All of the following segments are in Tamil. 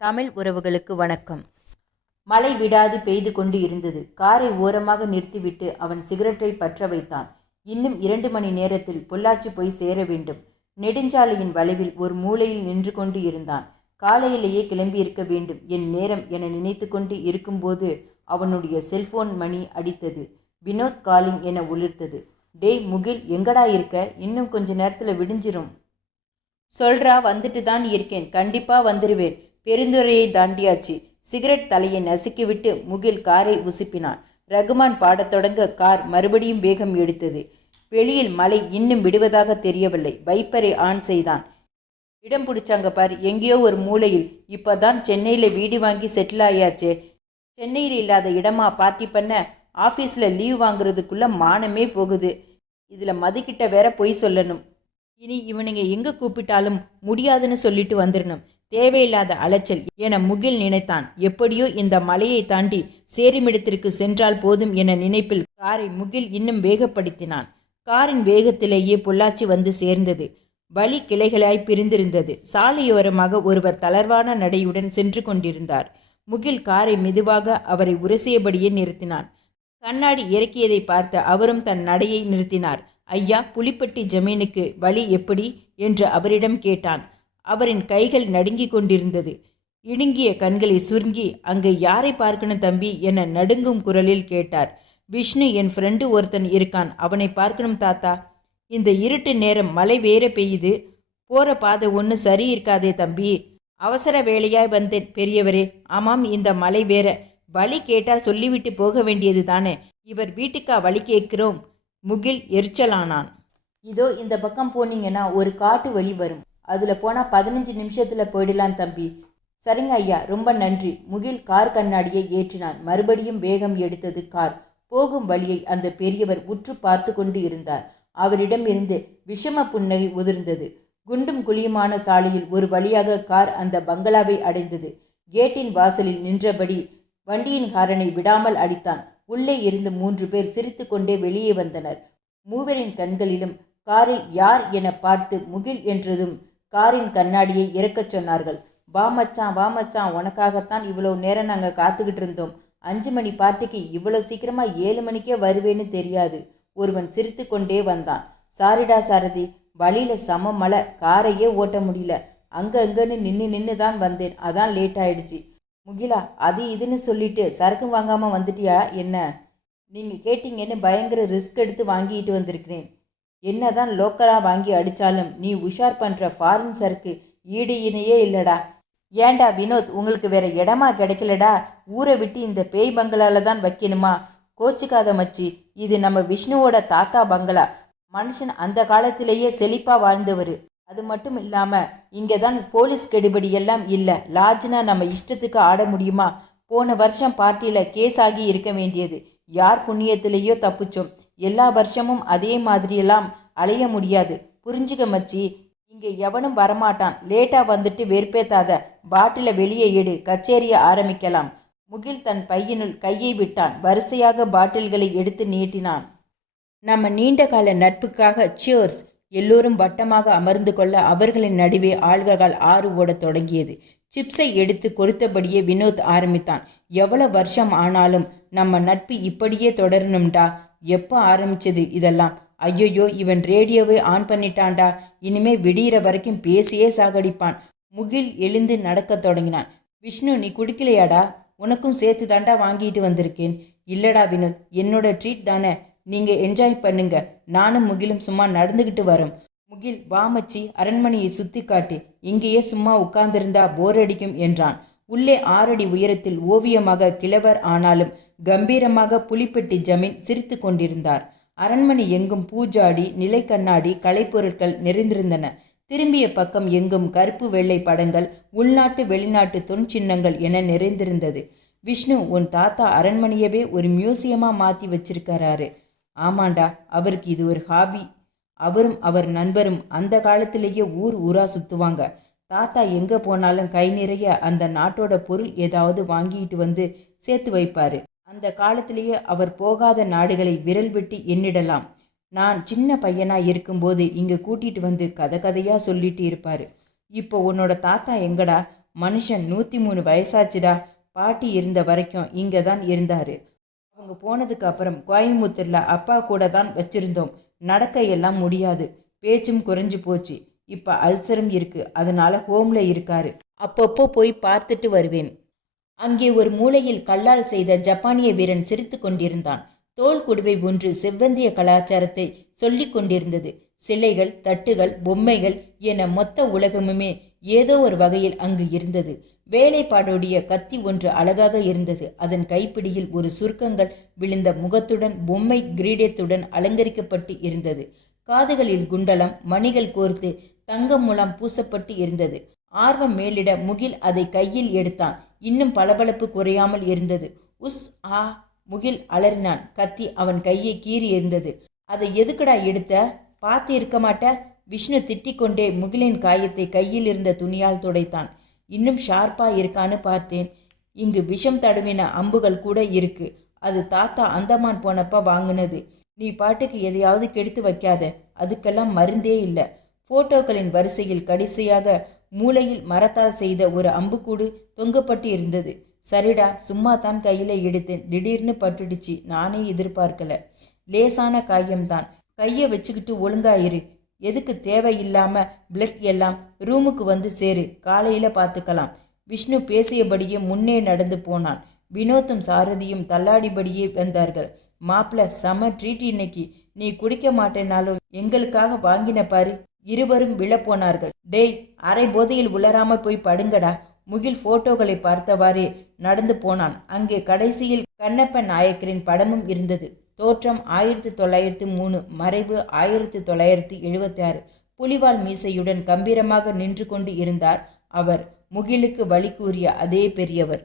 தமிழ் உறவுகளுக்கு வணக்கம். மழை விடாது பெய்து கொண்டு இருந்தது. காரை ஓரமாக நிறுத்திவிட்டு அவன் சிகரெட்டை பற்ற வைத்தான். இன்னும் 2 மணி நேரத்தில் பொள்ளாச்சி போய் சேர வேண்டும். நெடுஞ்சாலையின் வளைவில் ஒரு மூலையில் நின்று கொண்டு இருந்தான். காலையிலேயே கிளம்பியிருக்க வேண்டும் என் நேரம் என நினைத்து கொண்டு இருக்கும்போது அவனுடைய செல்போன் மணி அடித்தது. வினோத் காலிங் என ஒலிர்த்தது. டேய் முகில், எங்கடா இருக்க? இன்னும் கொஞ்ச நேரத்தில் விடிஞ்சிரும். சொல்றா, வந்துட்டு தான் இருக்கேன். கண்டிப்பா வந்துடுவேன். பெருந்துறையை தாண்டியாச்சு. சிகரெட் தலையை நசுக்கிவிட்டு முகில் காரை உசுப்பினான். ரகுமான் பாடத் தொடங்க கார் மறுபடியும் வேகம் எடுத்தது. வெளியில் மழை இன்னும் விடுவதாக தெரியவில்லை. வைப்பரை ஆன் செய்தான். இடம் பிடிச்சாங்க பார், எங்கேயோ ஒரு மூலையில். இப்போதான் சென்னையில் வீடு வாங்கி செட்டில் ஆயாச்சே. சென்னையில் இல்லாத இடமா பார்ட்டி பண்ண? ஆஃபீஸில் லீவ் வாங்குறதுக்குள்ள மானமே போகுது. இதில் மதுக்கிட்ட வேற பொய் சொல்லணும். இனி இவனுங்க எங்கே கூப்பிட்டாலும் முடியாதுன்னு சொல்லிட்டு வந்துடணும். தேவையில்லாத அலைச்சல் என முகில் நினைத்தான். எப்படியோ இந்த மலையை தாண்டி சேருமிடத்திற்கு சென்றால் போதும் என நினைப்பில் காரை முகில் இன்னும் வேகப்படுத்தினான். காரின் வேகத்திலேயே பொள்ளாச்சி வந்து சேர்ந்தது. வழி கிளைகளாய் பிரிந்திருந்தது. சாலையோரமாக ஒருவர் தளர்வான நடையுடன் சென்று கொண்டிருந்தார். முகில் காரை மெதுவாக அவரை உரசியபடியே நிறுத்தினான். கண்ணாடி இறக்கியதை பார்த்த அவரும் தன் நடையை நிறுத்தினார். ஐயா, புலிப்பட்டி ஜமீனுக்கு வழி எப்படி என்று அவரிடம் கேட்டான். அவரின் கைகள் நடுங்கிக் கொண்டிருந்தது. இடுங்கிய கண்களை சுருங்கி, அங்கே யாரை பார்க்கணும் தம்பி என நடுங்கும் குரலில் கேட்டார். விஷ்ணு, என் ஃப்ரெண்டு ஒருத்தன் இருக்கான், அவனை பார்க்கணும் தாத்தா. இந்த இருட்டு நேரம், மழை வேற பெய்யுது. போகிற பாதை ஒன்று சரி இருக்காதே தம்பி. அவசர வேலையாய் வந்தேன் பெரியவரே. ஆமாம், இந்த மழை வேற. வழி கேட்டால் சொல்லிவிட்டு போக வேண்டியது தானே. இவர் வீட்டுக்கா வழி கேட்கிறோம்? முகில் எரிச்சலானான். இதோ இந்த பக்கம் போனீங்கன்னா ஒரு காட்டு வழி வரும். அதில் போனால் 15 நிமிஷத்தில் போயிடலாம் தம்பி. சரிங்க ஐயா, ரொம்ப நன்றி. முகில் கார் கண்ணாடியை ஏற்றினான். மறுபடியும் வேகம் எடுத்தது கார். போகும் வழியை அந்த பெரியவர் உற்று பார்த்து கொண்டு இருந்தார். அவரிடம் இருந்து விஷம புன்னகை உதிர்ந்தது. குண்டும் குழியுமான சாலையில் ஒரு வழியாக கார் அந்த பங்களாவை அடைந்தது. கேட்டின் வாசலில் நின்றபடி வண்டியின் ஹாரனை விடாமல் அடித்தான். உள்ளே இருந்து 3 பேர் சிரித்து கொண்டே வெளியே வந்தனர். மூவரின் கண்களிலும் காரில் யார் என பார்த்து முகில் என்றதும் காரின் கண்ணாடியை இறக்கச் சொன்னார்கள். வா மச்சான், வா மச்சான், உனக்காகத்தான் இவ்வளோ நேரம் நாங்கள் காத்துக்கிட்டு இருந்தோம். 5 மணி பார்ட்டிக்கு இவ்வளோ சீக்கிரமா 7 மணிக்கே வருவேன்னு தெரியாது. ஒருவன் சிரித்து கொண்டே வந்தான். சாரிடா சாரதி, வழியில சம மழை, காரையே ஓட்ட முடியல. அங்கன்னு நின்று தான் வந்தேன், அதான் லேட் ஆயிடுச்சு. முகிலா, அது இதுன்னு சொல்லிட்டு சரக்கு வாங்காம வந்துட்டியா என்ன? நீங்க கேட்டீங்கன்னு பயங்கர ரிஸ்க் எடுத்து வாங்கிட்டு வந்திருக்கிறேன். என்னதான் லோக்கலாக வாங்கி அடித்தாலும் நீ உஷார் பண்ணுற ஃபாரின் சரக்கு ஈடு இணையே இல்லைடா. ஏண்டா வினோத், உங்களுக்கு வேற இடமா கிடைக்கலடா? ஊரை விட்டு இந்த பேய் பங்களால தான் வைக்கணுமா? கோச்சிக்காத மச்சி, இது நம்ம விஷ்ணுவோட தாத்தா பங்களா. மனுஷன் அந்த காலத்திலேயே செழிப்பாக வாழ்ந்தவர். அது மட்டும் இல்லாமல் இங்கே தான் போலீஸ் கெடுபடி எல்லாம் இல்லை. லாட்ஜ்னா நம்ம இஷ்டத்துக்கு ஆட முடியுமா? போன வருஷம் பார்ட்டியில் கேஸ் ஆகி இருக்க வேண்டியது. யார் புண்ணியத்திலேயோ தப்பிச்சோம். எல்லா வருஷமும் அதே மாதிரியெல்லாம் அலைய முடியாது. புரிஞ்சுக்க மச்சி, இங்கே எவனும் வரமாட்டான். லேட்டாக வந்துட்டு வெறுப்பேத்தாத. பாட்டில வெளியே எடு, கச்சேரியை ஆரம்பிக்கலாம். முகில் தன் பையனுள் கையை விட்டான். வரிசையாக பாட்டில்களை எடுத்து நீட்டினான். நம்ம நீண்ட கால நட்புக்காக சியர்ஸ். எல்லோரும் வட்டமாக அமர்ந்து கொள்ள அவர்களின் நடுவே ஆல்கஹால் ஆறு ஓடத் தொடங்கியது. சிப்ஸை எடுத்து கொறுத்தபடியே வினோத் ஆரம்பித்தான். எவ்வளவு வருஷம் ஆனாலும் நம்ம நட்பு இப்படியே தொடரணும்டா. எப்போ ஆரம்பிச்சது இதெல்லாம்? ஐயோயோ, இவன் ரேடியோவை ஆன் பண்ணிட்டான்டா. இனிமே விடிகிற வரைக்கும் பேசியே சாகடிப்பான். முகில் எழுந்து நடக்க தொடங்கினான். விஷ்ணு, நீ குடிக்கலையாடா? உனக்கும் சேர்த்து தாண்டா வாங்கிட்டு வந்திருக்கேன். இல்லடா வினோத், என்னோட ட்ரீட் தானே. நீங்க என்ஜாய் பண்ணுங்க. நானும் முகிலும் சும்மா நடந்துக்கிட்டு வரோம். முகில், வாமச்சி, அரண்மனையை சுத்தி காட்டு. இங்கேயே சும்மா உட்கார்ந்திருந்தா போர் அடிக்கும் என்றான். உள்ளே 6 அடி உயரத்தில் ஓவியமாக கிழவர் ஆனாலும் கம்பீரமாக புலிப்பட்டி ஜமீன் சிரித்து கொண்டிருந்தார். அரண்மனை எங்கும் பூஜாடி, நிலை கண்ணாடி, கலைப்பொருட்கள் நிறைந்திருந்தன. திரும்பிய பக்கம் எங்கும் கருப்பு வெள்ளை படங்கள், உள்நாட்டு வெளிநாட்டு தொன்சின்னங்கள் என நிறைந்திருந்தது. விஷ்ணு, உன் தாத்தா அரண்மனையவே ஒரு மியூசியமா மாற்றி வச்சிருக்கிறாரு. ஆமாண்டா, அவருக்கு இது ஒரு ஹாபி. அவரும் அவர் நண்பரும் அந்த காலத்திலேயே ஊர் ஊரா சுற்றுவாங்க. தாத்தா எங்கே போனாலும் கை நிறைய அந்த நாட்டோட பொருள் ஏதாவது வாங்கிட்டு வந்து சேர்த்து வைப்பார். அந்த காலத்திலேயே அவர் போகாத நாடுகளை விரல் வெட்டி எண்ணிடலாம். நான் சின்ன பையனா இருக்கும்போது இங்கே கூட்டிகிட்டு வந்து கதை கதையாக சொல்லிட்டு இருப்பார். இப்போ உன்னோட தாத்தா எங்கடா? மனுஷன் 103 வயசாச்சுடா. பாட்டி இருந்த வரைக்கும் இங்கே தான் இருந்தாரு. அவங்க போனதுக்கு அப்புறம் கோயம்புத்தூர்ல அப்பா கூட தான் வச்சிருந்தோம். நடக்க எல்லாம் முடியாது, பேச்சும் குறைஞ்சு போச்சு. இப்ப அல்சரும் இருக்கு, அதனால ஹோம்ல இருக்காரு. அப்பப்போ போய் பார்த்துட்டு வருவேன். அங்கே ஒரு மூலையில் கல்லால் செய்த ஜப்பானிய வீரன் சிரித்து கொண்டிருந்தான். தோல் குடுவை ஒன்று செவ்வந்திய கலாச்சாரத்தை சொல்லிக் கொண்டிருந்தது. சிலைகள், தட்டுகள், பொம்மைகள் என மொத்த உலகமுமே ஏதோ ஒரு வகையில் அங்கு இருந்தது. வேலைப்பாடுடைய கத்தி ஒன்று அழகாக இருந்தது. அதன் கைப்பிடியில் ஒரு சுருக்கங்கள் விழுந்த முகத்துடன் பொம்மை கிரீடத்துடன் அலங்கரிக்கப்பட்டு இருந்தது. காதுகளில் குண்டலம், மணிகள் கோர்த்து தங்கம் மூலம் பூசப்பட்டு இருந்தது. ஆர்வம் மேலிட முகில் அதை கையில் எடுத்தான். இன்னும் பளபளப்பு குறையாமல் இருந்தது. உஸ் ஆ! முகில் அலறினான். கத்தி அவன் கையை கீறி இருந்தது. அதை எதுக்குடா எடுத்த? பார்த்து இருக்க மாட்ட? விஷ்ணு திட்டிக்கொண்டே முகிலின் காயத்தை கையில் இருந்த துணியால் துடைத்தான். இன்னும் ஷார்ப்பா இருக்கான்னு பார்த்தேன். இங்கு விஷம் தடவின அம்புகள் கூட இருக்கு. அது தாத்தா அந்தமான் போனப்ப வாங்கினது. நீ பாட்டுக்கு எதையாவது கெடுத்து வைக்காத, அதுக்கெல்லாம் மருந்தே இல்லை. போட்டோக்களின் வரிசையில் கடைசியாக மூலையில் மரத்தால் செய்த ஒரு அம்புக்கூடு தொங்கப்பட்டு இருந்தது. சரிடா, சும்மா தான் கையில எடுத்தேன், திடீர்னு பட்டுடுச்சு, நானே எதிர்பார்க்கல. லேசான காயம்தான், கையை வச்சுக்கிட்டு ஒழுங்காயிரு. எதுக்கு தேவையில்லாம பிளட் எல்லாம்? ரூமுக்கு வந்து சேரு, காலையில பார்த்துக்கலாம். விஷ்ணு பேசியபடியே முன்னே நடந்து போனான். வினோத்தும் சாரதியும் தள்ளாடிபடியே வந்தார்கள். மாப்பிள்ள, செம ட்ரீட் இன்னைக்கு. நீ குடிக்க மாட்டேனாலும் எங்களுக்காக வாங்கின பாரு. இருவரும் விழப்போனார்கள். டேய், அரை போதையில் உளராம போய் படுங்கடா. முகில் போட்டோக்களை பார்த்தவாறே நடந்து போனான். அங்கே கடைசியில் கண்ணப்ப நாயக்கரின் படமும் இருந்தது. தோற்றம் 1903, மறைவு 1976. புலிவால் மீசையுடன் கம்பீரமாக நின்று கொண்டு இருந்தார் அவர். முகிலுக்கு வழி கூறிய அதே பெரியவர்.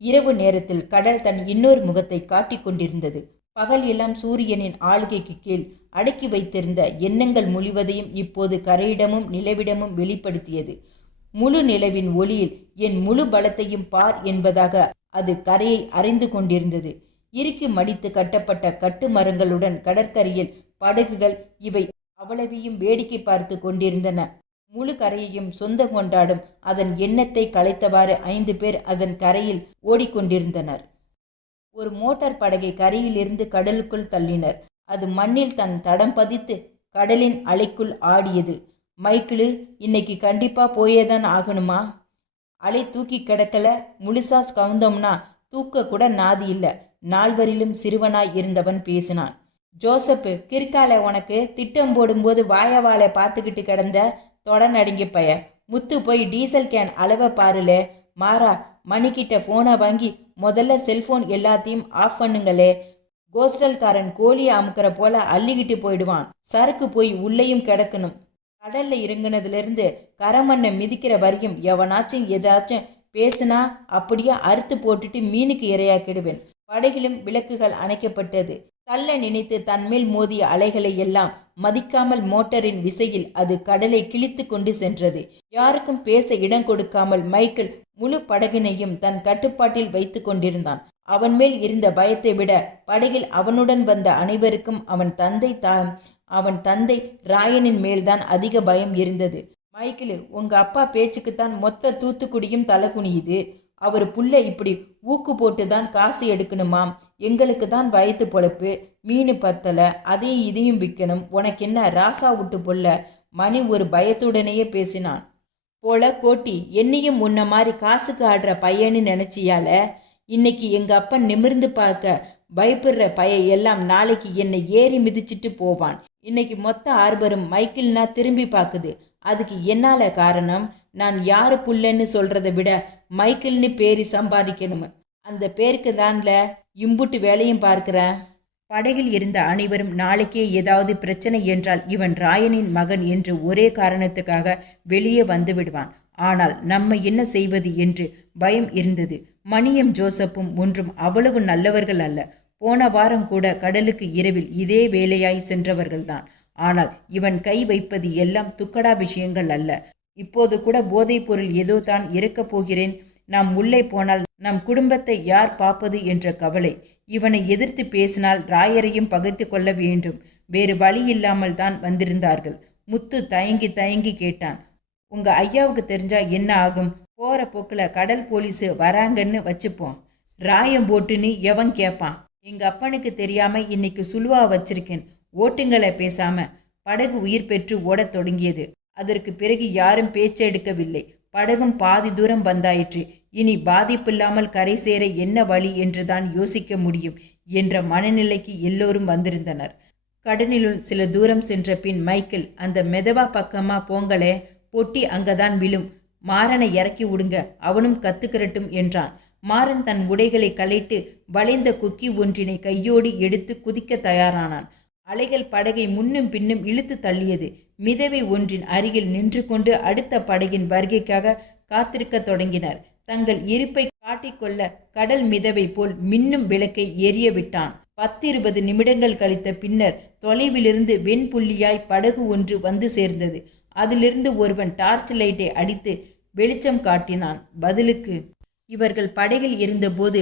இரவு நேரத்தில் கடல் தன் இன்னொரு முகத்தை காட்டிக் கொண்டிருந்தது. பகல் எல்லாம் சூரியனின் ஆளுகைக்கு கீழ் அடக்கி வைத்திருந்த எண்ணங்கள் முழுவதையும் இப்போது கரையிடமும் நிலவிடமும் வெளிப்படுத்தியது. முழு நிலவின் ஒளியில் என் முழு பலத்தையும் பார் என்பதாக அது கரையை அறிந்து கொண்டிருந்தது. இறுக்கி மடித்து கட்டப்பட்ட கட்டு மரங்களுடன் கடற்கரையில் படகுகள் இவை அவ்வளவையும் வேடிக்கை பார்த்து கொண்டிருந்தன. முழு கரையையும் சொந்த கொண்டாடும் அதன் எண்ணத்தை கலைத்தவாறு 5 பேர் அதன் கரையில் ஓடிக்கொண்டிருந்தனர். ஒரு மோட்டார் படகை கரையிலிருந்து கடலுக்குள் தள்ளினர். அது மண்ணில் தன் தடம் பதித்து கடலின் அலைக்குள் ஆடியது. மைக்கிளு, இன்னைக்கு கண்டிப்பா போயேதான் ஆகணுமா? அலை தூக்கி கிடக்கல, முழுசா கவுந்தோம்னா தூக்க கூட நாதி இல்லை. நால்வரிலும் சிறுவனாய் இருந்தவன் பேசினான். ஜோசப்பு, கிற்கால உனக்கு திட்டம் போடும்போது வாழை பார்த்துக்கிட்டு கிடந்த தொட நடுங்கி பய. முத்து, போய் டீசல் கேன் அளவை பாருலே. மாறா, மணிக்கிட்ட போனை வாங்கி முதல்ல செல்போன் எல்லாத்தையும் ஆஃப் பண்ணுங்களே. கோஸ்டல்காரன் கோழியை அமுக்கிற போல அள்ளிக்கிட்டு போயிடுவான். சரக்கு போய் உள்ளேயும் கிடக்கணும். கடல்ல இறங்குனதுலேருந்து கரமண்ணை மிதிக்கிற வரையும் எவனாச்சும் ஏதாச்சும் பேசுனா அப்படியே அறுத்து போட்டுட்டு மீனுக்கு இரையாக்கிடுவேன். படகிலும் விளக்குகள் அணைக்கப்பட்டது. தள்ள நினைத்து தன்மேல் மோதிய அலைகளை எல்லாம் மதிக்காமல் மோட்டரின் விசையில் அது கடலை கிழித்து கொண்டு சென்றது. யாருக்கும் பேச இடம் கொடுக்காமல் மைக்கேல் முழு படகினையும் தன் கட்டுப்பாட்டில் வைத்து கொண்டிருந்தான். அவன் மேல் இருந்த பயத்தை விட படகில் அவனுடன் வந்த அனைவருக்கும் அவன் தந்தை ராயனின் மேல்தான் அதிக பயம் இருந்தது. மைக்கேலு, உங்க அப்பா பேச்சுக்குத்தான் மொத்த தூத்துக்குடியும் தலை குனியுது. அவர் புள்ள இப்படி ஊக்கு போட்டு தான் காசு எடுக்கணுமாம். எங்களுக்கு தான் வயிற்று பொழப்பு. மீன் பத்தலை, அதையும் இதையும் விற்கணும். உனக்கு என்ன ராசா விட்டு பொல்ல? மணி ஒரு பயத்துடனேயே பேசினான். போல கோட்டி, என்னையும் முன்ன மாதிரி காசுக்கு ஆடுற பையன்னு நினைச்சியால? இன்னைக்கு எங்க அப்பா நிமிர்ந்து பார்க்க பயப்படுற பைய எல்லாம் நாளைக்கு என்னை ஏறி மிதிச்சிட்டு போவான். இன்னைக்கு மொத்த ஆர்வரும் மைக்கேல்னா திரும்பி பார்க்குது. அதுக்கு என்னால காரணம்? நான் யாரு புள்ளன்னு சொல்றதை விட மைக்கேல்னு பேரி சம்பாதிக்கணும். அந்த பேருக்கு தான்ல இம்புட்டு வேலையும் பார்க்கிறேன். படகில் இருந்த அனைவரும் நாளைக்கே ஏதாவது பிரச்சனை என்றால் இவன் ராயனின் மகன் என்று ஒரே காரணத்துக்காக வெளியே வந்து விடுவான். ஆனால் நம்ம என்ன செய்வது என்று பயம் இருந்தது. மணியும் ஜோசப்பும் ஒன்றும் அவ்வளவு நல்லவர்கள் அல்ல. போன வாரம் கூட கடலுக்கு இரவில் இதே வேலையாய் சென்றவர்கள்தான். ஆனால் இவன் கை வைப்பது எல்லாம் துக்கடா விஷயங்கள் அல்ல. இப்போது கூட போதைப் பொருள் ஏதோ தான் இறக்கப் போகிறேன், நாம் உள்ளே போனால் நம் குடும்பத்தை யார் பார்ப்பது என்ற கவலை. இவனை எதிர்த்து பேசினால் ராயரையும் பகைத்து கொள்ள வேண்டும். வேறு வழி இல்லாமல் தான் வந்திருந்தார்கள். முத்து தயங்கி தயங்கி கேட்டான், உங்க ஐயாவுக்கு தெரிஞ்சா என்ன ஆகும்? போகிற போக்கில் கடல் போலீஸு வராங்கன்னு வச்சுப்போம். ராயம் போட்டுன்னு எவன் கேட்பான்? எங்கள் அப்பனுக்கு தெரியாமல் இன்னைக்கு சுலுவா வச்சிருக்கேன், ஓட்டுங்களை பேசாம. படகு உயிர் பெற்று ஓடத் தொடங்கியது. அதற்கு பிறகு யாரும் பேச்செடுக்கவில்லை. படகும் பாதி தூரம் வந்தாயிற்று. இனி பாதிப்பில்லாமல் கரை சேர என்ன வழி என்றுதான் யோசிக்க முடியும் என்ற மனநிலைக்கு எல்லோரும் வந்திருந்தனர். கடலிலுள் சில தூரம் சென்ற பின் மைக்கேல், அந்த மெதவா பக்கமா போங்களே, பொட்டி அங்கதான் விழும். மாறனை இறக்கி விடுங்க, அவனும் கத்துக்கிறட்டும் என்றான். மாறன் தன் உடைகளை களைட்டு வளைந்த கொக்கி ஒன்றினை கையோடு எடுத்து குதிக்க தயாரானான். அலைகள் படகை முன்னும் பின்னும் இழுத்து தள்ளியது. மிதவை ஒன்றின் அருகில் நின்று கொண்டு அடுத்த படகின் வருகைக்காக காத்திருக்க தொடங்கினர். தங்கள் இருப்பை காட்டிக்கொள்ள கடல் மிதவை போல் மின்னும் விளக்கை எரிய விட்டான். 10-20 நிமிடங்கள் கழித்த பின்னர் தொலைவிலிருந்து வெண்புள்ளியாய் படகு ஒன்று வந்து சேர்ந்தது. அதிலிருந்து ஒருவன் டார்ச் லைட்டை அடித்து வெளிச்சம் காட்டினான். பதிலுக்கு இவர்கள் படகில் இருந்தபோது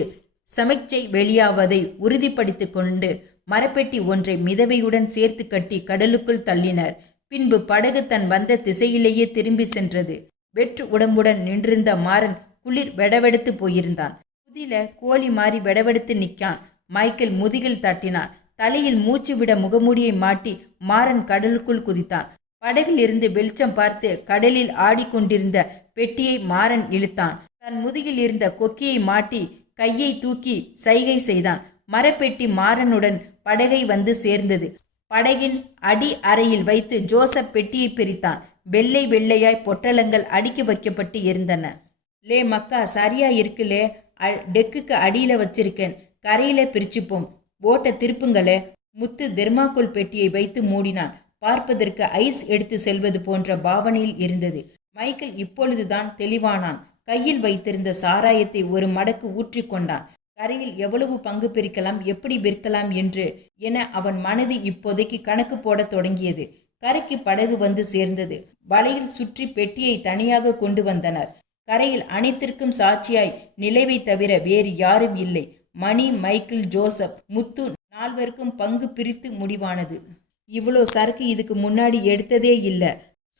சமிக்ஞை வெளியாவதை உறுதிப்படுத்தி கொண்டு மரப்பெட்டி ஒன்றை மிதவையுடன் சேர்த்து கட்டி கடலுக்குள் தள்ளினர். பின்பு படகு தன் வந்த திசையிலேயே திரும்பி சென்றது. வெற்று உடம்புடன் நின்றிருந்த மாறன் குளிர் வெடவெடுத்து போயிருந்தான். புதில கோழி மாறி வெடவெடுத்து நிற்கான். மைக்கேல் முதுகில் தட்டினான். தலையில் மூச்சு விட முகமூடியை மாட்டி மாறன் கடலுக்குள் குதித்தான். படகில் இருந்து வெளிச்சம் பார்த்து கடலில் ஆடிக்கொண்டிருந்த பெட்டியை மாறன் இழுத்தான். தன் முதுகில் இருந்த கொக்கியை மாட்டி கையை தூக்கி சைகை செய்தான். மரப்பெட்டி மாறனுடன் படகை வந்து சேர்ந்தது. படகின் அடி அறையில் வைத்து ஜோசப் பெட்டியை பிரித்தான். வெள்ளை வெள்ளையாய் பொட்டலங்கள் அடுக்கி வைக்கப்பட்டு இருந்தன. லே மக்கா, சரியா இருக்குலே, டெக்குக்கு அடியில வச்சிருக்கேன், கரையில பிரிச்சுப்போம், போட்டை திருப்புங்களே. முத்து தெர்மாக்கோல் பெட்டியை வைத்து மூடினான். பார்ப்பதற்கு ஐஸ் எடுத்து செல்வது போன்ற பாவனையில் இருந்தது. மைக்கேல் இப்பொழுதுதான் தெளிவானான். கையில் வைத்திருந்த சாராயத்தை ஒரு மடக்கு ஊற்றி கொண்டான். கரையில் எவ்வளவு பங்கு பிரிக்கலாம், எப்படி விற்கலாம் என்று அவன் மனது இப்போதைக்கு கணக்கு போட தொடங்கியது. கரைக்கு படகு வந்து சேர்ந்தது. வலையில் சுற்றி பெட்டியை தனியாக கொண்டு வந்தனர். கரையில் அனைத்திற்கும் சாட்சியாய் நிலைவை தவிர வேறு யாரும் இல்லை. மணி, மைக்கேல், ஜோசப், முத்து நால்வருக்கும் பங்கு பிரித்து முடிவானது. இவ்வளோ சரக்கு இதுக்கு முன்னாடி எடுத்ததே இல்லை.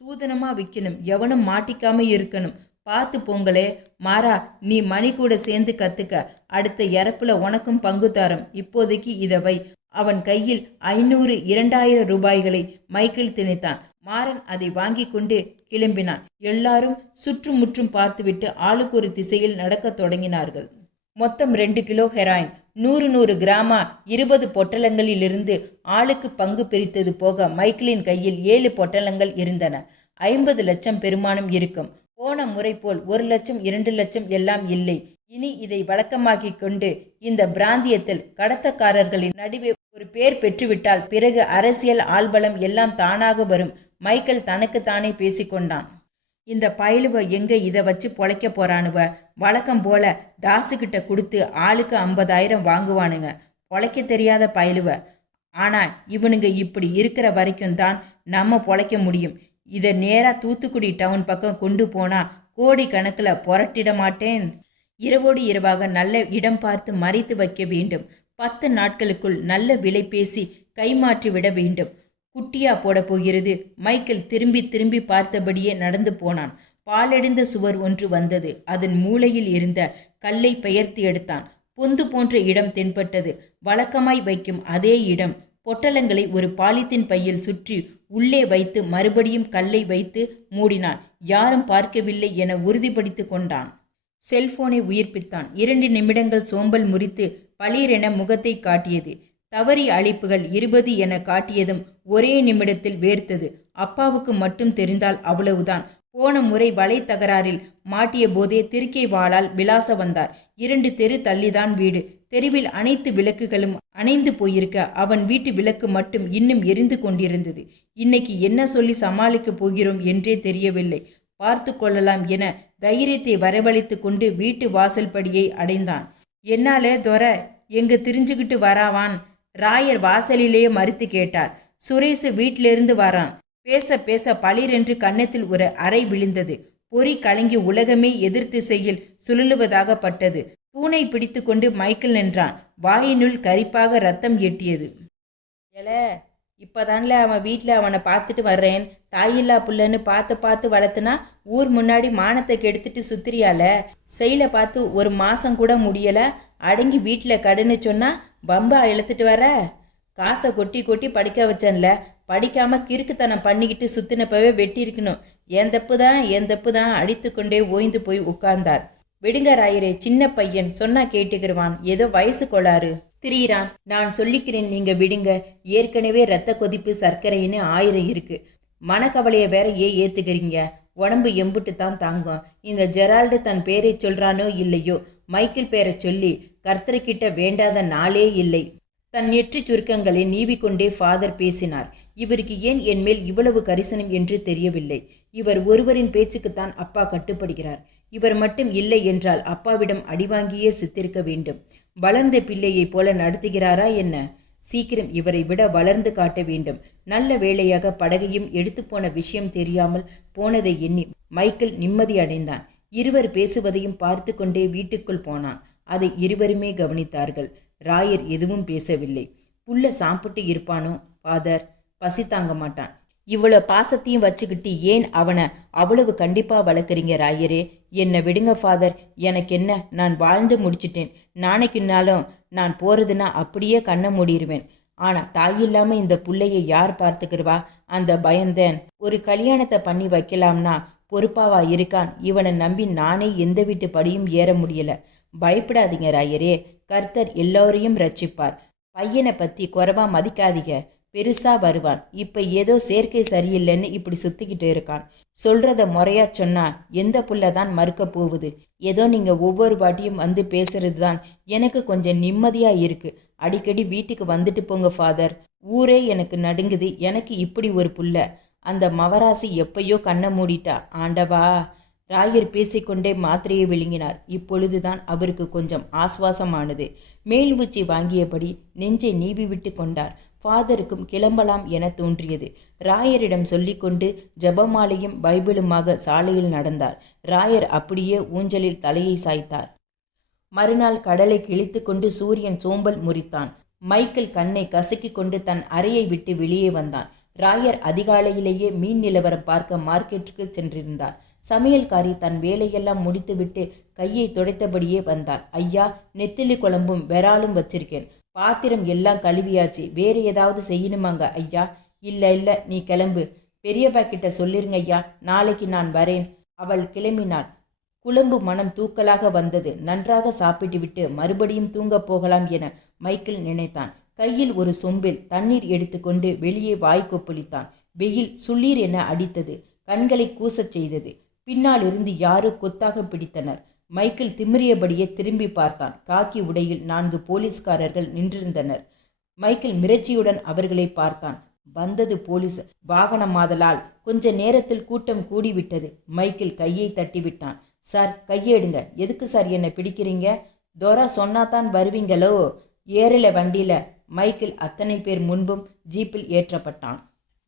சூதனமா விற்கணும், எவனும் மாட்டிக்காம இருக்கணும். பார்த்து போங்களே. மாறா, நீ மணி கூட சேர்ந்து கத்துக்க. அடுத்த இறப்புல உனக்கும் பங்கு தரம். இப்போதைக்கு இதை வை. அவன் கையில் 500-2000 ரூபாய்களை மைக்கேல் திணித்தான். மாறன் அதை வாங்கி கொண்டு கிளம்பினான். எல்லாரும் சுற்றுமுற்றும் பார்த்துவிட்டு ஆளுக்கு ஒரு திசையில் நடக்க தொடங்கினார்கள். மொத்தம் 2 கிலோ ஹெராயின், 100 கிராமா 20 பொட்டலங்களிலிருந்து ஆளுக்கு பங்கு பிரித்தது போக மைக்கேலின் கையில் 7 பொட்டலங்கள் இருந்தன. 50 லட்சம் பெருமானம் இருக்கும். போன முறை போல் 1 லட்சம் 2 லட்சம் எல்லாம் இல்லை. இனி இதை வழக்கமாக்கி கொண்டு இந்த பிராந்தியத்தில் கடத்தக்காரர்களின் நடுவே ஒரு பேர் பெற்றுவிட்டால் பிறகு அரசியல் ஆள்பலம் எல்லாம் தானாக வரும். மைக்கேல் தனக்கு தானே பேசிக்கொண்டான். இந்த பயலுவ எங்க இதை வச்சு பொழைக்க போறானுவ? வழக்கம் போல தாசுகிட்ட கொடுத்து ஆளுக்கு 50,000 வாங்குவானுங்க. பொழைக்க தெரியாத பயலுவ. ஆனா இவனுங்க இப்படி இருக்கிற வரைக்கும் தான் நம்ம பொழைக்க முடியும். இதை நேராக தூத்துக்குடி டவுன் பக்கம் கொண்டு போனா கோடி கணக்கில் புரட்டிட மாட்டேன். இரவோடு இரவாக நல்ல இடம் பார்த்து மறைத்து வைக்க வேண்டும். 10 நாட்களுக்குள் நல்ல விலை பேசி கைமாற்றி விட வேண்டும். குட்டியா போட போகிறது. மைக்கேல் திரும்பி திரும்பி பார்த்தபடியே நடந்து போனான். பாலடைந்த சுவர் ஒன்று வந்தது. அதன் மூலையில் இருந்த கல்லை பெயர்த்து எடுத்தான். பொந்து போன்ற இடம் தென்பட்டது. வழக்கமாய் வைக்கும் அதே இடம். பொட்டலங்களை ஒரு பாலித்தீன் பையில் சுற்றி உள்ளே வைத்து மறுபடியும் கல்லை வைத்து மூடினான். யாரும் பார்க்கவில்லை என உறுதிப்படுத்தி கொண்டான். செல்போனை உயிர்ப்பித்தான். 2 நிமிடங்கள் சோம்பல் முறித்து பளீரென முகத்தை காட்டியது. தவறி அழைப்புகள் 20 என காட்டியதும் ஒரே நிமிடத்தில் வேர்த்தது. அப்பாவுக்கு மட்டும் தெரிந்தால் அவ்வளவுதான். போன முறை வலை தகராறில் மாட்டிய போதே திருக்கை வாளால் விலாச வந்தார். 2 தெரு தள்ளிதான் வீடு. தெருவில் அனைத்து விளக்குகளும் அணைந்து போயிருக்க அவன் வீட்டு விளக்கு மட்டும் இன்னும் எரிந்து கொண்டிருந்தது. இன்னைக்கு என்ன சொல்லி சமாளிக்கப் போகிறோம் என்றே தெரியவில்லை. பார்த்து கொள்ளலாம் என தைரியத்தை வரவழைத்து கொண்டு வீட்டு வாசல் படியை அடைந்தான். என்னாலே துரை எங்க திரிஞ்சுக்கிட்டு வராவான்? ராயர் வாசலிலேயே மறுத்து கேட்டார். சுரேஷ் வீட்டிலிருந்து வரான். பேச பேச பளிரென்று கன்னத்தில் ஒரு அறை விழுந்தது. பொறி கலங்கி உலகமே எதிர் திசையில் சுழலுவதாக பட்டது. பூனை பிடித்து கொண்டு மைக்கேல் நின்றான். வாயினுள் கரிப்பாக ரத்தம் எட்டியது. எல இப்போதான்ல அவன் வீட்டில் அவனை பார்த்துட்டு வர்றேன். தாயில்லா புள்ளன்னு பார்த்து பார்த்து வளர்த்துனா ஊர் முன்னாடி மானத்தை கெடுத்துட்டு சுத்திரியால. செயல பார்த்து ஒரு மாதம் கூட முடியலை. அடங்கி வீட்டில் கடுன்னு சொன்னால் பம்பா இழுத்துட்டு வர. காசை கொட்டி கொட்டி படிக்க வச்சேன்ல, படிக்காமல் கிறுக்குத்தனம் பண்ணிக்கிட்டு சுத்தினப்பவே வெட்டி இருக்கணும். என் தப்பு தான் அடித்து கொண்டே ஓய்ந்து போய் உட்கார்ந்தார். விடுங்க ராயரே, சின்ன பையன் சொன்னா கேட்டுக்கிருவான். ஏதோ வயசு கோளாறு திரியிறான். நான் சொல்லிக்கிறேன், நீங்க விடுங்க. ஏற்கனவே ரத்த கொதிப்பு சர்க்கரைன்னு 1000 இருக்கு. மனக்கவலையை வேற ஏத்துக்கிறீங்க? உடம்பு எம்புட்டு தான் தாங்கும். இந்த ஜெரால்டு தன் பேரை சொல்றானோ இல்லையோ, மைக்கேல் பேரை சொல்லி கர்த்தர்கிட்ட வேண்டாத நாளே இல்லை. தன் நெற்றி சுருக்கங்களை நீவிக்கொண்டே ஃபாதர் பேசினார். இவருக்கு ஏன் என் மேல் இவ்வளவு கரிசனம் என்று தெரியவில்லை. இவர் ஒருவரின் பேச்சுக்குத்தான் அப்பா கட்டுப்படுகிறார். இவர் மட்டும் இல்லை என்றால் அப்பாவிடம் அடிவாங்கியே சித்திருக்க வேண்டும். வளர்ந்த பிள்ளையைப் போல நடத்துகிறாரா என்ன? சீக்கிரம் இவரை விட வளர்ந்து காட்ட வேண்டும். நல்ல வேளையாக படகையும் எடுத்து போன விஷயம் தெரியாமல் போனதை எண்ணி மைக்கேல் நிம்மதி அடைந்தான். இருவர் பேசுவதையும் பார்த்து கொண்டே வீட்டுக்குள் போனான். அதை இருவருமே கவனித்தார்கள். ராயர் எதுவும் பேசவில்லை. புள்ள சாப்பிட்டு இருப்பானோ? ஃபாதர் பசி தாங்க மாட்டான். இவ்வளோ பாசத்தையும் வச்சுக்கிட்டு ஏன் அவனை அவ்வளவு கண்டிப்பாக வளர்க்குறீங்க ராயரே? என்னை விடுங்க ஃபாதர். எனக்கு என்ன, நான் வாழ்ந்து முடிச்சிட்டேன். நாளைக்குன்னாலும் நான் போகிறதுனா அப்படியே கண்ணை மூடிடுவேன். ஆனால் தாயில்லாமல் இந்த பிள்ளையை யார் பார்த்துக்கிருவா? அந்த பயந்தேன். ஒரு கல்யாணத்தை பண்ணி வைக்கலாம்னா பொறுப்பாவா இருக்கான்? இவனை நம்பி நானே எந்த வீட்டு படியும் ஏற முடியல. பயப்படாதீங்க ராயரே, கர்த்தர் எல்லோரையும் ரட்சிப்பார். பையனை பற்றி குறைவா மதிக்காதீங்க. பெருசா வருவான். இப்போ ஏதோ சேர்க்கை சரியில்லைன்னு இப்படி சுத்திக்கிட்டு இருக்கான். சொல்றத முறையா சொன்னா எந்த புள்ள தான் மறுக்க போகுது? ஏதோ நீங்க ஒவ்வொரு வாட்டியும் வந்து பேசுறது தான் எனக்கு கொஞ்சம் நிம்மதியா இருக்கு. அடிக்கடி வீட்டுக்கு வந்துட்டு போங்க ஃபாதர். ஊரே எனக்கு நடுங்குது. எனக்கு இப்படி ஒரு புள்ள. அந்த மவராசி எப்பயோ கண்ணை மூடிட்டா. ஆண்டவா! ராயர் பேசிக்கொண்டே மாத்திரையை விழுங்கினார். இப்பொழுதுதான் அவருக்கு கொஞ்சம் ஆஸ்வாசமானது. மேல் உச்சி வாங்கியபடி நெஞ்சை நீவி விட்டு கொண்டார். ஃபாதருக்கும் கிளம்பலாம் என தோன்றியது. ராயரிடம் சொல்லிக்கொண்டு ஜபமாலையும் பைபிளுமாக சாலையில் நடந்தார். ராயர் அப்படியே ஊஞ்சலில் தலையை சாய்த்தார். மறுநாள் கடலை கிழித்து கொண்டு சூரியன் சோம்பல் முறித்தான். மைக்கேல் கண்ணை கசக்கி கொண்டு தன் அறையை விட்டு வெளியே வந்தான். ராயர் அதிகாலையிலேயே மீன் நிலவரம் பார்க்க மார்க்கெட்டுக்கு சென்றிருந்தார். சமையல்காரி தன் வேலையெல்லாம் முடித்துவிட்டு கையை துடைத்தபடியே வந்தாள். ஐயா, நெத்திலி குழம்பும் விராலும் வச்சிருக்கேன். பாத்திரம் எல்லாம் கழுவியாச்சு. வேறு ஏதாவது செய்யணுமாங்க ஐயா? இல்லை, நீ கிளம்பு. பெரியப்பா கிட்ட சொல்லிருங்க ஐயா, நாளைக்கு நான் வரேன். அவள் கிளம்பினாள். குழம்பு மனம் தூக்கலாக வந்தது. நன்றாக சாப்பிட்டு விட்டு மறுபடியும் தூங்க போகலாம் என மைக்கேல் நினைத்தான். கையில் ஒரு சொம்பில் தண்ணீர் எடுத்துக்கொண்டு வெளியே வாய் கொப்பளித்தான். வெயில் சுள்ளீர் என அடித்தது. கண்களை கூசச் செய்தது. பின்னால் இருந்து யாரோ கொத்தாக பிடித்தனர். மைக்கேல் திமிரியபடியே திரும்பி பார்த்தான். காக்கி உடையில் 4 போலீஸ்காரர்கள் நின்றிருந்தனர். மைக்கேல் மிரட்சியுடன் அவர்களை பார்த்தான். வந்தது போலீஸ் வாகனமாதலால் கொஞ்ச நேரத்தில் கூட்டம் கூடிவிட்டது. மைக்கேல் கையை தட்டிவிட்டான். சார், கையை எடுங்க. எதுக்கு சார் என்னை பிடிக்கிறீங்க? தோரா சொன்னாதான் வருவீங்களோ? ஏறல வண்டியில. மைக்கேல் அத்தனை பேர் முன்பும் ஜீப்பில் ஏற்றப்பட்டான்.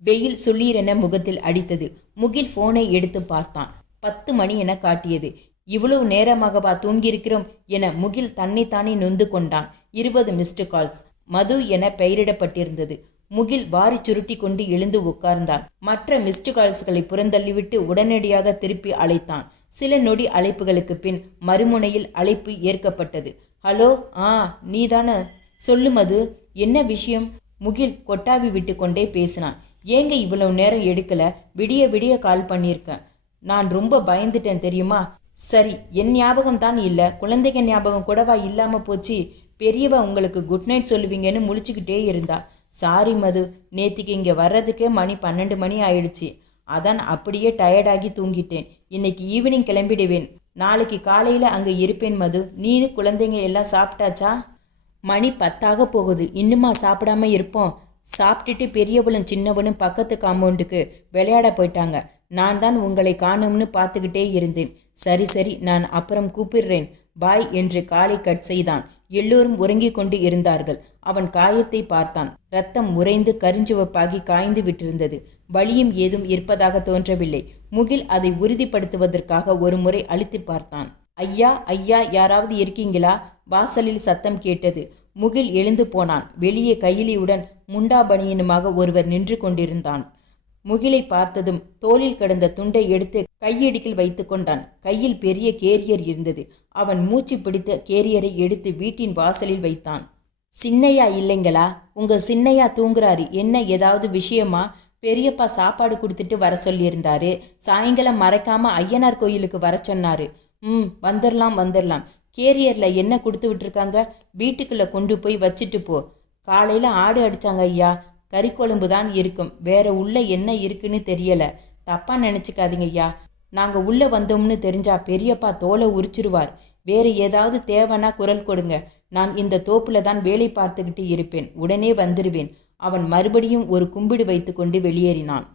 வெயில் சுள்ளீரென முகத்தில் அடித்தது. முகில் போனை எடுத்து பார்த்தான். 10 மணி என காட்டியது. இவ்வளவு நேரமாகவா தூங்கியிருக்கிறோம் என முகில் தன்னைத்தானே நொந்து கொண்டான். 20 மிஸ்டு கால்ஸ். மது என பெயரிடப்பட்டிருந்தது. முகில் வாரி சுருட்டி கொண்டு எழுந்து உட்கார்ந்தான். மற்ற மிஸ்டு கால்ஸ்களை புறந்தள்ளிவிட்டு உடனடியாக திருப்பி அழைத்தான். சில நொடி அழைப்புகளுக்கு பின் மறுமுனையில் அழைப்பு ஏற்கப்பட்டது. ஹலோ, நீதானே? சொல்லு மது, என்ன விஷயம்? முகில் கொட்டாவி விட்டு கொண்டே பேசினான். ஏங்க இவ்வளவு நேரம் எடுக்கல? விடிய விடிய கால் பண்ணியிருக்கேன். நான் ரொம்ப பயந்துட்டேன் தெரியுமா? சரி, என் ஞாபகம் தான் இல்லை, குழந்தைங்க ஞாபகம் கூடவா இல்லாமல் போச்சு? பெரியவா உங்களுக்கு குட் நைட் சொல்லுவீங்கன்னு முழிச்சுக்கிட்டே இருந்தா. சாரி மது, நேத்திக்கு இங்கே வர்றதுக்கே மணி 12 மணி ஆயிடுச்சு. அதான் அப்படியே டயர்டாகி தூங்கிட்டேன். இன்னைக்கு ஈவினிங் கிளம்பிடுவேன். நாளைக்கு காலையில் அங்கே இருப்பேன் மது. நீனு குழந்தைங்க எல்லாம் சாப்பிட்டாச்சா? மணி 10 போகுது. இன்னுமா சாப்பிடாம இருப்போம்? சாப்பிட்டுட்டு பெரியவளும் சின்னவனும் பக்கத்து காம்பவுண்டுக்கு விளையாட போயிட்டாங்க. நான் தான் உங்களை காணும்னு பார்த்துக்கிட்டே இருந்தேன். சரி, நான் அப்புறம் கூப்பிடுறேன், பாய் என்று காலை கட் செய்தான். எல்லோரும் உறங்கிக் கொண்டு இருந்தார்கள். அவன் காயத்தை பார்த்தான். ரத்தம் உறைந்து கரிஞ்சுவப்பாகி காய்ந்து விட்டிருந்தது. வலியும் ஏதும் இருப்பதாக தோன்றவில்லை. முகில் அதை உறுதிப்படுத்துவதற்காக ஒரு முறை அழுத்தி பார்த்தான். ஐயா, யாராவது இருக்கீங்களா? வாசலில் சத்தம் கேட்டது. முகில் எழுந்து போனான். வெளியே கையிலியுடன் முண்டா பனியனுமாக ஒருவர் நின்று கொண்டிருந்தான். முகிலை பார்த்ததும் தோளில் கிடந்த துண்டை எடுத்து கையிடுக்கில் வைத்து கொண்டான். கையில் பெரிய கேரியர் இருந்தது. அவன் மூச்சு பிடித்த கேரியரை எடுத்து வீட்டின் வாசலில் வைத்தான். சின்னையா இல்லைங்களா? உங்க சின்னையா தூங்குறாரு. என்ன ஏதாவது விஷயமா? பெரியப்பா சாப்பாடு கொடுத்துட்டு வர சொல்லியிருந்தாரு. சாயங்காலம் மறக்காம ஐயனார் கோயிலுக்கு வர சொன்னாரு. வந்துடலாம். கேரியர்ல என்ன கொடுத்து விட்டுருக்காங்க? வீட்டுக்குள்ள கொண்டு போய் வச்சுட்டு போ. காலையில ஆடு அடிச்சாங்க ஐயா. கறி குழம்பு தான் இருக்கும். வேற உள்ள என்ன இருக்குன்னு தெரியல. தப்பா நினைச்சுக்காதீங்க ஐயா. நாங்க உள்ள வந்தோம்னு தெரிஞ்சா பெரியப்பா தோலை உரிச்சிருவார். வேற ஏதாவது தேவைன்னா குரல் கொடுங்க. நான் இந்த தோப்புல தான் வேலை பார்த்துக்கிட்டு இருப்பேன். உடனே வந்துடுவேன். அவன் மறுபடியும் ஒரு கும்பிடு வைத்து கொண்டு வெளியேறினான்.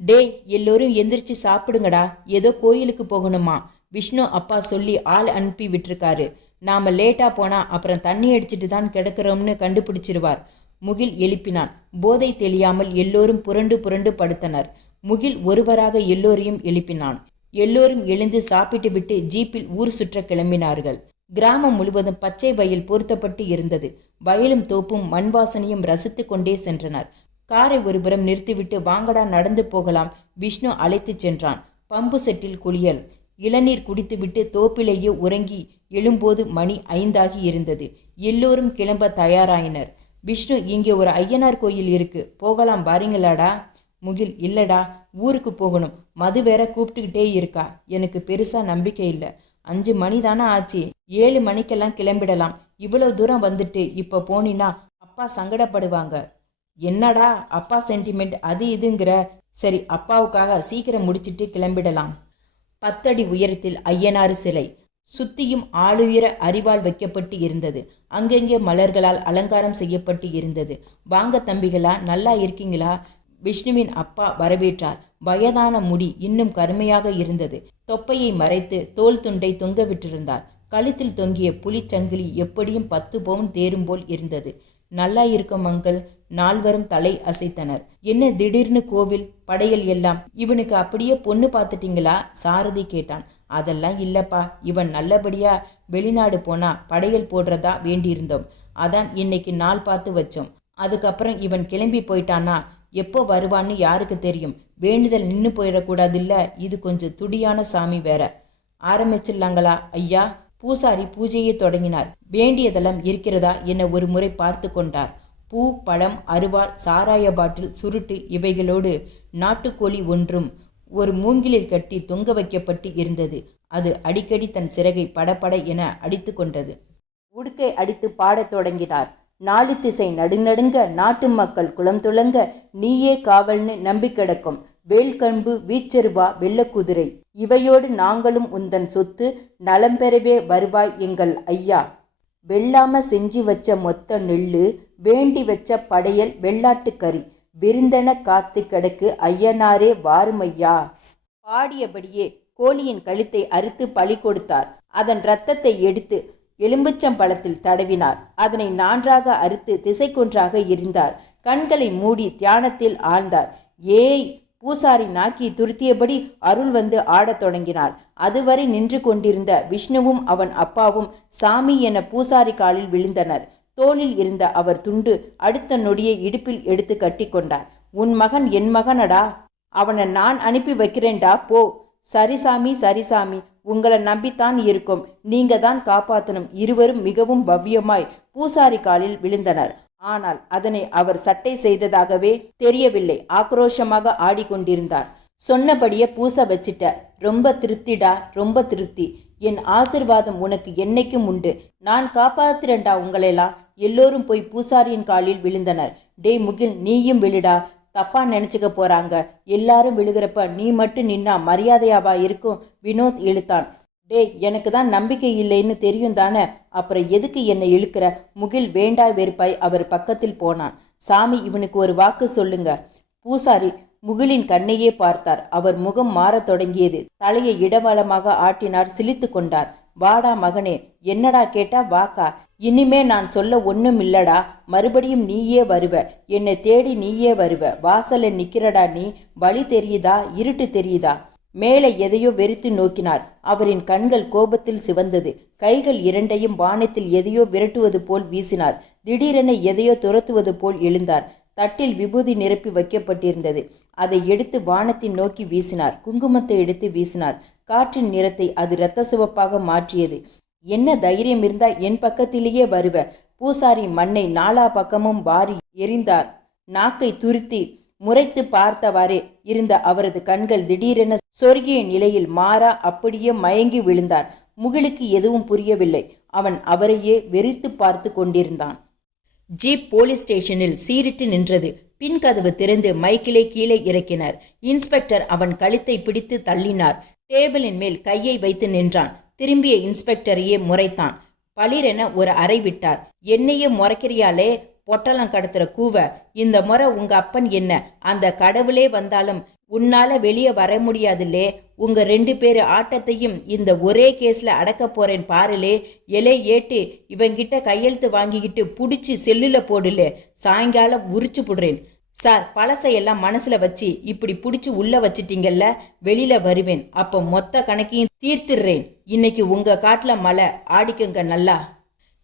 டேய், எல்லோரும் எந்திரிச்சு சாப்பிடுங்கடா. ஏதோ கோயிலுக்கு போகணுமா? விஷ்ணு அப்பா சொல்லி ஆள் அனுப்பி விட்டுருக்காரு. நாம லேட்டா போனா அப்புறம் தண்ணி அடிச்சிட்டு தான் கிடக்கிறோம்னு கண்டுபிடிச்சிருவார். முகில் எழுப்பினான். போதை தெளியாமல் எல்லோரும் புரண்டு புரண்டு படுத்தனர். முகில் ஒருவராக எல்லோரையும் எழுப்பினான். எல்லோரும் எழுந்து சாப்பிட்டு விட்டு ஜீப்பில் ஊர் சுற்ற கிளம்பினார்கள். கிராமம் முழுவதும் பச்சை வயல் பொருத்தப்பட்டு இருந்தது. வயலும் தோப்பும் மண் வாசனையும் ரசித்து கொண்டே சென்றனர். காரை ஒருபுறம் நிறுத்திவிட்டு வாங்கடா நடந்து போகலாம். விஷ்ணு அழைத்து சென்றான். பம்பு செட்டில் குளியல். இளநீர் குடித்துவிட்டு தோப்பிலேயே உறங்கி எழும்போது மணி 5 இருந்தது. எல்லோரும் கிளம்ப தயாராயினர். விஷ்ணு, இங்கே ஒரு ஐயனார் கோயில் இருக்கு, போகலாம் பாருங்களாடா. முகில், இல்லடா, ஊருக்கு போகணும். மது வேற கூப்பிட்டுக்கிட்டே இருக்கா. எனக்கு பெருசா நம்பிக்கை இல்லை. 5 மணி தானே ஆச்சு. 7 மணிக்கெல்லாம் கிளம்பிடலாம். இவ்வளவு தூரம் வந்துட்டு இப்ப போனினா அப்பா சங்கடப்படுவாங்க. என்னடா அப்பா சென்டிமெண்ட் அது இதுங்கிற? சரி, அப்பாவுக்காக சீக்கிரம் முடிச்சிட்டு கிளம்பிடலாம். 10 அடி உயரத்தில் ஐயனார் சிலை. சுத்தியும் ஆளுயர அரிவாள் வைக்கப்பட்டு இருந்தது. அங்கங்கே மலர்களால் அலங்காரம் செய்யப்பட்டு இருந்தது. வாங்க தம்பிகளா, நல்லா இருக்கீங்களா? விஷ்ணுவின் அப்பா வரவேற்றார். வயதான முடி இன்னும் கருமையாக இருந்தது. தொப்பையை மறைத்து தோல் துண்டை தொங்க விட்டிருந்தார். கழுத்தில் தொங்கிய புலிச்சங்கிலி எப்படியும் 10 பவுன் தேரும் போல் இருந்தது. நல்லா இருக்கும் அங்கிள். 4வரும் தலை அசைத்தனர். என்ன திடீர்னு கோவில் படையல் எல்லாம்? இவனுக்கு அப்படியே பொண்ணு பார்த்துட்டீங்களா? சாரதி கேட்டான். அதெல்லாம் இல்லப்பா, இவன் நல்லபடியா வெளிநாடு போனா படையல் போடுறதா வேண்டியிருந்தோம். அதான் இன்னைக்கு நாள் பார்த்து வச்சோம். அதுக்கப்புறம் இவன் கிளம்பி போயிட்டானா எப்போ வருவான்னு யாருக்கு தெரியும்? வேண்டுதல் நின்று போயிடக்கூடாதுல்ல. இது கொஞ்சம் துடியான சாமி வேற. ஆரம்பிச்சிடலாங்களா ஐயா? பூசாரி பூஜையை தொடங்கினார். வேண்டியதெல்லாம் இருக்கிறதா என ஒரு முறை பார்த்து கொண்டார். பூ, பழம், அருவாள், சாராய பாட்டில், சுருட்டு இவைகளோடு நாட்டுக்கோழி ஒன்றும் ஒரு மூங்கிலில் கட்டி தொங்க வைக்கப்பட்டு இருந்தது. அது அடிக்கடி தன் சிறகை படபட என அடித்து கொண்டது. உடுக்கை அடித்து பாடத் தொடங்கினார். 4 திசை நடுநடுங்க, நாட்டு மக்கள் குளம் துளங்க, நீயே காவல்னு நம்பி கிடக்கும் வேல்கம்பு, வீச்சருவா, வெள்ளக்குதிரை இவையோடு நாங்களும் உந்தன் சொத்து, நலம் பெறவே வருவாய் எங்கள் ஐயா. வெள்ளாம செஞ்சு வச்ச மொத்த நெல்லு, வேண்டி வச்ச படையல் வெள்ளாட்டுக்கறி, விருந்தென காத்து கிடக்கு ஐயனாரே வாருமையா. பாடியபடியே கோழியின் கழுத்தை அறுத்து பலி கொடுத்தார். அதன் இரத்தத்தை எடுத்து எலும்புச்சம்பழத்தில் தடவினார். அதனை நான்காக அறுத்து திசைக்கொன்றாக எறிந்தார். கண்களை மூடி தியானத்தில் ஆழ்ந்தார். ஏய், பூசாரி நாக்கி துருத்தியபடி அருள் வந்து ஆடத் தொடங்கினார். அதுவரை நின்று கொண்டிருந்த விஷ்ணுவும் அவன் அப்பாவும் சாமி என பூசாரி காலில் விழுந்தனர். தோளில் இருந்த அவர் துண்டு அடுத்த நொடியை இடுப்பில் எடுத்து கட்டி கொண்டார். உன் மகன் என் மகனடா. அவனை நான் அனுப்பி வைக்கிறேன்டா, போ. சரிசாமி, சரிசாமி, உங்களை நம்பித்தான் இருக்கும். நீங்க தான் காப்பாற்றணும். இருவரும் மிகவும் பவ்யமாய் பூசாரி காலில் விழுந்தனர். ஆனால் அதனை அவர் சட்டை செய்ததாகவே தெரியவில்லை. ஆக்ரோஷமாக ஆடிக்கொண்டிருந்தார். சொன்னபடியே பூச வச்சிட்ட. ரொம்ப திருப்திடா, ரொம்ப திருப்தி. என் ஆசிர்வாதம் உனக்கு என்னைக்கும் உண்டு. நான் காப்பாத்துறேன்டா உங்களெல்லாம். எல்லோரும் போய் பூசாரியின் காலில் விழுந்தனர். டே முகில், நீயும் விழுடா. தப்பா நினைச்சுக்க போறாங்க. எல்லாரும் விழுகிறப்ப நீ மட்டும் நின்னா மரியாதையாவா இருக்கும்? வினோத் இழுத்தான். டே, எனக்கு தான் நம்பிக்கை இல்லைன்னு தெரியும் தானே, அப்புறம் எதுக்கு என்னை இழுக்கிற? முகில் வேண்டா வெறுப்பாய் அவர் பக்கத்தில் போனான். சாமி, இவனுக்கு ஒரு வாக்கு சொல்லுங்க. பூசாரி முகிலின் கண்ணையே பார்த்தார். அவர் முகம் மாறத் தொடங்கியது. தலையை இடவளமாக ஆட்டினார். சிலித்து கொண்டார். வாடா மகனே. என்னடா கேட்டா? வாக்கா? இனிமே நான் சொல்ல ஒன்றும் இல்லடா. மறுபடியும் நீயே வருவ. என்னை தேடி நீயே வருவ. வாசல்ல நிக்கிறடா நீ. வழி தெரியுதா? இருட்டு தெரியுதா? மேலே எதையோ வெறித்து நோக்கினார். அவரின் கண்கள் கோபத்தில் சிவந்தது. கைகள் இரண்டையும் வானத்தில் எதையோ விரட்டுவது போல் வீசினார். திடீரென எதையோ துரத்துவது போல் எழுந்தார். தட்டில் விபூதி நிரப்பி வைக்கப்பட்டிருந்தது. அதை எடுத்து வானத்தின் நோக்கி வீசினார். குங்குமத்தை எடுத்து வீசினார். காற்றின் நிறத்தை அது இரத்த சிவப்பாக மாற்றியது. என்ன தைரியம் இருந்தா என் பக்கத்திலேயே வருவ? பூசாரி மண்ணை நாலா பக்கமும் வாரி எறிந்தார். நாக்கை துருத்தி முறைத்து பார்த்தவாறே இருந்த அவரது கண்கள் திடீரென சொருகிய நிலையில் மாறா அப்படியே மயங்கி விழுந்தார். முகிலுக்கு எதுவும் புரியவில்லை. அவன் அவரையே வெறித்து பார்த்து கொண்டிருந்தான். ஜீப் போலீஸ் ஸ்டேஷனில் சீரிட்டு நின்றது. பின் கதவு திறந்து மைக்கிளை கீழே இறக்கினர். இன்ஸ்பெக்டர் அவன் கழுத்தை பிடித்து தள்ளினார். டேபிளின் மேல் கையை வைத்து நின்றான். திரும்பிய இன்ஸ்பெக்டரையே முறைத்தான். பளிரென ஒரு அறை விட்டார். என்னையே முறைக்கிறியாலே பொட்டலம் கடத்துற கூவ, இந்த முறை உங்க அப்பன் என்ன அந்த கடவுளே வந்தாலும் உன்னால வெளியே வர முடியாதுல்லே. உங்க 2 பேரு ஆட்டத்தையும் இந்த ஒரே கேஸ்ல அடக்க போறேன் பாருலே. எலே ஏட்டு, இவங்கிட்ட கையெழுத்து வாங்கிக்கிட்டு புடிச்சு செல்லுல போடுலே. சாயங்காலம் உரிச்சு புடுறேன் சார். பழசையெல்லாம் மனசுல வச்சு இப்படி புடிச்சு உள்ள வச்சிட்டீங்கல்ல, வெளியில வருவேன். அப்போ மொத்த கணக்கையும் தீர்த்துடுறேன். இன்னைக்கு உங்க காட்டுல மழை, ஆடிக்குங்க நல்லா.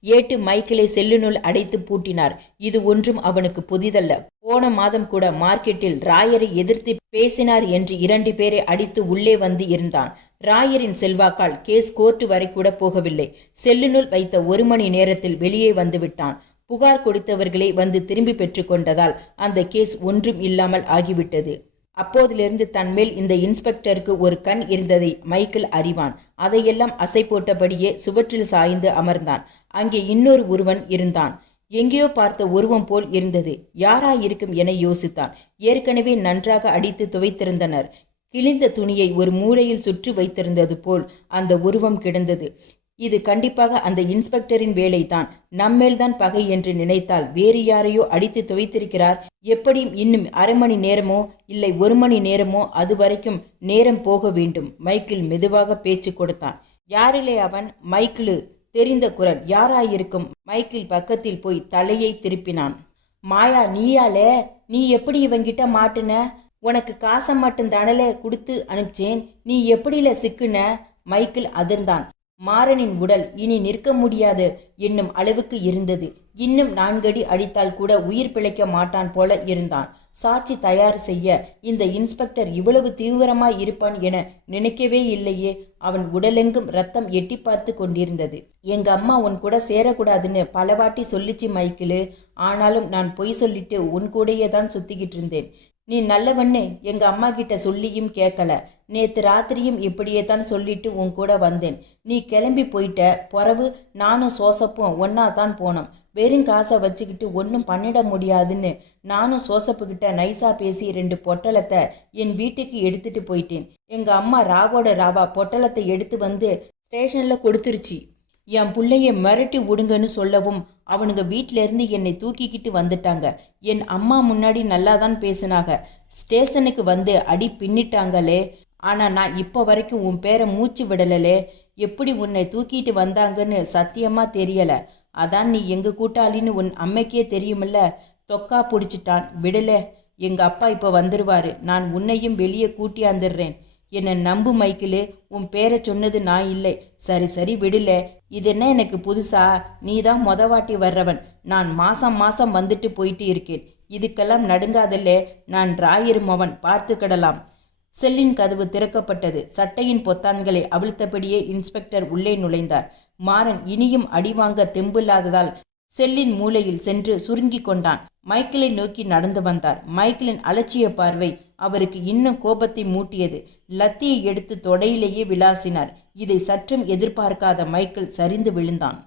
ஏட்டு மைக்கிளை செல்லுனுள் அடைத்து பூட்டினார். இது ஒன்றும் அவனுக்கு புதிதல்ல. போன மாதம் கூட மார்க்கெட்டில் ராயரை எதிர்த்து பேசினார் என்று 2 பேரை அடித்து உள்ளே வந்து இருந்தான். ராயரின் செல்வாக்கால் கேஸ் கோர்ட்டு வரை கூட போகவில்லை. செல்லுனுள் வைத்த 1 மணி நேரத்தில் வெளியே வந்து விட்டான். புகார் கொடுத்தவர்களை வந்து திரும்பி பெற்று கொண்டதால் அந்த கேஸ் ஒன்றும் இல்லாமல் ஆகிவிட்டது. அப்போதிலிருந்து தன்மேல் இந்த இன்ஸ்பெக்டருக்கு ஒரு கண் இருந்ததை மைக்கேல் அறிவான். அதையெல்லாம் அசை போட்டபடியே சுவற்றில் சாய்ந்து அமர்ந்தான். அங்கே இன்னொரு உருவன் இருந்தான். எங்கேயோ பார்த்த உருவம் போல் இருந்தது. யாராயிருக்கும் என யோசித்தான். ஏற்கனவே நன்றாக அடித்து துவைத்திருந்தனர். கிழிந்த துணியை ஒரு மூலையில் சுற்றி வைத்திருந்தது போல் அந்த உருவம் கிடந்தது. இது கண்டிப்பாக அந்த இன்ஸ்பெக்டரின் வேலைதான். நம்மேல்தான் பகை என்று நினைத்தால் வேறு யாரையோ அடித்து துவைத்திருக்கிறார். எப்படியும் இன்னும் அரை மணி நேரமோ இல்லை 1 மணி நேரமோ, அது வரைக்கும் நேரம் போக வேண்டும். மைக்கேல் மெதுவாக பேச்சு கொடுத்தான். யாரிலே அவன்? மைக்கேலு தெரிந்த குரல். யாராயிருக்கும்? மைக்கேல் பக்கத்தில் போய் தலையை திருப்பினான். மாயா, நீயாலே? நீ எப்படி இவங்கிட்ட மாட்டுன? உனக்கு காசை மட்டும் தானலே கொடுத்து அனுப்பிச்சேன். நீ எப்படில சிக்குன? மைக்கேல் அதிர்ந்தான். மாறனின் உடல் இனி நிற்க முடியாது என்னும் அளவுக்கு இருந்தது. இன்னும் 4 அடி அடித்தால் கூட உயிர் பிழைக்க மாட்டான் போல இருந்தான். சாட்சி தயார் செய்ய இந்த இன்ஸ்பெக்டர் இவ்வளவு தீவிரமாய் இருப்பான் என நினைக்கவே இல்லையே. அவன் உடலெங்கும் ரத்தம் எட்டி பார்த்து கொண்டிருந்தது. எங்க அம்மா உன் கூட சேரக்கூடாதுன்னு பலவாட்டி சொல்லிச்சு மைக்கேலு. ஆனாலும் நான் பொய் சொல்லிட்டு உன் கூடையே தான் சுத்திக்கிட்டு இருந்தேன். நீ நல்லவன்னு எங்க அம்மா கிட்ட சொல்லியும் கேட்கல. நேத்து ராத்திரியும் இப்படியே தான் சொல்லிட்டு உன் கூட வந்தேன். நீ கிளம்பி போயிட்ட. பிறகு நானும் சோசப்பும் ஒன்னா தான் போனோம். வெறும் காசை வச்சுக்கிட்டு ஒன்றும் பண்ணிட முடியாதுன்னு நானும் சோசப்புக்கிட்ட நைஸா பேசி 2 பொட்டலத்தை என் வீட்டுக்கு எடுத்துட்டு போயிட்டேன். எங்க அம்மா ராவோட ராவா பொட்டலத்தை எடுத்து வந்து ஸ்டேஷன்ல கொடுத்துருச்சு. என் பிள்ளைய மிரட்டி விடுங்கன்னு சொல்லவும் அவனுங்க வீட்டிலேருந்து என்னை தூக்கிக்கிட்டு வந்துட்டாங்க. என் அம்மா முன்னாடி நல்லா தான் பேசினாங்க. ஸ்டேஷனுக்கு வந்து அடி பின்னிட்டாங்களே. ஆனால் நான் இப்போ வரைக்கும் உன் பேரை மூச்சு விடலலே. எப்படி உன்னை தூக்கிட்டு வந்தாங்கன்னு சத்தியமாக தெரியலை. அதான் நீ எங்கள் கூட்டாளின்னு உன் அம்மைக்கே தெரியுமில்ல. தொக்கா பிடிச்சிட்டான். விடலை. எங்கள் அப்பா இப்போ வந்துடுவார். நான் உன்னையும் வெளியே கூட்டியாந்துடுறேன். என்னை நம்பு மைக்கேலு. உன் பேரை சொன்னது நான் இல்லை. சரி சரி விடல. இது என்ன எனக்கு புதுசா? நீ தான் மொதவாட்டி வர்றவன். நான் மாசம் வந்துட்டு போயிட்டு இருக்கேன். இதுக்கெல்லாம் நடுங்காதல்லே. நான் ராயரும் அவன் பார்த்துக்கிடலாம். செல்லின் கதவு திறக்கப்பட்டது. சட்டையின் பொத்தான்களை அவிழ்த்தபடியே இன்ஸ்பெக்டர் உள்ளே நுழைந்தார். மாறன் இனியும் அடிவாங்க தெம்பில்லாததால் செல்லின் மூலையில் சென்று சுருங்கி கொண்டான். மைக்கேலை நோக்கி நடந்து வந்தார். மைக்கேலின் அலட்சிய பார்வை அவருக்கு இன்னும் கோபத்தை மூட்டியது. லத்தியை எடுத்து தொடையிலேயே விளாசினார். இதை சற்றும் எதிர்பார்க்காத மைக்கேல் சரிந்து விழுந்தான்.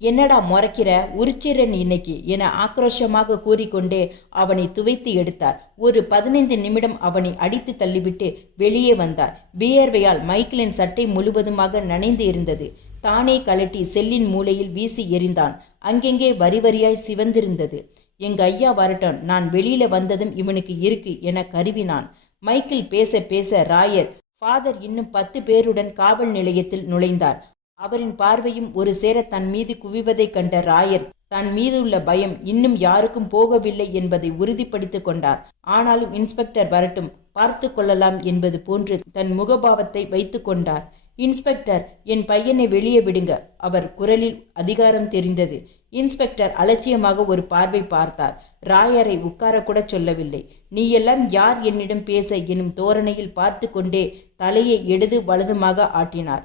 என்னடா முறைக்கிற? உரிச்சிரன் இன்னைக்கு என ஆக்ரோஷமாக கூறிக்கொண்டே அவனை துவைத்து எடுத்தார். ஒரு 15 நிமிடம் அவனை அடித்து தள்ளிவிட்டு வெளியே வந்தார். வியர்வையால் மைக்கேலின் சட்டை முழுவதுமாக நனைந்து இருந்தது. தானே கலட்டி செல்லின் மூலையில் வீசி எறிந்தான். அங்கெங்கே வரி வரியாய் சிவந்திருந்தது. எங்க ஐயா வரட்டும், நான் வெளியில வந்ததும் இவனுக்கு இருக்கு என கருவினான். மைக்கேல் பேச பேச ராயர் ஃபாதர் இன்னும் 10 பேருடன் காவல் நிலையத்தில் நுழைந்தார். அவரின் பார்வையும் ஒரு சேர தன் மீது குவிவதை கண்ட ராயர் தன் மீது உள்ள பயம் இன்னும் யாருக்கும் போகவில்லை என்பதை உறுதிப்படுத்திக் கொண்டார். ஆனாலும் இன்ஸ்பெக்டர் வரட்டும், பார்த்து கொள்ளலாம் என்பது போன்று தன் முகபாவத்தை வைத்து கொண்டார். இன்ஸ்பெக்டர், என் பையனை வெளியே விடுங்க. அவர் குரலில் அதிகாரம் தெரிந்தது. இன்ஸ்பெக்டர் அலட்சியமாக ஒரு பார்வை பார்த்தார். ராயரை உட்காரக்கூட சொல்லவில்லை. நீ எல்லாம் யார் என்னிடம் பேச எனும் தோரணையில் பார்த்து கொண்டே தலையை இடது வலதுமாக ஆட்டினார்.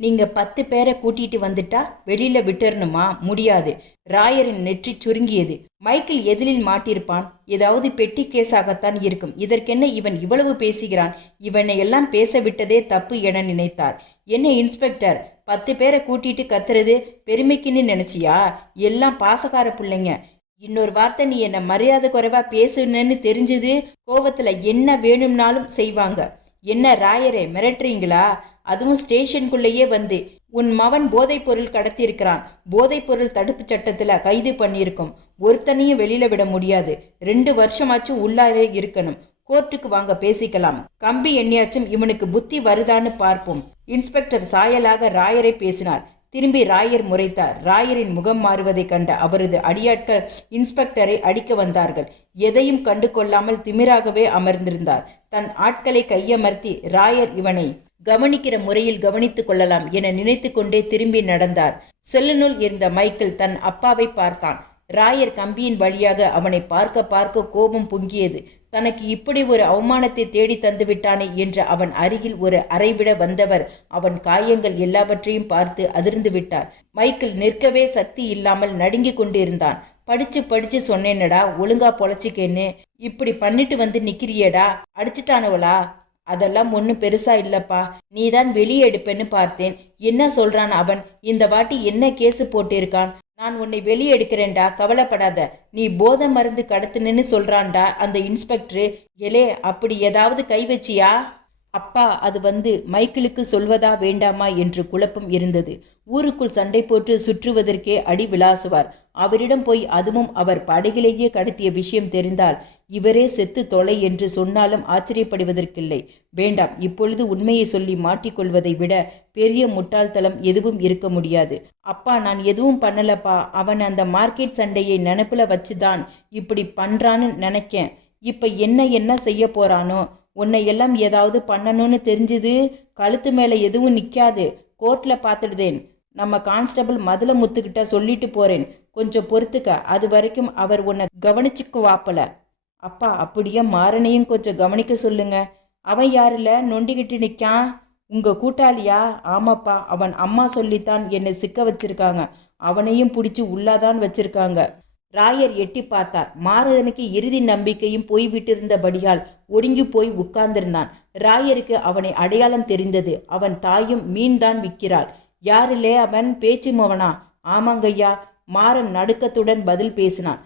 நீங்க 10 பேரை கூட்டிட்டு வந்துட்டா வெளியில விட்டுறணுமா? முடியாது. ராயரின் நெற்றி சுருங்கியது. மைக்கேல் எதிலில் மாட்டிருப்பான்? ஏதாவது பெட்டி கேஸாகத்தான் இருக்கும். இதற்கென்ன இவன் இவ்வளவு பேசுகிறான்? இவனை எல்லாம் பேச விட்டதே தப்பு என நினைத்தார். என்ன இன்ஸ்பெக்டர், 10 பேரை கூட்டிட்டு கத்துறது பெருமைக்குன்னு நினைச்சியா? எல்லாம் பாசக்கார பிள்ளைங்க. இன்னொரு வார்த்தை நீ என்ன மரியாதை குறைவா பேசுனேன்னு தெரிஞ்சது கோவத்துல என்ன வேணும்னாலும் செய்வாங்க. என்ன ராயரே, மிரட்டுறீங்களா? அதுவும் ஸ்டேஷனுக்குள்ளேயே வந்து. உன் மவன் போதைப் பொருள் கடத்தியிருக்கிறான். போதைப் பொருள் தடுப்பு சட்டத்துல கைது பண்ணியிருக்கோம். ஒருத்தனையும் வெளியில விட முடியாது. 2 வருஷமாச்சும் உள்ளாரே இருக்கணும். கோர்ட்டுக்கு வாங்க, பேசிக்கலாம். கம்பி எண்ணியாச்சும் இவனுக்கு புத்தி வருதான்னு பார்ப்போம். இன்ஸ்பெக்டர் சாயலாக ராயரை பேசினார். திரும்பி ராயர் முறைத்தார். ராயரின் முகம் மாறுவதை கண்ட அவரது அடியாட்கள் இன்ஸ்பெக்டரை அடிக்க வந்தார்கள். எதையும் கண்டு கொள்ளாமல் திமிராகவே அமர்ந்திருந்தார். தன் ஆட்களை கையமர்த்தி ராயர் இவனை கவனிக்கிற முறையில் கவனித்துக் கொள்ளலாம் என நினைத்து கொண்டே திரும்பி நடந்தார். செல்லுனுள் இருந்த மைக்கேல் தன் அப்பாவை பார்த்தான். ராயர் கம்பியின் வழியாக அவனை பார்க்க பார்க்க கோபம் பொங்கியது. தனக்கு இப்படி ஒரு அவமானத்தை தேடி தந்துவிட்டானே என்று அவன் அருகில் ஒரு அறைவிட வந்தவர் அவன் காயங்கள் எல்லாவற்றையும் பார்த்து அதிர்ந்து விட்டார். மைக்கேல் நிற்கவே சக்தி இல்லாமல் நடுங்கிக் கொண்டிருந்தான். படிச்சு சொன்னேனடா, ஒழுங்கா பொழைச்சிக்கேன்னு. இப்படி பண்ணிட்டு வந்து நிக்கிறியேடா. அடிச்சிட்டானவளா? அதெல்லாம் ஒன்றும் பெருசா இல்லப்பா. நீதான் வெளியே எடுப்பேன்னு பார்த்தேன். என்ன சொல்றான் அவன்? இந்த வாட்டி என்ன கேஸு போட்டிருக்கான்? நான் உன்னை வெளியே எடுக்கிறேன்டா, கவலைப்படாத. நீ போதை மருந்து கடத்துனேன்னு சொல்றான்டா அந்த இன்ஸ்பெக்டரு. எலே, அப்படி ஏதாவது கை வச்சியா? அப்பா, அது மைக்கேலுக்கு சொல்வதா வேண்டாமா என்று குழப்பம் இருந்தது. ஊருக்குள் சண்டை போட்டு சுற்றுவதற்கே அடி விளாசுவார். அவரிடம் போய் அதுவும் அவர் படகிலேயே கடத்திய விஷயம் தெரிந்தால் இவரே செத்து தொலை என்று சொன்னாலும் ஆச்சரியப்படுவதற்கில்லை. வேண்டாம், இப்பொழுது உண்மையை சொல்லி மாட்டிக்கொள்வதை விட பெரிய முட்டாள்தனம் எதுவும் இருக்க முடியாது. அப்பா, நான் எதுவும் பண்ணலப்பா. அவன் அந்த மார்க்கெட் சண்டையை நினப்புல வச்சுதான் இப்படி பண்றான்னு நினைக்கேன். இப்ப என்ன செய்ய போறானோ? உன்னை எல்லாம் ஏதாவது பண்ணணும்னு தெரிஞ்சது கழுத்து மேலே எதுவும் நிற்காது. கோர்ட்டில் பார்த்துடுதேன். நம்ம கான்ஸ்டபிள் மதுல முத்துக்கிட்ட சொல்லிட்டு போறேன். கொஞ்சம் பொறுத்துக்க. அது வரைக்கும் அவர் உன்னை கவனிச்சுக்குவாப்பல. அப்பா, அப்படியே மாறனையும் கொஞ்சம் கவனிக்க சொல்லுங்க. அவன் யாருல நொண்டிக்கிட்டு நிற்கான்? உங்க கூட்டாளியா? ஆமாப்பா, அவன் அம்மா சொல்லித்தான் என்னை சிக்க வச்சிருக்காங்க. அவனையும் பிடிச்சி உள்ளாதான் வச்சிருக்காங்க. ராயர் எட்டி பார்த்தார். மாறுதனுக்கு இறுதி நம்பிக்கையும் போய்விட்டிருந்தபடியால் ஒடுங்கி போய் உட்கார்ந்திருந்தான். ராயருக்கு அவனை அடையாளம் தெரிந்தது. அவன் தாயும் மீன் தான் விற்கிறாள். யாருலே அவன்? பேச்சு மவனா? ஆமாங்கய்யா. மாறன் நடுக்கத்துடன் பதில் பேசினான்.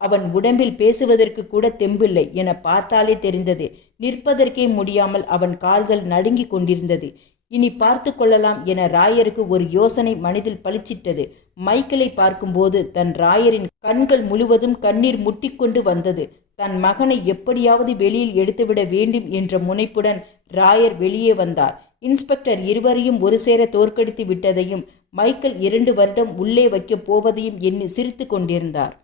அவன் உடம்பில் பேசுவதற்கு கூட தெம்பில்லை என பார்த்தாலே தெரிந்தது. நிற்பதற்கே முடியாமல் அவன் கால்கள் நடுங்கி கொண்டிருந்தது. இனி பார்த்து கொள்ளலாம் என ராயருக்கு ஒரு யோசனை மனதில் பளிச்சிட்டது. மைக்கேலை பார்க்கும்போது தன் ராயரின் கண்கள் முழுவதும் கண்ணீர் முட்டிக்கொண்டு வந்தது. தன் மகனை எப்படியாவது வெளியில் எடுத்துவிட வேண்டும் என்ற முனைப்புடன் ராயர் வெளியே வந்தார். இன்ஸ்பெக்டர் இருவரையும் ஒரு சேர தோற்கடித்து விட்டதையும் மைக்கேல் 2 வருடம் உள்ளே வைக்கப் போவதையும் எண்ணி சிரித்து கொண்டிருந்தார்.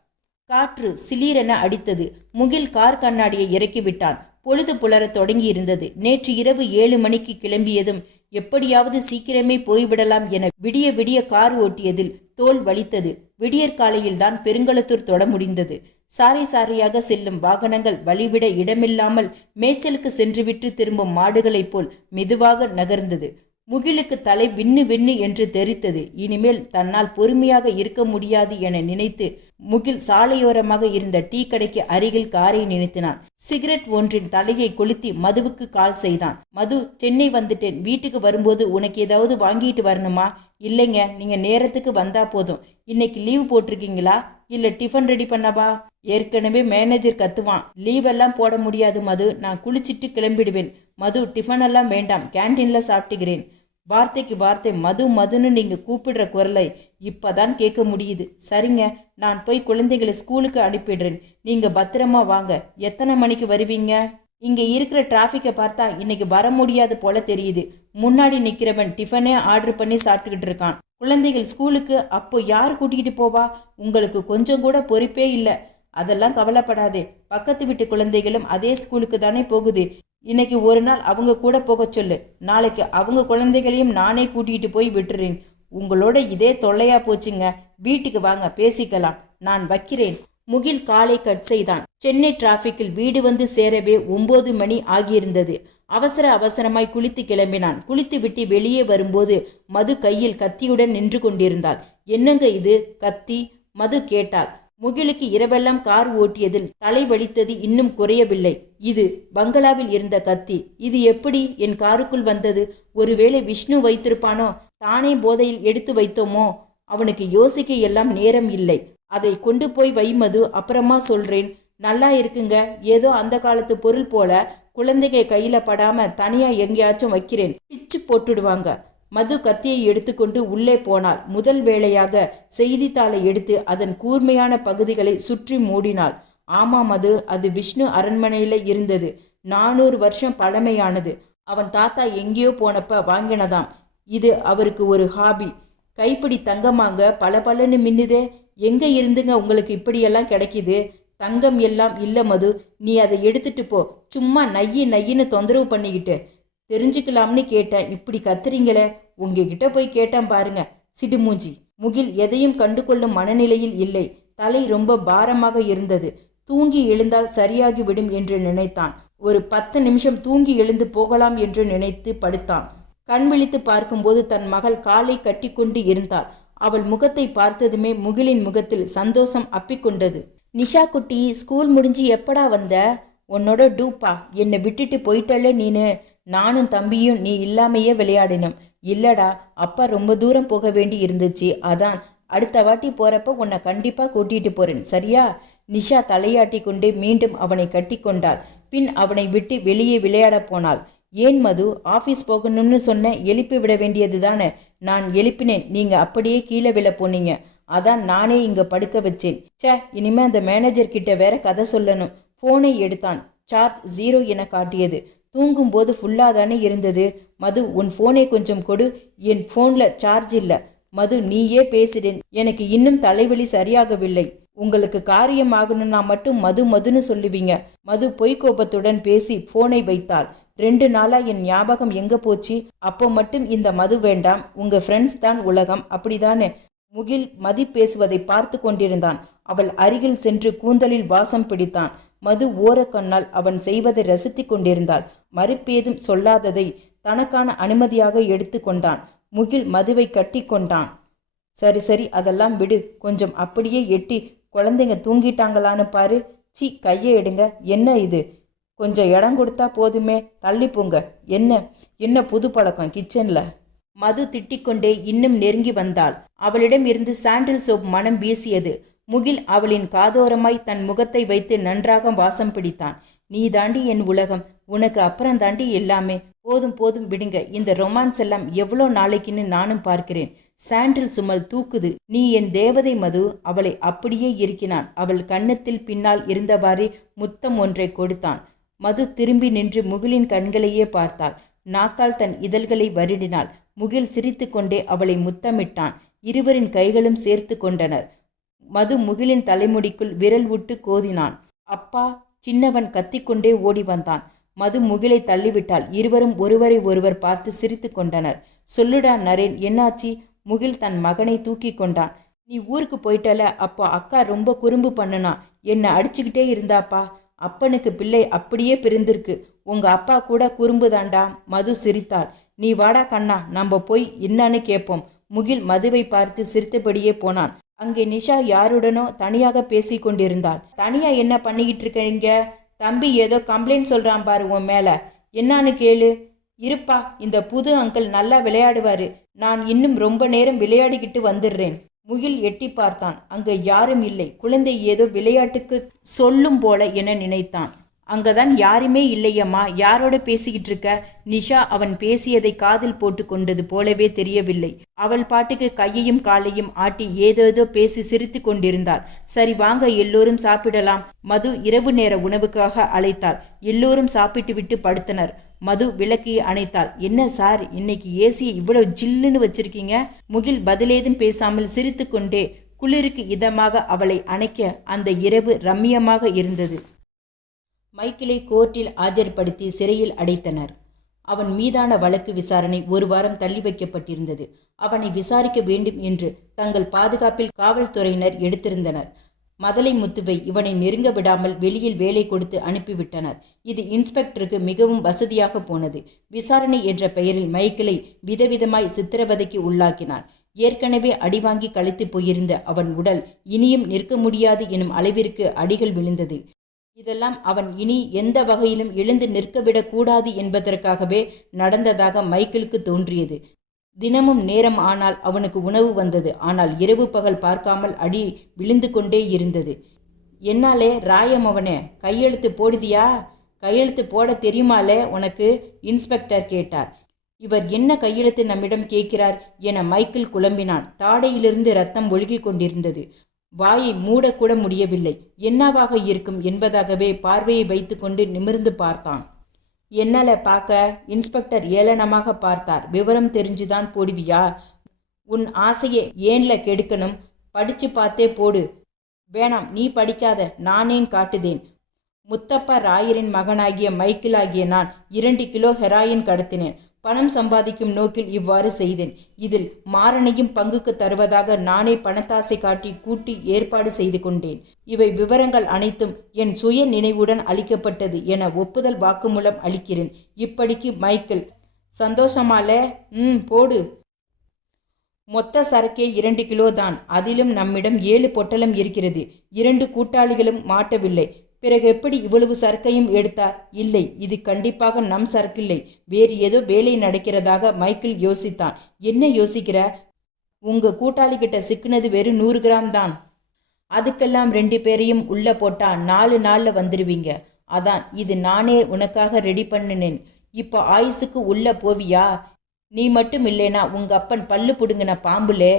காற்று சிலீரென அடித்தது. முகில் கார் கண்ணாடியை இறக்கிவிட்டான். பொழுது புலர தொடங்கி இருந்தது. நேற்று இரவு 7 மணிக்கு கிளம்பியதும் எப்படியாவது சீக்கிரமே போய்விடலாம் என விடிய விடிய கார் ஓட்டியதில் தோல் வலித்தது. விடியற்காலையில் தான் பெருங்களத்தூர் தொட முடிந்தது. சாரை சாரையாக செல்லும் வாகனங்கள் வழிவிட இடமில்லாமல் மேய்ச்சலுக்கு சென்றுவிட்டு திரும்பும் மாடுகளைப் போல் மெதுவாக நகர்ந்தது. முகிலுக்கு தலை விண்ணு விண்ணு என்று தெரித்தது. இனிமேல் தன்னால் பொறுமையாக இருக்க முடியாது என நினைத்து முகில் சாலையோரமாக இருந்த டீ கடைக்கு அருகில் காரை நிறுத்தினான். சிகரெட் ஒன்றின் தலையை கொளுத்தி மதுவுக்கு கால் செய்தான். மது, சென்னை வந்துட்டேன். வீட்டுக்கு வரும்போது உனக்கு ஏதாவது வாங்கிட்டு வரணுமா? இல்லைங்க, நீங்க நேரத்துக்கு வந்தா போதும். இன்னைக்கு லீவ் போட்டிருக்கீங்களா? இல்ல டிஃபன் ரெடி பண்ணவா? ஏற்கனவே மேனேஜர் கத்துவான். லீவ் எல்லாம் போட முடியாது மது. நான் குளிச்சிட்டு கிளம்பிடுவேன். மது, டிஃபன் எல்லாம் வேண்டாம், கேன்டீன்ல சாப்பிட்டுக்கிறேன். வார்த்தைக்கு வார்த்தை மது மதுன்னு நீங்க கூப்பிடுற குரலை இப்பதான் கேட்க முடியுது. சரிங்க, நான் போய் குழந்தைகளை ஸ்கூலுக்கு அனுப்பிடுறேன். நீங்க பத்திரமா வாங்க. எத்தனை மணிக்கு வருவீங்க? இங்க இருக்கிற டிராஃபிக்கை பார்த்தா இன்னைக்கு வர முடியாது போல தெரியுது. முன்னாடி நிக்கிறவன் டிஃபனே ஆர்டர் பண்ணி சாப்பிட்டுக்கிட்டு இருக்கான். குழந்தைகள் ஸ்கூலுக்கு அப்போ யார் கூட்டிகிட்டு போவா? உங்களுக்கு கொஞ்சம் கூட பொறுப்பே இல்லை. அதெல்லாம் கவலைப்படாதே. பக்கத்து வீட்டு குழந்தைகளும் அதே ஸ்கூலுக்கு தானே போகுது. இன்னைக்கு ஒரு நாள் அவங்க கூட போக சொல்லு. நாளைக்கு அவங்க குழந்தைகளையும் நானே கூட்டிகிட்டு போய் விட்டுறேன். உங்களோட இதே தொல்லையா போச்சுங்க. வீட்டுக்கு வாங்க, பேசிக்கலாம். நான் வைக்கிறேன். முகில் காலை கட் செய்தான். சென்னை டிராபிக்கில் வீடு வந்து சேரவே 9 மணி ஆகியிருந்தது. அவசரமாய் குளித்து கிளம்பினான். குளித்து விட்டு வெளியே வரும்போது மது கையில் கத்தியுடன் நின்று கொண்டிருந்தாள். என்னங்க இது கத்தி? மது கேட்டாள். முகிலுக்கு இரவெல்லாம் கார் ஓட்டியதில் தலை வலித்தது இன்னும் குறையவில்லை. இது பங்களாவில் இருந்த கத்தி. இது எப்படி என் காருக்குள் வந்தது? ஒருவேளை விஷ்ணு வைத்திருப்பானோ? தானே போதையில் எடுத்து வைத்தோமோ? அவனுக்கு யோசிக்க எல்லாம் நேரம் இல்லை. அதை கொண்டு போய் வை மது, அப்புறமா சொல்றேன். நல்லா இருக்குங்க. ஏதோ அந்த காலத்து பொருள் போல. குழந்தைங்க கையில படாம தனியா எங்கேயாச்சும் வைக்கிறேன், பிச்சு போட்டுடுவாங்க. மது கத்தியை எடுத்துக்கொண்டு உள்ளே போனாள். முதல் வேளையாக செய்தித்தாளை எடுத்து அதன் கூர்மையான பகுதிகளை சுற்றி மூடினாள். ஆமா மது, அது விஷ்ணு அரண்மனையில இருந்தது. 400 வருஷம் பழமையானது. அவன் தாத்தா எங்கேயோ போனப்ப வாங்கினதாம். இது அவருக்கு ஒரு ஹாபி. கைப்பிடி தங்கமாங்க, பளபளன்னு மின்னுதே. எங்க இருந்துங்க உங்களுக்கு இப்படியெல்லாம் கிடைக்குது? தங்கம் எல்லாம் இல்ல மது, நீ அதை எடுத்துட்டு போ. சும்மா நையின்னு தொந்தரவு பண்ணிக்கிட்டு. தெரிஞ்சுக்கலாம்னு கேட்டேன், இப்படி கத்துறீங்களே. உங்ககிட்ட போய் கேட்டேன் பாருங்க, சிடுமூஞ்சி. முகில் எதையும் கண்டு கொள்ளும் மனநிலையில் இல்லை. தலை ரொம்ப பாரமாக இருந்தது. தூங்கி எழுந்தால் சரியாகிவிடும் என்று நினைத்தான். ஒரு 10 நிமிஷம் தூங்கி எழுந்து போகலாம் என்று நினைத்து படுத்தான். கண் விழித்து பார்க்கும்போது தன் மகள் காலை கட்டி கொண்டு இருந்தாள். அவள் முகத்தை பார்த்ததுமே முகிலின் முகத்தில் சந்தோஷம் அப்பிக்கொண்டது. நிஷா குட்டி, ஸ்கூல் முடிஞ்சு எப்படா வந்த? உன்னோட டூப்பா, என்னை விட்டுட்டு போயிட்டல நீனு. நானும் தம்பியும் நீ இல்லாமையே விளையாடினோம். இல்லடா, அப்பா ரொம்ப தூரம் போக வேண்டி இருந்துச்சு. அதான் அடுத்த வாட்டி போறப்ப உன்னை கண்டிப்பா கூட்டிட்டு போறேன், சரியா? நிஷா தலையாட்டி கொண்டு மீண்டும் அவனை கட்டி கொண்டாள். பின் அவனை விட்டு வெளியே விளையாட போனாள். ஏன் மது, ஆபீஸ் போகணும்னு சொன்ன, எழுப்பி விட வேண்டியது தானே? நான் எழுப்பினேன், நீங்க அப்படியே கீழே விழ போனீங்க. அதான் நானே இங்க படுக்க வச்சேன். இனிமே அந்த மேனேஜர் கிட்ட வேற கதை சொல்லணும். போனை எடுத்தான். சார்ஜ் 0 என காட்டியது. தூங்கும்போது ஃபுல்லா தானே இருந்தது. மது, உன் போனை கொஞ்சம் கொடு. என் போன்ல சார்ஜ் இல்ல. மது, நீயே பேசிடேன். எனக்கு இன்னும் தலைவலி சரியாகவில்லை. உங்களுக்கு காரியம் ஆகணும்னா மட்டும் மதுன்னு சொல்லுவீங்க. மது பொய்க்கோபத்துடன் பேசி போனை வைத்தாள். 2 நாளா என் ஞாபகம் எங்க போச்சு? அப்போ மட்டும் இந்த மது வேண்டாம். உங்க ஃப்ரெண்ட்ஸ் தான் உலகம், அப்படிதானே? முகில் மதி பேசுவதை பார்த்து கொண்டிருந்தான். அவள் அருகில் சென்று கூந்தலில் வாசம் பிடித்தான். மது ஓரக்கண்ணால் அவன் செய்வதை ரசித்து கொண்டிருந்தாள். மறுப்பேதும் சொல்லாததை தனக்கான அனுமதியாக எடுத்து கொண்டான். முகில் மதுவை கட்டி கொண்டான். சரி அதெல்லாம் விடு. கொஞ்சம் அப்படியே எட்டி குழந்தைங்க தூங்கிட்டாங்களான்னு பாரு. கையை எடுங்க. என்ன இது? கொஞ்சம் இடம் கொடுத்தா போதுமே. தள்ளி போங்க. என்ன புது பழக்கம் கிச்சன்ல? மது திட்டிக்கொண்டே இன்னும் நெருங்கி வந்தாள். அவளிடம் இருந்து சாண்டில் சோப் மனம் வீசியது. முகில் அவளின் காதோரமாய் தன் முகத்தை வைத்து நன்றாக வாசம் பிடித்தான். நீ தாண்டி என் உலகம். உனக்கு அப்புறம் தாண்டி எல்லாமே. போதும் விடுங்க. இந்த ரொமான்ஸ் எல்லாம் எவ்வளோ நாளைக்குன்னு நானும் பார்க்கிறேன். சாண்டில் சுமல் தூக்குது. நீ என் தேவதை மது. அவளை அப்படியே இருக்கினான். அவள் கன்னத்தில் பின்னால் இருந்தவாறே முத்தம் ஒன்றை கொடுத்தான். மது திரும்பி நின்று முகிலின் கண்களையே பார்த்தாள். நாக்கால் தன் இதழ்களை வருடினாள். முகில் சிரித்து கொண்டே அவளை முத்தமிட்டான். இருவரின் கைகளும் சேர்த்து கொண்டனர். மது முகிலின் தலைமுடிக்குள் விரல் விட்டு கோதினான். அப்பா! சின்னவன் கத்திக்கொண்டே ஓடி வந்தான். மது முகிலை தள்ளிவிட்டாள். இருவரும் ஒருவரை ஒருவர் பார்த்து சிரித்து கொண்டனர். சொல்லுடா நரேன், என்னாச்சு? முகில் தன் மகனை தூக்கி கொண்டான். நீ ஊருக்கு போயிட்டல, அப்போ அக்கா ரொம்ப குறும்பு பண்ணுனா. என்னை அடிச்சுக்கிட்டே இருந்தாப்பா. அப்பனுக்கு பிள்ளை அப்படியே பிரிந்திருக்கு. உங்க அப்பா கூட குறும்பு தாண்டா. மது சிரித்தாள். நீ வாடா கண்ணா, நம்ம போய் என்னன்னு கேட்போம். முகில் மதுவை பார்த்து சிரித்தபடியே போனான். அங்கே நிஷா யாருடனோ தனியாக பேசி கொண்டிருந்தாள். தனியா என்ன பண்ணிக்கிட்டு இருக்கீங்க? தம்பி ஏதோ கம்ப்ளைண்ட் சொல்றான் பாரு உன் மேல. என்னான்னு கேளு. இருப்பா, இந்த புது அங்கிள் நல்லா விளையாடுவாரு. நான் இன்னும் ரொம்ப நேரம் விளையாடிக்கிட்டு வந்துடுறேன். முகில் எட்டி பார்த்தான். அங்க யாரும் இல்லை. குழந்தை ஏதோ விளையாட்டுக்கு சொல்லும் போல என நினைத்தான். அங்கதான் யாருமே இல்லையம்மா. யாரோட பேசிக்கிட்டு இருக்க? நிஷா அவன் பேசியதை காதில் போட்டு கொண்டது போலவே தெரியவில்லை. அவள் பாட்டுக்கு கையையும் காலையும் ஆட்டி ஏதேதோ பேசி சிரித்து கொண்டிருந்தாள். சரி வாங்க, எல்லோரும் சாப்பிடலாம். மது இரவு நேர உணவுக்காக அழைத்தாள். எல்லோரும் சாப்பிட்டு விட்டு படுத்தனர். மது விளக்கியை அணைத்தாள். என்ன சார், இன்னைக்கு ஏசியை இவ்வளவு ஜில்லுன்னு வச்சிருக்கீங்க? முகில் பதிலேதும் பேசாமல் சிரித்து கொண்டே குளிருக்கு இதமாக அவளை அணைக்க அந்த இரவு ரம்மியமாக இருந்தது. மைக்கேலை கோர்ட்டில் ஆஜர்படுத்தி சிறையில் அடைத்தனர். அவன் மீதான வழக்கு விசாரணை 1 வாரம் தள்ளி வைக்கப்பட்டிருந்தது. அவனை விசாரிக்க வேண்டும் என்று தங்கள் பாதுகாப்பில் காவல்துறையினர் எடுத்திருந்தனர். மதலை முத்துவை இவனை நெருங்க விடாமல் வெளியில் வேலை கொடுத்து அனுப்பிவிட்டனர். இது இன்ஸ்பெக்டருக்கு மிகவும் வசதியாக போனது. விசாரணை என்ற பெயரில் மைக்கேலை விதவிதமாய் சித்திரவதைக்கு உள்ளாக்கினார். ஏற்கனவே அடிவாங்கி களைத்து போயிருந்த அவன் உடல் இனியும் நிற்க முடியாது எனும் அளவிற்கு அடிகள் விழுந்தது. இதெல்லாம் அவன் இனி எந்த வகையிலும் எழுந்து நிற்கவிடக் கூடாது என்பதற்காகவே நடந்ததாக மைக்கேலுக்கு தோன்றியது. தினமும் நேரம் ஆனால் அவனுக்கு உணவு வந்தது. ஆனால் இரவு பகல் பார்க்காமல் அடி விழுந்து கொண்டே இருந்தது. என்னாலே ராயம் அவனே, கையெழுத்து போடுதியா? கையெழுத்து போட தெரியுமாலே உனக்கு? இன்ஸ்பெக்டர் கேட்டார். இவர் என்ன கையெழுத்து நம்மிடம் கேட்கிறார் என மைக்கேல் குழம்பினான். தாடையிலிருந்து ரத்தம் ஒழுகி கொண்டிருந்தது. வாயை மூடக்கூட முடியவில்லை. என்னவாக இருக்கும் என்பதாகவே பார்வையை வைத்து கொண்டு நிமிர்ந்து பார்த்தான். என்னால பார்க்க? இன்ஸ்பெக்டர் ஏளனமாக பார்த்தார். விவரம் தெரிஞ்சுதான் போடுவியா? உன் ஆசையை ஏன்ல கெடுக்கணும்? படிச்சு பார்த்தே போடு. வேணாம், நீ படிக்காத, நானேன் காட்டுதேன். முத்தப்பா ராயரின் மகனாகிய மைக்கேல் ஆகிய நான் 2 கிலோ ஹெராயின் கடத்தினேன். பணம் சம்பாதிக்கும் நோக்கில் இவ்வாறு செய்தேன். இதில் மாறனையும் பங்குக்கு தருவதாக நானே பணத்தாசை காட்டி கூட்டி ஏற்பாடு செய்து கொண்டேன். இவை விவரங்கள் அனைத்தும் என் சுய நினைவுடன் அளிக்கப்பட்டது என ஒப்புதல் வாக்குமூலம் அளிக்கிறேன். இப்படிக்கு மைக்கேல். சந்தோஷமால? போடு. மொத்த சரக்கே 2 கிலோ தான். அதிலும் நம்மிடம் 7 பொட்டலம் இருக்கிறது. 2 கூட்டாளிகளும் மாட்டவில்லை. பிறகு எப்படி இவ்வளவு சரக்கையும் எடுத்தார்? இல்லை, இது கண்டிப்பாக நம் சரக்கில்லை. வேறு ஏதோ வேலை நடக்கிறதாக மைக்கேல் யோசித்தான். என்ன யோசிக்கிற? உங்க கூட்டாளிகிட்ட சிக்கினது வெறும் 100 கிராம் தான். அதுக்கெல்லாம் 2 பேரையும் உள்ள போட்டா 4 நாள்ல வந்துடுவீங்க. அதான் இது நானே உனக்காக ரெடி பண்ணினேன். இப்போ ஆயுசுக்கு உள்ள போவியா? நீ மட்டும் இல்லைனா உங்க அப்பன் பல்லு புடுங்கின பாம்புலே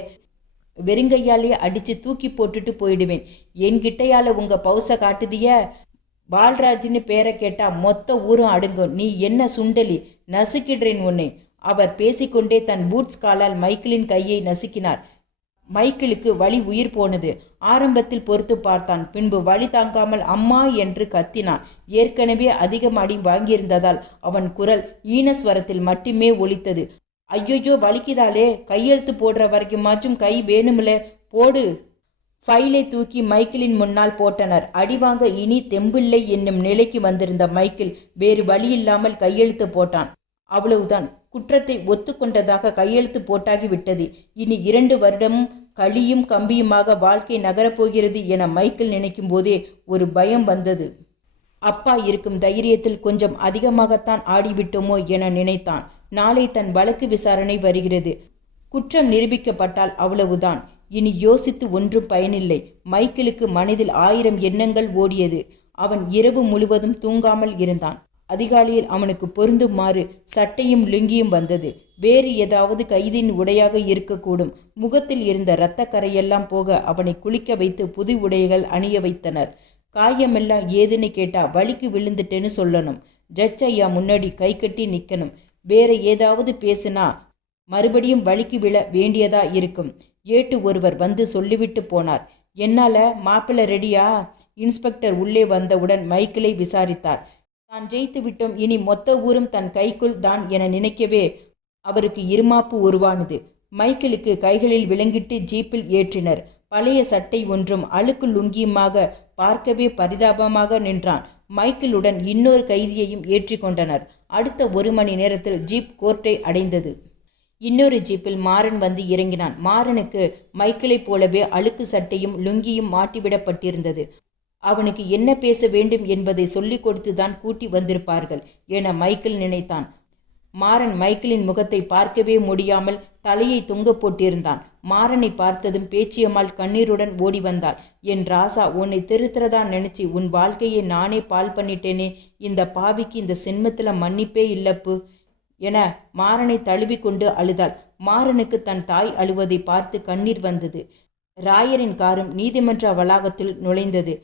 வெறுங்கையாலே அடித்து தூக்கி போட்டுட்டு போயிடுவேன். என்கிட்டையால் உங்கள் பவுசை காட்டுதிய? பால்ராஜ்னு பேரை கேட்டால் மொத்த ஊரும் அடுங்கும். நீ என்ன சுண்டலி, நசுக்கிடுறேன் உன்னை. அவர் பேசிக்கொண்டே தன் பூட்ஸ் காலால் மைக்கேலின் கையை நசுக்கினார். மைக்கேலுக்கு வலி உயிர் போனது. ஆரம்பத்தில் பொறுத்து பார்த்தான். பின்பு வலி தாங்காமல் அம்மா என்று கத்தினான். ஏற்கனவே அதிகம் அடி வாங்கியிருந்ததால் அவன் குரல் ஈனஸ்வரத்தில் மட்டுமே ஒலித்தது. ஐயோ, வலிக்குதாலே? கையெழுத்து போடுற வரைக்குமாச்சும் கை வேணுமில்ல, போடு. ஃபைலை தூக்கி மைக்கேலின் முன்னால் போட்டனர். அடிவாங்க இனி தெம்பில்லை என்னும் நிலைக்கு வந்திருந்த மைக்கேல் வேறு வழியில்லாமல் கையெழுத்து போட்டான். அவ்வளவுதான். குற்றத்தை ஒத்துக்கொண்டதாக கையெழுத்து போட்டாகி விட்டது. இனி 2 வருடமும் களியும் கம்பியுமாக வாழ்க்கை நகரப்போகிறது என மைக்கேல் நினைக்கும் போதே ஒரு பயம் வந்தது. அப்பா இருக்கும் தைரியத்தில் கொஞ்சம் அதிகமாகத்தான் ஆடிவிட்டோமோ என நினைத்தான். நாளை தன் வழக்கு விசாரணை வருகிறது. குற்றம் நிரூபிக்கப்பட்டால் அவ்வளவுதான். இனி யோசித்து ஒன்றும் பயனில்லை. மைக்கேலுக்கு மனதில் 1000 எண்ணங்கள் ஓடியது. அவன் இரவு முழுவதும் தூங்காமல் இருந்தான். அதிகாலையில் அவனுக்கு பொருந்துமாறு சட்டையும் லுங்கியும் வந்தது. வேறு ஏதாவது கைதின் உடையாக இருக்கக்கூடும். முகத்தில் இருந்த இரத்த கரையெல்லாம் போக அவனை குளிக்க வைத்து புது உடைகள் அணிய வைத்தனர். காயமெல்லாம் ஏதுன்னு கேட்டா வலிக்கு விழுந்துட்டேன்னு சொல்லணும். ஜட்ஜ் ஐயா முன்னாடி கை கட்டி நிற்கணும். வேற ஏதாவது பேசுனா மறுபடியும் வலிக்கு விழ வேண்டியதா இருக்கும். ஏட்டு ஒருவர் வந்து சொல்லிவிட்டு போனார். என்னால மாப்பிள்ளை ரெடியா? இன்ஸ்பெக்டர் உள்ளே வந்தவுடன் மைக்கேலை விசாரித்தார். தான் ஜெயித்து விட்டோம், இனி மொத்த ஊரும் தன் கைக்குள் தான் என நினைக்கவே அவருக்கு இருமாப்பு உருவானது. மைக்கேலுக்கு கைகளில் விலங்கிட்டு ஜீப்பில் ஏற்றினர். பழைய சட்டை ஒன்றும் அழுக்கு லுங்கியுமாக பார்க்கவே பரிதாபமாக நின்றான். மைக்கேலுடன் இன்னொரு கைதியையும் ஏற்றி கொண்டனர். அடுத்த 1 மணி நேரத்தில் ஜீப் கோர்ட்டை அடைந்தது. இன்னொரு ஜீப்பில் மாறன் வந்து இறங்கினான். மாறனுக்கு மைக்கேலைப் போலவே அழுக்கு சட்டையும் லுங்கியும் மாட்டிவிடப்பட்டிருந்தது. அவனுக்கு என்ன பேச வேண்டும் என்பதை சொல்லிக் கொடுத்துதான் கூட்டி வந்திருப்பார்கள் என மைக்கேல் நினைத்தான். மாறன் மைக்கேலின் முகத்தை பார்க்கவே முடியாமல் தலையை தொங்க போட்டிருந்தான். மாறனை பார்த்ததும் பேச்சியம்மாள் கண்ணீருடன் ஓடி வந்தாள். என் ராசா, உன்னை திருத்துறதா நினைச்சு உன் வாழ்க்கையை நானே பால் பண்ணிட்டேனே. இந்த பாவிக்கு இந்த சென்மத்துல மன்னிப்பே இல்லப்பு என மாறனை தழுவி கொண்டு அழுதாள். மாறனுக்கு தன் தாய் அழுவதை பார்த்து கண்ணீர் வந்தது. ராயரின் காரும் நீதிமன்ற வளாகத்தில் நுழைந்தது.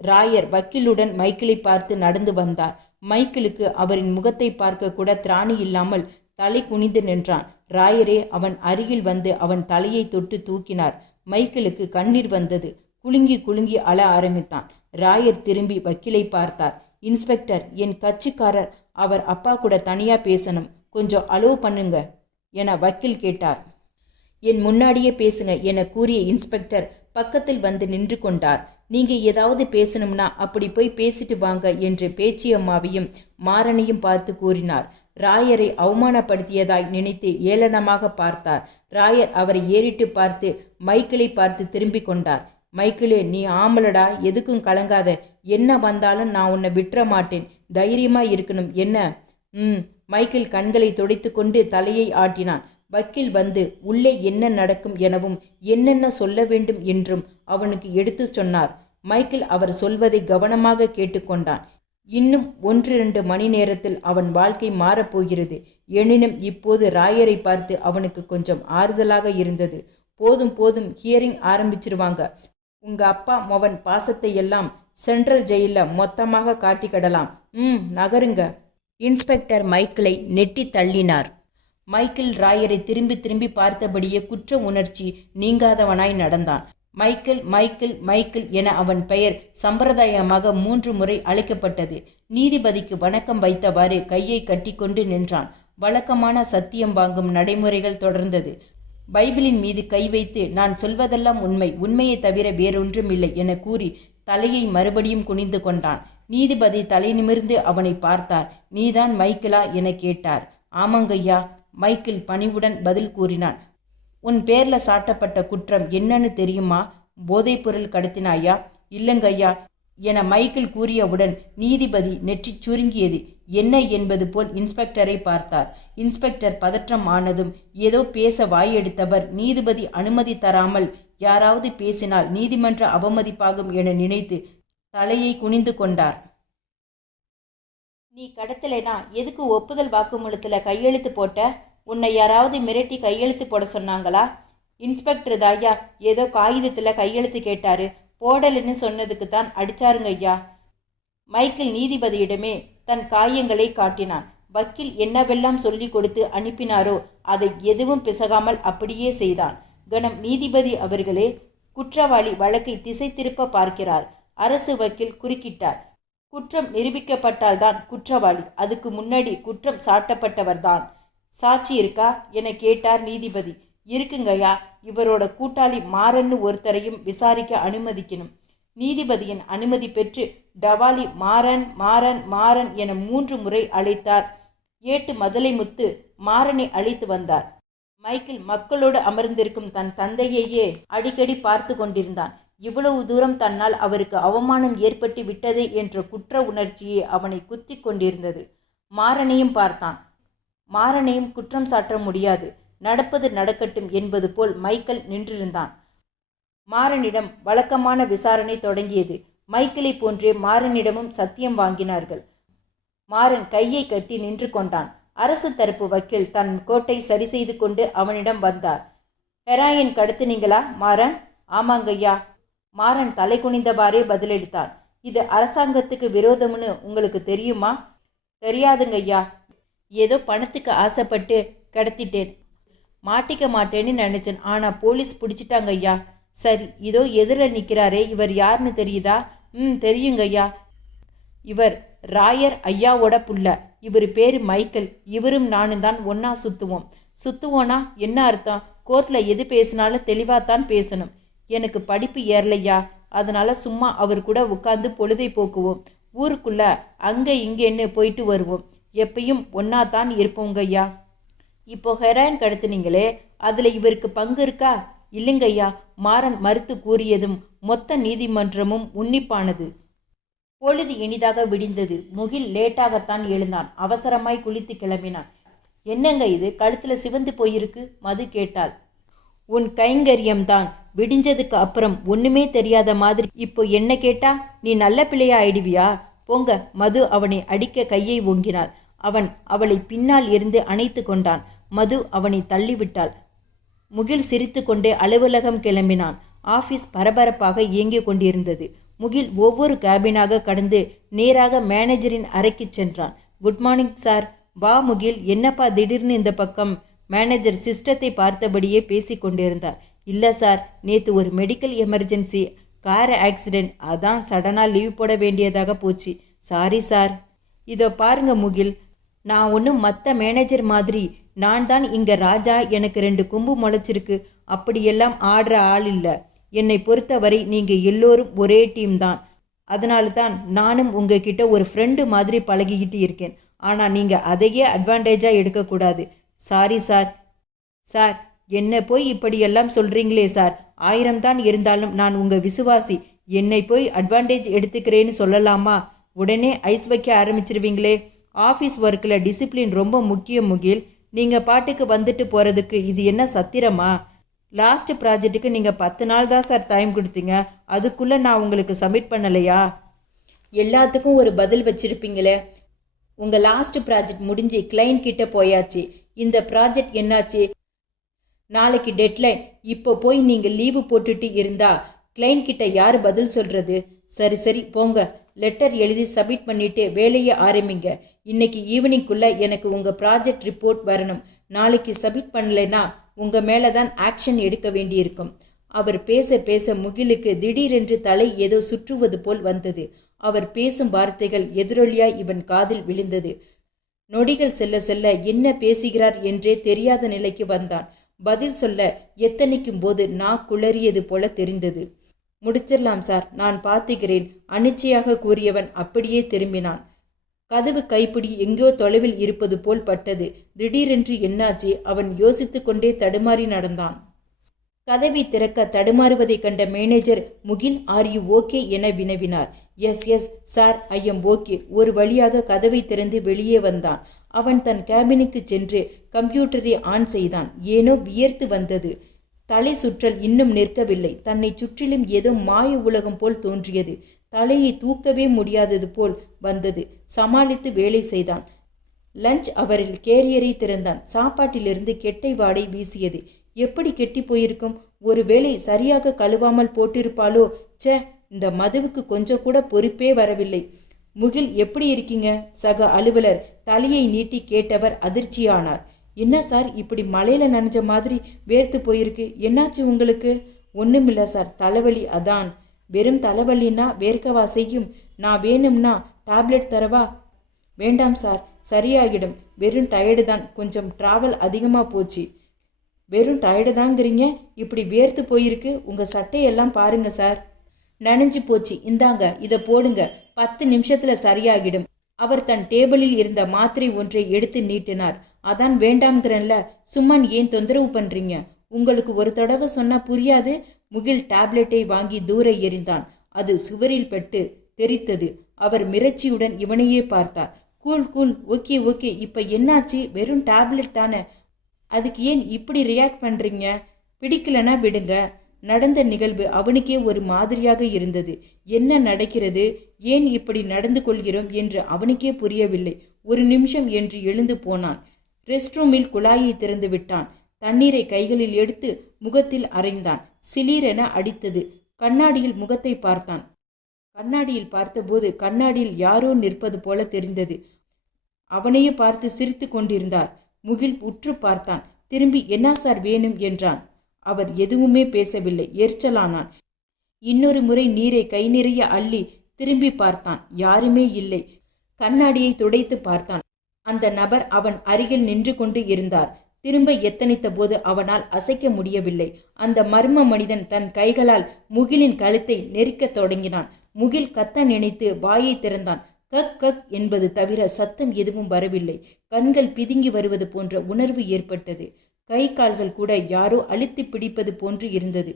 ராயர் வக்கீலுடன் மைக்கேலை பார்த்து நடந்து வந்தார். மைக்கேலுக்கு அவரின் முகத்தை பார்க்க கூட திராணி இல்லாமல் தலை குனிந்து நின்றான். ராயரே அவன் அருகில் வந்து அவன் தலையை தொட்டு தூக்கினார். மைக்கேலுக்கு கண்ணீர் வந்தது. குலுங்கி குலுங்கி அழ ஆரம்பித்தான். ராயர் திரும்பி வக்கீலை பார்த்தார். இன்ஸ்பெக்டர், என் கட்சிக்காரர், அவர் அப்பா கூட தனியா பேசணும், கொஞ்சம் அலோவ் பண்ணுங்க என வக்கீல் கேட்டார். என் முன்னாடியே பேசுங்க என கூறிய இன்ஸ்பெக்டர் பக்கத்தில் வந்து நின்று கொண்டார். நீங்க ஏதாவது பேசணும்னா அப்படி போய் பேசிட்டு வாங்க என்று பேச்சியம்மாவையும் மாறனையும் பார்த்து கூறினார். ராயரை அவமானப்படுத்தியதாய் நினைத்து ஏளனமாக பார்த்தார். ராயர் அவரை ஏறிட்டு பார்த்து மைக்கிளை பார்த்து திரும்பி கொண்டார். மைக்கிளே, நீ ஆம்பளடா, எதுக்கும் கலங்காத. என்ன வந்தாலும் நான் உன்னை விட்டுற மாட்டேன். தைரியமா இருக்கணும் என்ன? மைக்கேல் கண்களை துடைத்து கொண்டு தலையை ஆட்டினான். வக்கீல் வந்து உள்ளே என்ன நடக்கும் எனவும் என்னென்ன சொல்ல வேண்டும் என்றும் அவனுக்கு எடுத்து சொன்னார். மைக்கேல் அவர் சொல்வதை கவனமாக கேட்டுக்கொண்டான். இன்னும் 1-2 மணி நேரத்தில் அவன் வாழ்க்கை மாறப்போகிறது. எனினும் இப்போது ராயரை பார்த்து அவனுக்கு கொஞ்சம் ஆறுதலாக இருந்தது. போதும் போதும், ஹியரிங் ஆரம்பிச்சிருவாங்க. உங்க அப்பா மொவன் பாசத்தை எல்லாம் சென்ட்ரல் ஜெயிலில் மொத்தமாக காட்டிக்கிடலாம். நகருங்க. இன்ஸ்பெக்டர் மைக்கேலை நெட்டி தள்ளினார். மைக்கேல் ராயரை திரும்பி திரும்பி பார்த்தபடியே குற்ற உணர்ச்சி நீங்காதவனாய் நடந்தான். மைக்கேல் மைக்கேல் மைக்கேல் என அவன் பெயர் சம்பிரதாயமாக 3 முறை அழைக்கப்பட்டது. நீதிபதிக்கு வணக்கம் வைத்தவாறு கையை கட்டிக்கொண்டு நின்றான். வழக்கமான சத்தியம் வாங்கும் நடைமுறைகள் தொடர்ந்தது. பைபிளின் மீது கை வைத்து நான் சொல்வதெல்லாம் உண்மை, உண்மையை தவிர வேறொன்றுமில்லை என கூறி தலையை மறுபடியும் குனிந்து கொண்டான். நீதிபதி தலை நிமிர்ந்து அவனை பார்த்தார். நீதான் மைக்கேலா என கேட்டார். ஆமாங்கய்யா, மைக்கேல் பணிவுடன் பதில் கூறினான். உன் பேர்ல சாட்டப்பட்ட குற்றம் என்னன்னு தெரியுமா? போதைப்பொருள் கடத்தினாயா? இல்லைங்கய்யா என மைக்கேல் கூறியவுடன் நீதிபதி நெற்றி சுருங்கியது. என்ன என்பது போல் இன்ஸ்பெக்டரை பார்த்தார். இன்ஸ்பெக்டர் பதற்றம் ஆனதும் ஏதோ பேச வாயெடுத்தவர் நீதிபதி அனுமதி தராமல் யாராவது பேசினால் நீதிமன்ற அவமதிப்பாகும் என நினைத்து தலையை குனிந்து கொண்டார். நீ கடத்தலைனா எதுக்கு ஒப்புதல் வாக்குமூலத்தில் கையெழுத்து போட்ட? உன்னை யாராவது மிரட்டி கையெழுத்து போட சொன்னாங்களா? இன்ஸ்பெக்டர் தாயா ஏதோ காகிதத்தில் கையெழுத்து கேட்டாரு, போடலன்னு சொன்னதுக்கு தான் அடிச்சாருங்க ஐயா. மைக்கேல் நீதிபதியிடமே தன் காயங்களை காட்டினான். வக்கீல் என்னவெல்லாம் சொல்லி கொடுத்து அனுப்பினாரோ அதை எதுவும் பிசகாமல் அப்படியே செய்தான். கணம் நீதிபதி அவர்களே, குற்றவாளி வழக்கை திசை திருப்ப பார்க்கிறார். அரசு வக்கீல் குறுக்கிட்டார். குற்றம் நிரூபிக்கப்பட்டால்தான் குற்றவாளி, அதுக்கு முன்னாடி குற்றம் சாட்டப்பட்டவர்தான். சாட்சி இருக்கா என கேட்டார் நீதிபதி. இருக்குங்கய்யா, இவரோட கூட்டாளி மாறன்னு ஒருத்தரையும் விசாரிக்க அனுமதிக்கணும். நீதிபதியின் அனுமதி பெற்று டவாலி மாறன் மாறன் மாறன் என 3 முறை அழைத்தார். ஏட்டு மதலைமுத்து மாறனை அழைத்து வந்தார். மைக்கேல் மக்களோடு அமர்ந்திருக்கும் தன் தந்தையையே அடிக்கடி பார்த்து கொண்டிருந்தான். இவ்வளவு தூரம் தன்னால் அவருக்கு அவமானம் ஏற்பட்டு விட்டதே என்ற குற்ற உணர்ச்சியே அவனை குத்தி கொண்டிருந்தது. மாறனையும் பார்த்தான். மாறனையும் குற்றம் சாட்ட முடியாது. நடப்பது நடக்கட்டும் என்பது போல் மைக்கேல் நின்றிருந்தான். மாறனிடம் வழக்கமான விசாரணை தொடங்கியது. மைக்கேலை போன்றே மாறனிடமும் சத்தியம் வாங்கினார்கள். மாறன் கையை கட்டி நின்று கொண்டான். அரசு தரப்பு வக்கீல் தன் கோட்டை சரி செய்து கொண்டு அவனிடம் வந்தார். ஹெராயின் கடத்தினீங்களா மாறன்? ஆமாங்கய்யா. மாறன் தலை குனிந்தவாறே பதிலளித்தான். இது அரசாங்கத்துக்கு விரோதம்னு உங்களுக்கு தெரியுமா? தெரியாதுங்கய்யா. ஏதோ பணத்துக்கு ஆசைப்பட்டு கடத்திட்டேன். மாட்டிக்க மாட்டேன்னு நினைச்சேன். ஆனால் போலீஸ் பிடிச்சிட்டாங்க ஐயா. சரி, இதோ எதிரில் நிற்கிறாரே, இவர் யாருன்னு தெரியுதா? தெரியுங்கய்யா. இவர் ராயர் ஐயாவோட புள்ள. இவர் பேர் மைக்கேல். இவரும் நானும் தான் ஒன்றா சுற்றுவோம். சுற்றுவோன்னா என்ன அர்த்தம்? கோர்ட்டில் எது பேசினாலும் தெளிவாகத்தான் பேசணும். எனக்கு படிப்பு ஏறலையா, அதனால் சும்மா அவர் கூட உட்காந்து பொழுதை போக்குவோம். ஊருக்குள்ளே அங்கே இங்கேன்னு போயிட்டு வருவோம். எப்பயும் ஒன்றா தான் இருப்போங்க ஐயா. இப்போ ஹெராயின் கடத்துனீங்களே, அதில் இவருக்கு பங்கு இருக்கா? இல்லைங்கய்யா. மாறன் மறுத்து கூறியதும் மொத்த நீதிமன்றமும் உன்னிப்பானது. பொழுது இனிதாக விடிந்தது. முகில் லேட்டாகத்தான் எழுந்தான். அவசரமாய் குளித்து கிளம்பினான். என்னங்க இது, கழுத்தில் சிவந்து போயிருக்கு? மது கேட்டாள். உன் கைங்கரியம்தான். விடிஞ்சதுக்கு அப்புறம் ஒன்றுமே தெரியாத மாதிரி இப்போ என்ன கேட்டா நீ நல்ல பிள்ளையா ஆயிடுவியா? போங்க. மது அவனை அடிக்க கையை ஓங்கினாள். அவன் அவளை பின்னால் இருந்து அணைத்து கொண்டான். மது அவனை தள்ளிவிட்டாள். முகில் சிரித்து கொண்டே அலுவலகம் கிளம்பினான். ஆஃபீஸ் பரபரப்பாக இயங்கிக் கொண்டிருந்தது. முகில் ஒவ்வொரு கேபினாக கடந்து நேராக மேனேஜரின் அறைக்கு சென்றான். Good morning sir. வா முகில், என்னப்பா திடீர்னு இந்த பக்கம்? மேனேஜர் சிஸ்டத்தை பார்த்தபடியே பேசி கொண்டிருந்தார். இல்லை சார், நேற்று ஒரு மெடிக்கல் எமர்ஜென்சி, கார் ஆக்சிடெண்ட், அதான் சடனாக லீவ் போட வேண்டியதாக போச்சு. Sorry sir. இதோ பாருங்க முகில், நான் ஒன்றும் மற்ற மேனேஜர் மாதிரி நான் தான் இங்க ராஜா, எனக்கு 2 கொம்பு முளைச்சிருக்கு, அப்படியெல்லாம் ஆடுற ஆள் இல்லை. என்னை பொறுத்தவரை நீங்க எல்லோரும் ஒரே டீம் தான். அதனால தான் நானும் உங்ககிட்ட ஒரு ஃப்ரெண்டு மாதிரி பழகிக்கிட்டு இருக்கேன். ஆனால் நீங்கள் அதையே அட்வான்டேஜாக எடுக்கக்கூடாது. Sorry sir. சார், என்ன போய் இப்படியெல்லாம் சொல்கிறீங்களே சார். 1000 தான் இருந்தாலும் நான் உங்கள் விசுவாசி. என்னை போய் அட்வான்டேஜ் எடுத்துக்கிறேன்னு சொல்லலாமா? உடனே ஐஸ் வைக்க ஆரம்பிச்சிருவீங்களே. ஆஃபீஸ் ஒர்க்கில் டிசிப்ளின் ரொம்ப முக்கியம் முகில். நீங்கள் பாட்டுக்கு வந்துட்டு போகிறதுக்கு இது என்ன சத்திரமா? லாஸ்ட் ப்ராஜெக்ட்டுக்கு நீங்கள் 10 நாள் தான் சார் டைம் கொடுத்தீங்க. அதுக்குள்ளே நான் உங்களுக்கு சப்மிட் பண்ணலையா? எல்லாத்துக்கும் ஒரு பதில் வச்சுருப்பீங்களே. உங்கள் லாஸ்ட் ப்ராஜெக்ட் முடிஞ்சு கிளைண்ட் கிட்ட போயாச்சு. இந்த ப்ராஜெக்ட் என்னாச்சு? நாளைக்கு டெட்லைன். இப்போ போய் நீங்கள் லீவு போட்டுட்டு இருந்தா கிளைண்ட் கிட்ட யார் பதில் சொல்கிறது? சரி சரி போங்க, லெட்டர் எழுதி சப்மிட் பண்ணிவிட்டு வேலையை ஆரம்பிங்க. இன்னைக்கு ஈவினிங்குள்ளே எனக்கு உங்கள் ப்ராஜெக்ட் ரிப்போர்ட் வரணும். நாளைக்கு சப்மிட் பண்ணலைன்னா உங்கள் மேலே தான் ஆக்ஷன் எடுக்க வேண்டியிருக்கும். அவர் பேச பேச முகிலுக்கு திடீரென்று தலை ஏதோ சுற்றுவது போல் வந்தது. அவர் பேசும் வார்த்தைகள் எதிரொலியாய் இவன் காதில் விழுந்தது. நொடிகள் செல்ல செல்ல என்ன பேசுகிறார் என்றே தெரியாத நிலைக்கு வந்தான். பதில் சொல்ல எத்தனைக்கும் போது நான் குளறியது போல தெரிந்தது. முடிச்சிடலாம் சார், நான் பார்த்துக்கிறேன், அனிச்சையாக கூறியவன் அப்படியே திரும்பினான். கதவு கைப்பிடி எங்கோ தொலைவில் இருப்பது போல் பட்டது. திடீரென்று என்னாச்சு? அவன் யோசித்து கொண்டே தடுமாறி நடந்தான். கதவை திறக்க தடுமாறுவதை கண்ட manager, Mukil, are you okay என வினவினார். Yes yes sir, I am okay. ஒரு வழியாக கதவை திறந்து வெளியே வந்தான். அவன் தன் கேபினுக்கு சென்று கம்ப்யூட்டரை ஆன் செய்தான். ஏனோ வியர்த்து வந்தது. தலை சுற்றல் இன்னும் நிற்கவில்லை. தன்னை சுற்றிலும் ஏதோ மாய உலகம் போல் தோன்றியது. தலையை தூக்கவே முடியாதது போல் வந்தது. சமாளித்து வேலை செய்தான். லஞ்ச் அவரில் கேரியரை திறந்தான். சாப்பாட்டிலிருந்து கெட்டை வாடை வீசியது. எப்படி கெட்டி போயிருக்கும்? ஒருவேளை சரியாக கழுவாமல் போட்டிருப்பாளோ? சே, இந்த மதுவுக்கு கொஞ்சம் கூட பொறுப்பே வரவில்லை. முகில், எப்படி இருக்கீங்க? சக அலுவலர் தலையை நீட்டி கேட்டவர் அதிர்ச்சியானார். என்ன சார், இப்படி மழையில நனைஞ்ச மாதிரி வேர்த்து போயிருக்கு, என்னாச்சு உங்களுக்கு? ஒன்றுமில்ல சார், தலைவலி, அதான். வெறும் தலைவலின்னா வேர்க்கவா செய்யும்? நான் வேணும்னா டேப்லெட் தரவா? வேண்டாம் சார், சரியாகிடும். வெறும் டயர்டு தான், கொஞ்சம் டிராவல் அதிகமாக போச்சு. வெறும் டயர்டு தாங்கிறீங்க, இப்படி வேர்த்து போயிருக்கு. உங்கள் சட்டையெல்லாம் பாருங்க சார், நனைஞ்சு போச்சு. இந்தாங்க, இதை போடுங்க, 10 நிமிஷத்தில் சரியாகிடும். அவர் தன் டேபிளில் இருந்த மாத்திரை ஒன்றை எடுத்து நீட்டினார். அதான் வேண்டாம்ங்கிறன்ல, சும்மா ஏன் தொந்தரவு பண்ணுறீங்க? உங்களுக்கு ஒரு தடவை சொன்னால் புரியாது. முகில் டேப்லெட்டை வாங்கி தூர எறிந்தான். அது சுவரில் பட்டு தெரித்தது. அவர் மிரட்சியுடன் இவனையே பார்த்தார். கூல் கூல், ஓகே ஓகே, இப்போ என்னாச்சு? வெறும் டேப்லெட் தானே, அதுக்கு ஏன் இப்படி ரியாக்ட் பண்ணுறீங்க? பிடிக்கலனா விடுங்க. நடந்த நிகழ்வு அவனுக்கே ஒரு மாதிரியாக இருந்தது. என்ன நடக்கிறது, ஏன் இப்படி நடந்து கொள்கிறோம் என்று அவனுக்கே புரியவில்லை. ஒரு நிமிஷம் என்று எழுந்து போனான். ரெஸ்ட் ரூமில் குழாயை திறந்து விட்டான். தண்ணீரை கைகளில் எடுத்து முகத்தில் அரைந்தான். சிலீரென அடித்தது. கண்ணாடியில் முகத்தை பார்த்தான். கண்ணாடியில் பார்த்தபோது கண்ணாடியில் யாரோ நிற்பது போல தெரிந்தது. அவனையே பார்த்து சிரித்து கொண்டிருந்தார். முகில் உற்று பார்த்தான். திரும்பி என்ன சார் வேணும் என்றான். அவர் எதுவுமே பேசவில்லை. எரிச்சலானான். இன்னொரு முறை நீரை கை நிறைய அள்ளி திரும்பி பார்த்தான். யாருமே இல்லை. கண்ணாடியை துடைத்து பார்த்தான். அந்த நபர் அவன் அருகில் நின்று கொண்டு இருந்தார். திரும்ப எத்தனித்த போது அவனால் அசைக்க முடியவில்லை. அந்த மர்ம மனிதன் தன் கைகளால் முகிலின் கழுத்தை நெரிக்க தொடங்கினான். முகில் கத்த நினைத்து வாயை திறந்தான். கக் கக் என்பது தவிர சத்தம் எதுவும் வரவில்லை. கண்கள் பிதுங்கி வருவது போன்ற உணர்வு ஏற்பட்டது. கை கால்கள் கூட யாரோ அழுத்தி பிடிப்பது போன்று இருந்தது.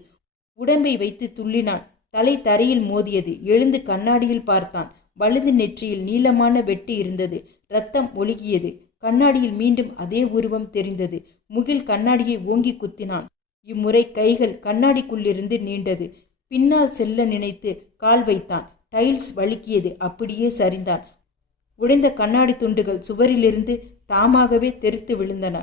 உடம்பை வைத்து துள்ளினான். தலை தரையில் மோதியது. எழுந்து கண்ணாடியில் பார்த்தான். வலது நெற்றியில் நீளமான வெட்டு இருந்தது. இரத்தம் ஒழுகியது. கண்ணாடியில் மீண்டும் அதே உருவம் தெரிந்தது. முகில் கண்ணாடியை ஓங்கி குத்தினான். இம்முறை கைகள் கண்ணாடிக்குள்ளிருந்து நீண்டது. பின்னால் செல்ல நினைத்து கால் வைத்தான். டைல்ஸ் வழுக்கியது. அப்படியே சரிந்தான். உடைந்த கண்ணாடி துண்டுகள் சுவரிலிருந்து தாமாகவே தெறித்து விழுந்தன.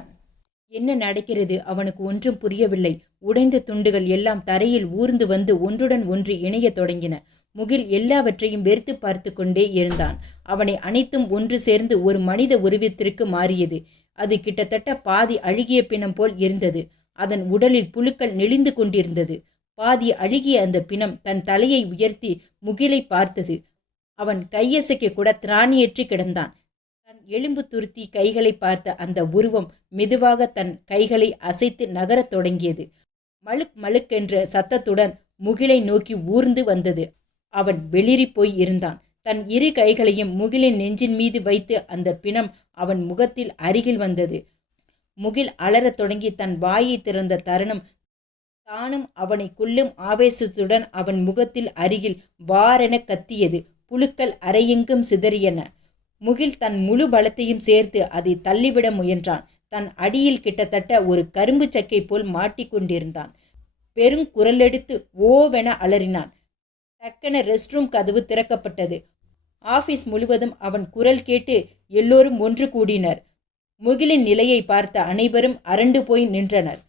என்ன நடக்கிறது? அவனுக்கு ஒன்றும் புரியவில்லை. உடைந்த துண்டுகள் எல்லாம் தரையில் ஊர்ந்து வந்து ஒன்றுடன் ஒன்று இணைய தொடங்கின. முகில் எல்லாவற்றையும் வெறுத்து பார்த்து கொண்டே இருந்தான். அவனை அனைத்தும் ஒன்று சேர்ந்து ஒரு மனித உருவத்திற்கு மாறியது. அது கிட்டத்தட்ட பாதி அழுகிய பிணம் போல் இருந்தது. அதன் உடலில் புழுக்கள் நெளிந்து கொண்டிருந்தது. பாதி அழுகிய அந்த பிணம் தன் தலையை உயர்த்தி முகிலை பார்த்தது. அவன் கையசைக்க கூட திராணியற்றி கிடந்தான். தன் எலும்பு துருத்தி கைகளை பார்த்த அந்த உருவம் மெதுவாக தன் கைகளை அசைத்து நகரத் தொடங்கியது. மழுக் மழுக்கென்ற சத்தத்துடன் முகிலை நோக்கி ஊர்ந்து வந்தது. அவன் வெளிரி போய் இருந்தான். தன் இரு கைகளையும் முகிலின் நெஞ்சின் மீது வைத்து அந்த பிணம் அவன் முகத்தில் அருகில் வந்தது. முகில் அலறத் தொடங்கி தன் வாயை திறந்த தருணம் தானும் அவனை கொல்லும் ஆவேசத்துடன் அவன் முகத்தில் அருகில் வாரென கத்தியது. புழுக்கள் அரையெங்கும் சிதறியன. முகில் தன் முழு பலத்தையும் சேர்த்து அதை தள்ளிவிட முயன்றான். தன் அடியில் கிட்டத்தட்ட ஒரு கரும்பு சக்கை போல் மாட்டிக்கொண்டிருந்தான். பெருங்குரலெடுத்து ஓவென அலறினான். டக்கென ரெஸ்ட் ரூம் கதவு திறக்கப்பட்டது. ஆபீஸ் முழுவதும் அவன் குரல் கேட்டு எல்லோரும் ஒன்று கூடினர். முகிலின் நிலையை பார்த்த அனைவரும் அரண்டு போய் நின்றனர்.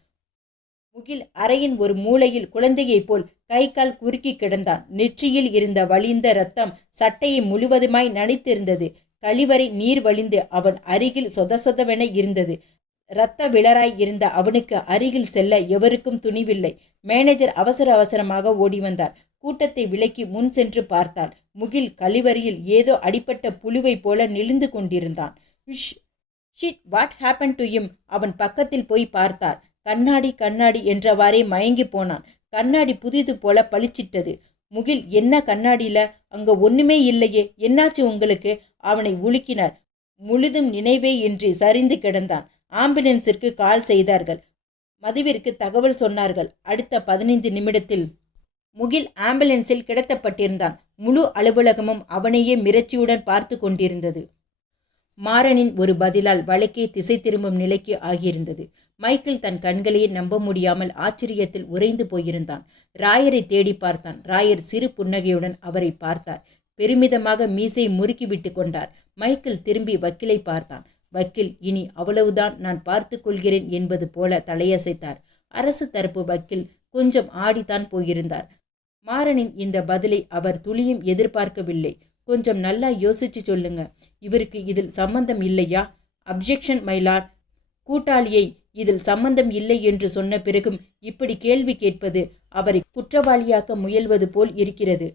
முகில் அறையின் ஒரு மூலையில் குழந்தையைப் போல் கை கால் குறுக்கி கிடந்தான். நெற்றியில் இருந்த வழிந்த இரத்தம் சட்டையை முழுவதுமாய் நனைத்திருந்தது. கழிவறை நீர் வழிந்து அவன் அருகில் சொதசொதவென இருந்தது. இரத்த விளராய் இருந்த அவனுக்கு அருகில் செல்ல எவருக்கும் துணிவில்லை. மேனேஜர் அவசர அவசரமாக ஓடி வந்தார். கூட்டத்தை விலக்கி முன் சென்று பார்த்தாள். முகில் கழிவறையில் ஏதோ அடிப்பட்ட புழுவை போல நெளிந்து கொண்டிருந்தான். Shit, what happen to him? அவன் பக்கத்தில் போய் பார்த்தார். கண்ணாடி கண்ணாடி என்றவாறே மயங்கி போனான். கண்ணாடி புதிது போல பளிச்சிட்டது. முகில், என்ன கண்ணாடியில? அங்க ஒண்ணுமே இல்லையே, என்னாச்சு உங்களுக்கு? அவனை உலுக்கினார். முழுதும் நினைவே இன்றி சரிந்து கிடந்தான். ஆம்புலன்ஸிற்கு கால் செய்தார்கள். மதுவிற்கு தகவல் சொன்னார்கள். அடுத்த 15 நிமிடத்தில் முகில் ஆம்புலன்ஸில் கிடத்தப்பட்டிருந்தான். முழு அலுவலகமும் அவனையே மிரட்சியுடன் பார்த்து கொண்டிருந்தது. மாறனின் ஒரு பதிலால் வழக்கே திசை திரும்பும் நிலைக்கு ஆகியிருந்தது. மைக்கேல் தன் கண்களையே நம்ப முடியாமல் ஆச்சரியத்தில் உறைந்து போயிருந்தான். ராயரை தேடி பார்த்தான். ராயர் சிறு புன்னகையுடன் அவரை பார்த்தார். பெருமிதமாக மீசையை முறுக்கிவிட்டு கொண்டார். மைக்கேல் திரும்பி வக்கீலை பார்த்தான். வக்கீல், இனி அவ்வளவுதான், நான் பார்த்து கொள்கிறேன் என்பது போல தலையசைத்தார். அரசு தரப்பு வக்கீல் கொஞ்சம் ஆடித்தான் போயிருந்தார். மாறனின் இந்த பதிலை அவர் துளியும் எதிர்பார்க்கவில்லை. கொஞ்சம் நல்லா யோசிச்சு சொல்லுங்க, இவருக்கு இதில் சம்பந்தம் இல்லையா? அப்ஜெக்ஷன் மைலார்ட். கூட்டாளியை இதில் சம்பந்தம் இல்லை என்று சொன்ன பிறகும் இப்படி கேள்வி கேட்பது அவரை குற்றவாளியாக்க முயல்வது போல் இருக்கிறது.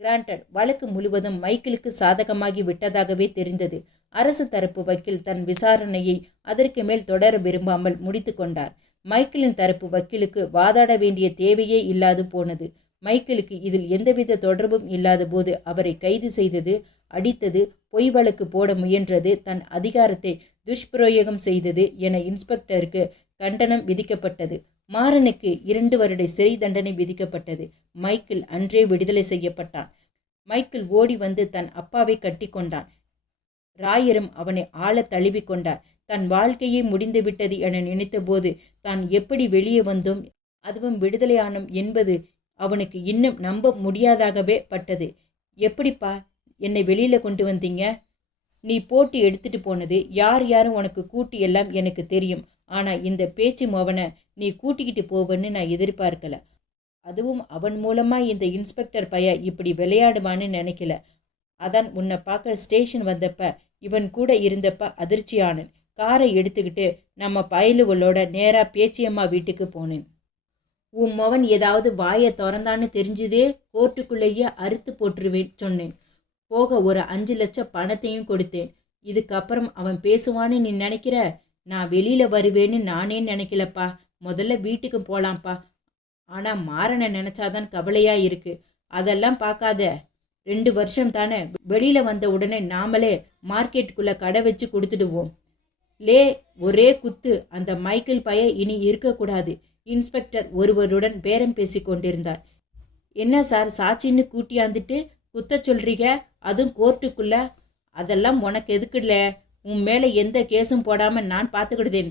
கிராண்டட். வழக்கு முழுவதும் மைக்கேலுக்கு சாதகமாகி விட்டதாகவே தெரிந்தது. அரசு தரப்பு வக்கீல் தன் விசாரணையை அதற்கு மேல் தொடர விரும்பாமல் முடித்து கொண்டார். மைக்கேலின் தரப்பு வக்கீலுக்கு வாதாட வேண்டிய தேவையே இல்லாது போனது. மைக்கேலுக்கு இதில் எந்தவித தொடர்பும் இல்லாத போது அவரை கைது செய்தது, அடித்தது, பொய் வழக்கு போட முயன்றது, தன் அதிகாரத்தை துஷ்பிரயோகம் செய்தது என இன்ஸ்பெக்டருக்கு கண்டனம் விதிக்கப்பட்டது. மாறனுக்கு 2 வருட சிறை தண்டனை விதிக்கப்பட்டது. மைக்கேல் அன்றே விடுதலை செய்யப்பட்டான். மைக்கேல் ஓடி வந்து தன் அப்பாவை கட்டி கொண்டான். ராயரும் அவனை ஆழ தழுவி கொண்டார். தன் வாழ்க்கையே முடிந்துவிட்டது என நினைத்தபோது தான் எப்படி வெளியே வந்தோம், அதுவும் விடுதலையானோம் என்பது அவனுக்கு இன்னும் நம்ப முடியாதாகவே பட்டது. எப்படிப்பா என்னை வெளியில கொண்டு வந்தீங்க? நீ போட்டு எடுத்துட்டு போனது யார் யாரும் உனக்கு கூட்டி எல்லாம் எனக்கு தெரியும். ஆனா இந்த பேச்சு மோவனை நீ கூட்டிக்கிட்டு போவன்னு நான் எதிர்பார்க்கல. அதுவும் அவன் மூலமா இந்த இன்ஸ்பெக்டர் பைய இப்படி விளையாடுவான்னு நினைக்கல. அதான் உன்னை பார்க்க ஸ்டேஷன் வந்தப்ப இவன் கூட இருந்தப்ப அதிர்ச்சியானன். காரை எடுத்துக்கிட்டு நம்ம பயலுவளோட நேரா பேச்சியம்மா வீட்டுக்கு போனேன். உன் மவன் ஏதாவது வாயை திறந்தான்னு தெரிஞ்சுதே கோர்ட்டுக்குள்ளேயே அறுத்து போட்டுருவேன் சொன்னேன். போக ஒரு 5 லட்சம் பணத்தையும் கொடுத்தேன். இதுக்கப்புறம் அவன் பேசுவான்னு நீ நினைக்கிற? நான் வெளியில வருவேன்னு நானே நினைக்கலப்பா. முதல்ல வீட்டுக்கு போலாம்ப்பா. ஆனா மாறனை நினைச்சாதான் கவலையா இருக்கு. அதெல்லாம் பார்க்காத. 2 வருஷம் தானே, வெளியில வந்த உடனே நாமளே மார்க்கெட்டுக்குள்ள கடை வச்சு கொடுத்துடுவோம். ஒரே குத்து. அந்த மைக்கேல் பைய இனி இருக்கக்கூடாது. இன்ஸ்பெக்டர் ஒருவருடன் பேரம் பேசி கொண்டிருந்தார். என்ன சார், சாட்சின்னு கூட்டியாந்துட்டு குத்த சொல்றீங்க, அதுவும் கோர்ட்டுக்குள்ள? அதெல்லாம் உனக்கு எதுக்குல்ல, உன் மேலே எந்த கேஸும் போடாம நான் பார்த்துக்கிடுதேன்.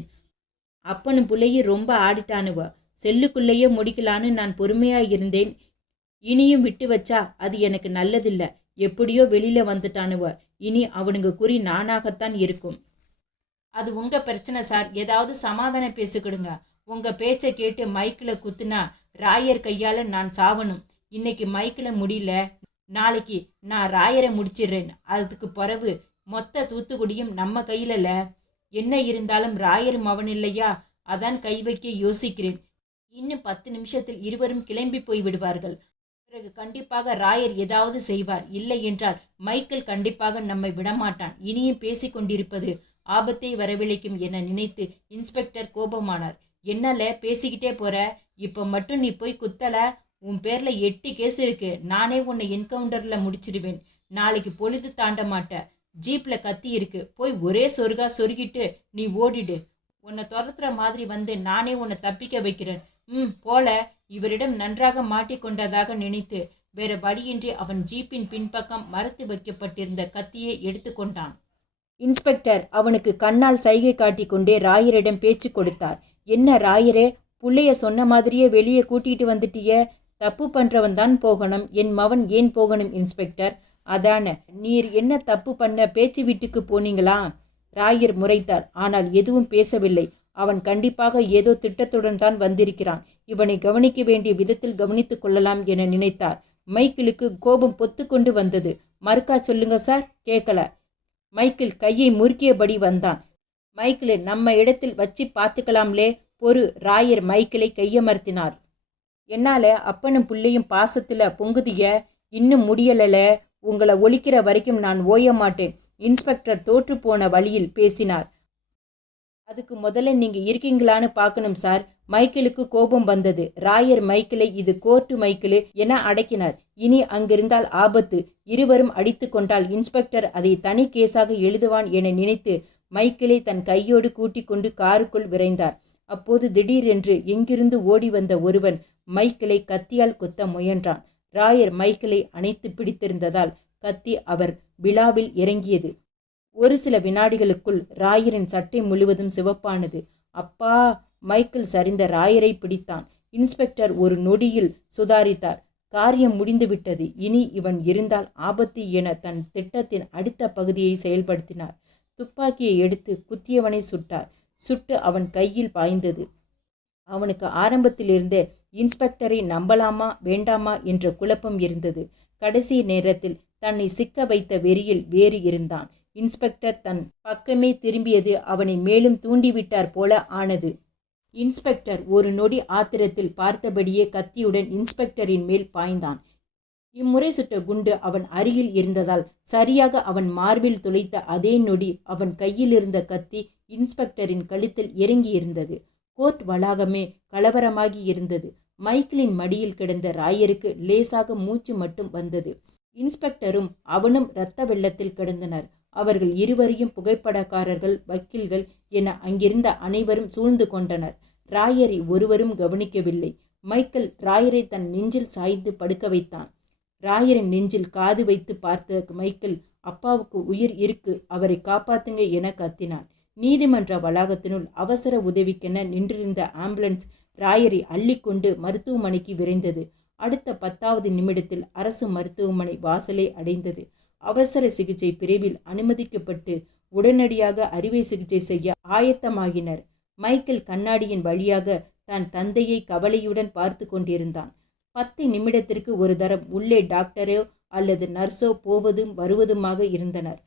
அப்பனும் பிள்ளையும் ரொம்ப ஆடிட்டானுவ. செல்லுக்குள்ளேயே முடிக்கலான்னு நான் பொறுமையா இருந்தேன். இனியும் விட்டு வச்சா அது எனக்கு நல்லதில்ல. எப்படியோ வெளியில வந்துட்டானுவ. இனி அவனுங்க குறி நானாகத்தான் இருக்கும். அது உங்க பிரச்சனை சார். ஏதாவது சமாதானம் பேசிக்கிடுங்க. உங்க பேச்சை கேட்டு மைக்கில் குத்துனா ராயர் கையால நான் சாவணும். இன்னைக்கு மைக்கில் முடியல, நாளைக்கு நான் ராயரை முடிச்சிடுறேன். அதுக்கு பிறகு மொத்த தூத்துக்குடியும் நம்ம கையிலல. என்ன இருந்தாலும் ராயர் மவன் இல்லையா, அதான் கை வைக்க யோசிக்கிறேன். இன்னும் 10 நிமிஷத்தில் இருவரும் கிளம்பி போய் விடுவார்கள். பிறகு கண்டிப்பாக ராயர் ஏதாவது செய்வார். இல்லை என்றால் மைக்கேல் கண்டிப்பாக நம்மை விடமாட்டான். இனியும் பேசிக் கொண்டிருப்பது ஆபத்தை வரவிளைக்கும் என நினைத்து இன்ஸ்பெக்டர் கோபமானார். என்னல பேசிக்கிட்டே போற? இப்போ மட்டும் நீ போய் குத்தல, உன் பேர்ல 8 கேஸ் இருக்கு. நானே உன்னை என்கவுண்டர்ல முடிச்சிடுவேன். நாளைக்கு பொழுது தாண்ட மாட்ட. ஜீப்ல கத்தி இருக்கு, போய் ஒரே சொருகா சொருகிட்டு நீ ஓடிடு. உன்னை துரத்துற மாதிரி வந்து நானே உன்னை தப்பிக்க வைக்கிறேன். போல. இவரிடம் நன்றாக மாட்டிக்கொண்டதாக நினைத்து வேற வழியின்றி அவன் ஜீப்பின் பின்பக்கம் மறைத்து வைக்கப்பட்டிருந்த கத்தியை எடுத்துக்கொண்டான். இன்ஸ்பெக்டர் அவனுக்கு கண்ணால் சைகை காட்டி கொண்டே ராயரிடம் பேச்சு கொடுத்தார். என்ன ராயரே, புள்ளைய சொன்ன மாதிரியே வெளியே கூட்டிட்டு வந்துட்டிய? தப்பு பண்றவன் தான் போகணும், என் மவன் ஏன் போகணும் இன்ஸ்பெக்டர்? அதான, நீர் என்ன தப்பு பண்ண பேச்சு வீட்டுக்கு போனீங்களா? ராயர் முறைத்தார். ஆனால் எதுவும் பேசவில்லை. அவன் கண்டிப்பாக ஏதோ திட்டத்துடன் தான் வந்திருக்கிறான். இவனை கவனிக்க வேண்டிய விதத்தில் கவனித்துக் கொள்ளலாம் என நினைத்தார். மைக்கேலுக்கு கோபம் பொத்து கொண்டு வந்தது. மறுக்கா சொல்லுங்க சார். கேட்கல. மைக்கேல் கையை முறுக்கியபடி வந்தான். மைக்கேலு, நம்ம இடத்தில் வச்சு பார்த்துக்கலாம்லே. பொறு. ராயர் மைக்கேலை கையமர்த்தினார். என்னால அப்பனும் பிள்ளையும் பாசத்துல பொங்குதிய? இன்னும் முடியலல. உங்களை ஒழிக்கிற வரைக்கும் நான் ஓய மாட்டேன். இன்ஸ்பெக்டர் தோற்று போன வழியில் பேசினார். அதுக்கு முதல்ல நீங்க இருக்கீங்களான்னு பார்க்கணும் சார். மைக்கேலுக்கு கோபம் வந்தது. ராயர் மைக்கேலை இது கோர்ட்டு மைக்கேலு என அடக்கினார். இனி அங்கிருந்தால் ஆபத்து. இருவரும் அடித்து கொண்டால் இன்ஸ்பெக்டர் அதை தனி கேஸாக எழுதுவான் என நினைத்து மைக்கேலை தன் கையோடு கூட்டிக் கொண்டு காருக்குள் விரைந்தார். அப்போது திடீரென்று எங்கிருந்து ஓடி வந்த ஒருவன் மைக்கேலை கத்தியால் குத்த முயன்றான். ராயர் மைக்கேலை அணைத்து பிடித்திருந்ததால் கத்தி அவர் விழாவில் இறங்கியது. ஒரு சில வினாடிகளுக்குள் ராயரின் சட்டை முழுவதும் சிவப்பானது. அப்பா! மைக்கேல் சரிந்த ராயரை பிடித்தான். இன்ஸ்பெக்டர் ஒரு நொடியில் சுதாரித்தார். காரியம் முடிந்துவிட்டது. இனி இவன் இருந்தால் ஆபத்து என தன் திட்டத்தின் அடுத்த பகுதியை செயல்படுத்தினார். துப்பாக்கியை எடுத்து குத்தியவனை சுட்டார். சுட்டு அவன் கையில் பாய்ந்தது. அவனுக்கு ஆரம்பத்திலிருந்தே இன்ஸ்பெக்டரை நம்பலாமா வேண்டாமா என்ற குழப்பம் இருந்தது. கடைசி நேரத்தில் தன்னை சிக்க வைத்த வெறியில் வேறு இருந்தான். இன்ஸ்பெக்டர் தன் பக்கமே திரும்பியது அவனை மேலும் தூண்டிவிட்டார் போல ஆனது. இன்ஸ்பெக்டர் ஒரு நொடி ஆத்திரத்தில் பார்த்தபடியே கத்தியுடன் இன்ஸ்பெக்டரின் மேல் பாய்ந்தான். இம்முறை சுட்ட குண்டு அவன் அருகில் இருந்ததால் சரியாக அவன் மார்பில் துளைத்த அதே நொடி அவன் கையில் இருந்த கத்தி இன்ஸ்பெக்டரின் கழுத்தில் இறங்கியிருந்தது. கோர்ட் வளாகமே கலவரமாகி இருந்தது. மைக்கேலின் மடியில் கிடந்த ராயருக்கு லேசாக மூச்சு மட்டும் வந்தது. இன்ஸ்பெக்டரும் அவனும் இரத்த வெள்ளத்தில் கிடந்தனர். அவர்கள் இருவரையும் புகைப்படக்காரர்கள், வக்கீல்கள் என அங்கிருந்த அனைவரும் சூழ்ந்து கொண்டனர். ராயரை ஒருவரும் கவனிக்கவில்லை. மைக்கேல் ராயரை தன் நெஞ்சில் சாய்த்து படுக்க வைத்தான். ராயரின் நெஞ்சில் காது வைத்து பார்த்த மைக்கேல், அப்பாவுக்கு உயிர் இருக்கு, அவரை காப்பாத்துங்க என கத்தினான். நீதிமன்ற வளாகத்தினுள் அவசர உதவிக்கென நின்றிருந்த ஆம்புலன்ஸ் ராயரை அள்ளிக்கொண்டு மருத்துவமனைக்கு விரைந்தது. அடுத்த 10வது நிமிடத்தில் அரசு மருத்துவமனை வாசலை அடைந்தது. அவசர சிகிச்சை பிரிவில் அனுமதிக்கப்பட்டு உடனடியாக அறுவை சிகிச்சை செய்ய ஆயத்தமாகினர். மைக்கேல் கண்ணாடியின் வழியாக தன் தந்தையை கவலையுடன் பார்த்து கொண்டிருந்தான். 10 நிமிடத்திற்கு ஒரு தரம் உள்ளே டாக்டரோ அல்லது நர்ஸோ போவதும் வருவதுமாக இருந்தனர்.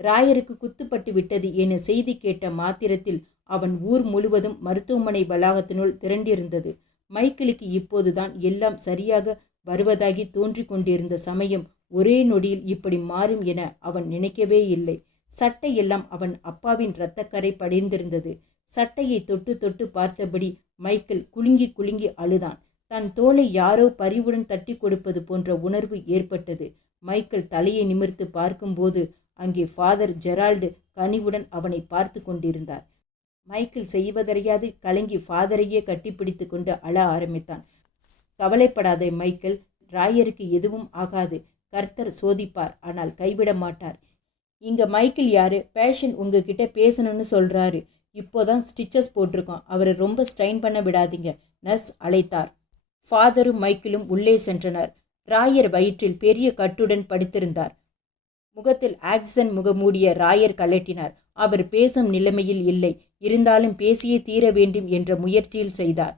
ராயருக்கு குத்துப்பட்டு விட்டது என செய்தி கேட்ட மாத்திரத்தில் அவன் ஊர் முழுவதும் மருத்துவமனை வளாகத்தினுள் திரண்டிருந்தது. மைக்கேலுக்கு இப்போதுதான் எல்லாம் சரியாக வருவதாகி தோன்றிக் கொண்டிருந்த சமயம் ஒரே நொடியில் இப்படி மாறும் என அவன் நினைக்கவே இல்லை. சட்டை எல்லாம் அவன் அப்பாவின் இரத்தக்கரை படிந்திருந்தது. சட்டையை தொட்டு தொட்டு பார்த்தபடி மைக்கேல் குலுங்கி குலுங்கி அழுதான். தன் தோளை யாரோ பரிவுடன் தட்டி கொடுப்பது போன்ற உணர்வு ஏற்பட்டது. மைக்கேல் தலையை நிமிர்த்து பார்க்கும்போது அங்கே ஃபாதர் ஜெரால்டு கனிவுடன் அவனை பார்த்து கொண்டிருந்தார். மைக்கேல் செய்வதறியாது கலங்கி ஃபாதரையே கட்டிப்பிடித்து கொண்டு அழ ஆரம்பித்தான். கவலைப்படாதே மைக்கேல், ராயருக்கு எதுவும் ஆகாது. கர்த்தர் சோதிப்பார், ஆனால் கைவிட மாட்டார். இங்க மைக்கேல் யாரு? பேஷண்ட் உங்ககிட்ட பேசணும்னு சொல்றாரு. இப்போதான் ஸ்டிச்சஸ் போட்டிருக்கோம், அவரை ரொம்ப ஸ்ட்ரெயின் பண்ண விடாதீங்க, நர்ஸ் அழைத்தார். ஃபாதரும் மைக்கேலும் உள்ளே சென்றனர். ராயர் வயிற்றில் பெரிய கட்டுடன் படுத்திருந்தார். முகத்தில் ஆக்சிஜன் முகமூடிய ராயர் கலட்டினார். அவர் பேசும் நிலைமையில் இல்லை. இருந்தாலும் பேசியே தீர வேண்டும் என்ற முயற்சியில் செய்தார்.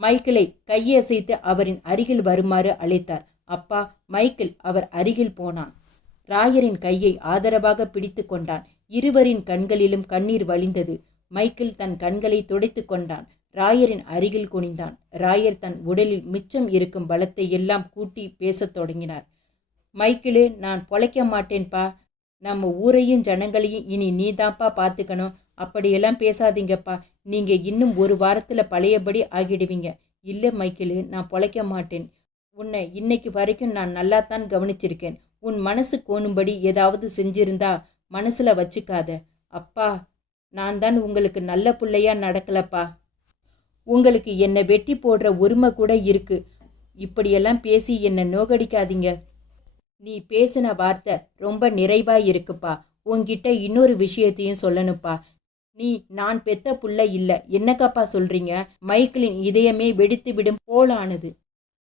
மைக்கேலை கையசைத்து அவரின் அருகில் வருமாறு அழைத்தார். அப்பா! மைக்கேல் அவர் அருகில் போனான். ராயரின் கையை ஆதரவாக பிடித்து கொண்டான். இருவரின் கண்களிலும் கண்ணீர் வழிந்தது. மைக்கேல் தன் கண்களை துடைத்து கொண்டான். ராயரின் அருகில் குனிந்தான். ராயர் தன் உடலில் மிச்சம் இருக்கும் பலத்தை எல்லாம் கூட்டி பேசத் தொடங்கினார். மைக்கிளு, நான் பொழைக்க மாட்டேன்பா. நம்ம ஊரையும் ஜனங்களையும் இனி நீதான்ப்பா பார்த்துக்கணும். அப்படியெல்லாம் பேசாதீங்கப்பா. நீங்கள் இன்னும் ஒரு வாரத்தில் பழையபடி ஆகிடுவீங்க. இல்லை மைக்கிளு, நான் பொழைக்க மாட்டேன். உன்னை இன்னைக்கு வரைக்கும் நான் நல்லாத்தான் கவனிச்சிருக்கேன். உன் மனசு கோணும்படி ஏதாவது செஞ்சிருந்தா மனசில் வச்சுக்காத. அப்பா, நான் தான் உங்களுக்கு நல்ல பிள்ளையா நடக்கலப்பா. உங்களுக்கு என்னை வெட்டி போடுற உரிமை கூட இருக்கு. இப்படியெல்லாம் பேசி என்னை நோகடிக்காதீங்க. நீ பேசின வார்த்தை ரொம்ப நிறைவா இருக்குப்பா. உன்கிட்ட இன்னொரு விஷயத்தையும் சொல்லணுப்பா. நீ நான் பெத்த புள்ள இல்லை. என்னக்கப்பா சொல்றீங்க? மைக்கிளின் இதயமே வெடித்து விடும் போலானது.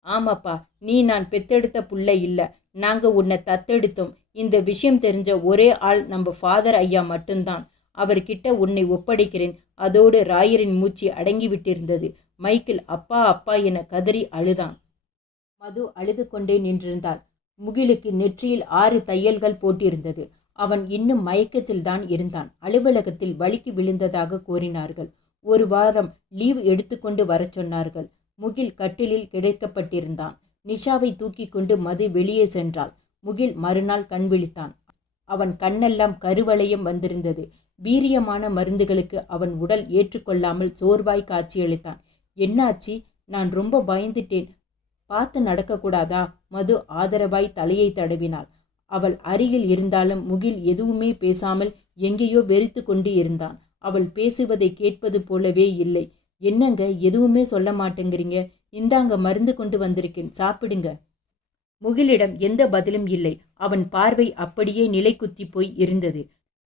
ஆமாப்பா, நீ நான் பெத்தெடுத்த புள்ள இல்லை. நாங்கள் உன்னை தத்தெடுத்தோம். இந்த விஷயம் தெரிஞ்ச ஒரே ஆள் நம்ம ஃபாதர் ஐயா மட்டும்தான். அவர்கிட்ட உன்னை ஒப்படைக்கிறேன். அதோடு ராயரின் மூச்சு அடங்கிவிட்டிருந்தது. மைக்கேல் அப்பா அப்பா என கதறி அழுதான். மது அழுது கொண்டே நின்றிருந்தாள். முகிலுக்கு நெற்றியில் 6 தையல்கள் போட்டிருந்தது. அவன் இன்னும் மயக்கத்தில்தான் இருந்தான். அலுவலகத்தில் வலிக்கு விழுந்ததாக கூறினார்கள். ஒரு வாரம் லீவ் எடுத்துக்கொண்டு வர சொன்னார்கள். முகில் கட்டிலில் கிடைக்கப்பட்டிருந்தான். நிஷாவை தூக்கி கொண்டு மது வெளியே சென்றாள். முகில் மறுநாள் கண் விழித்தான். அவன் கண்ணெல்லாம் கருவளையம் வந்திருந்தது. வீரியமான மருந்துகளுக்கு அவன் உடல் ஏற்றுக்கொள்ளாமல் சோர்வாய் காட்சியளித்தான். என்னாச்சு? நான் ரொம்ப பயந்துட்டேன். பார்த்து நடக்கக்கூடாதா? மது ஆதரவாய் தலையை தடவினாள். அவள் அருகில் இருந்தாலும் முகில் எதுவுமே பேசாமல் எங்கேயோ வெறித்து கொண்டு இருந்தான். அவள் பேசுவதை கேட்பது போலவே இல்லை. என்னங்க, எதுவுமே சொல்ல மாட்டேங்கிறீங்க? இந்தாங்க, மருந்து கொண்டு வந்திருக்கேன், சாப்பிடுங்க. முகிலிடம் எந்த பதிலும் இல்லை. அவன் பார்வை அப்படியே நிலை குத்தி போய் இருந்தது.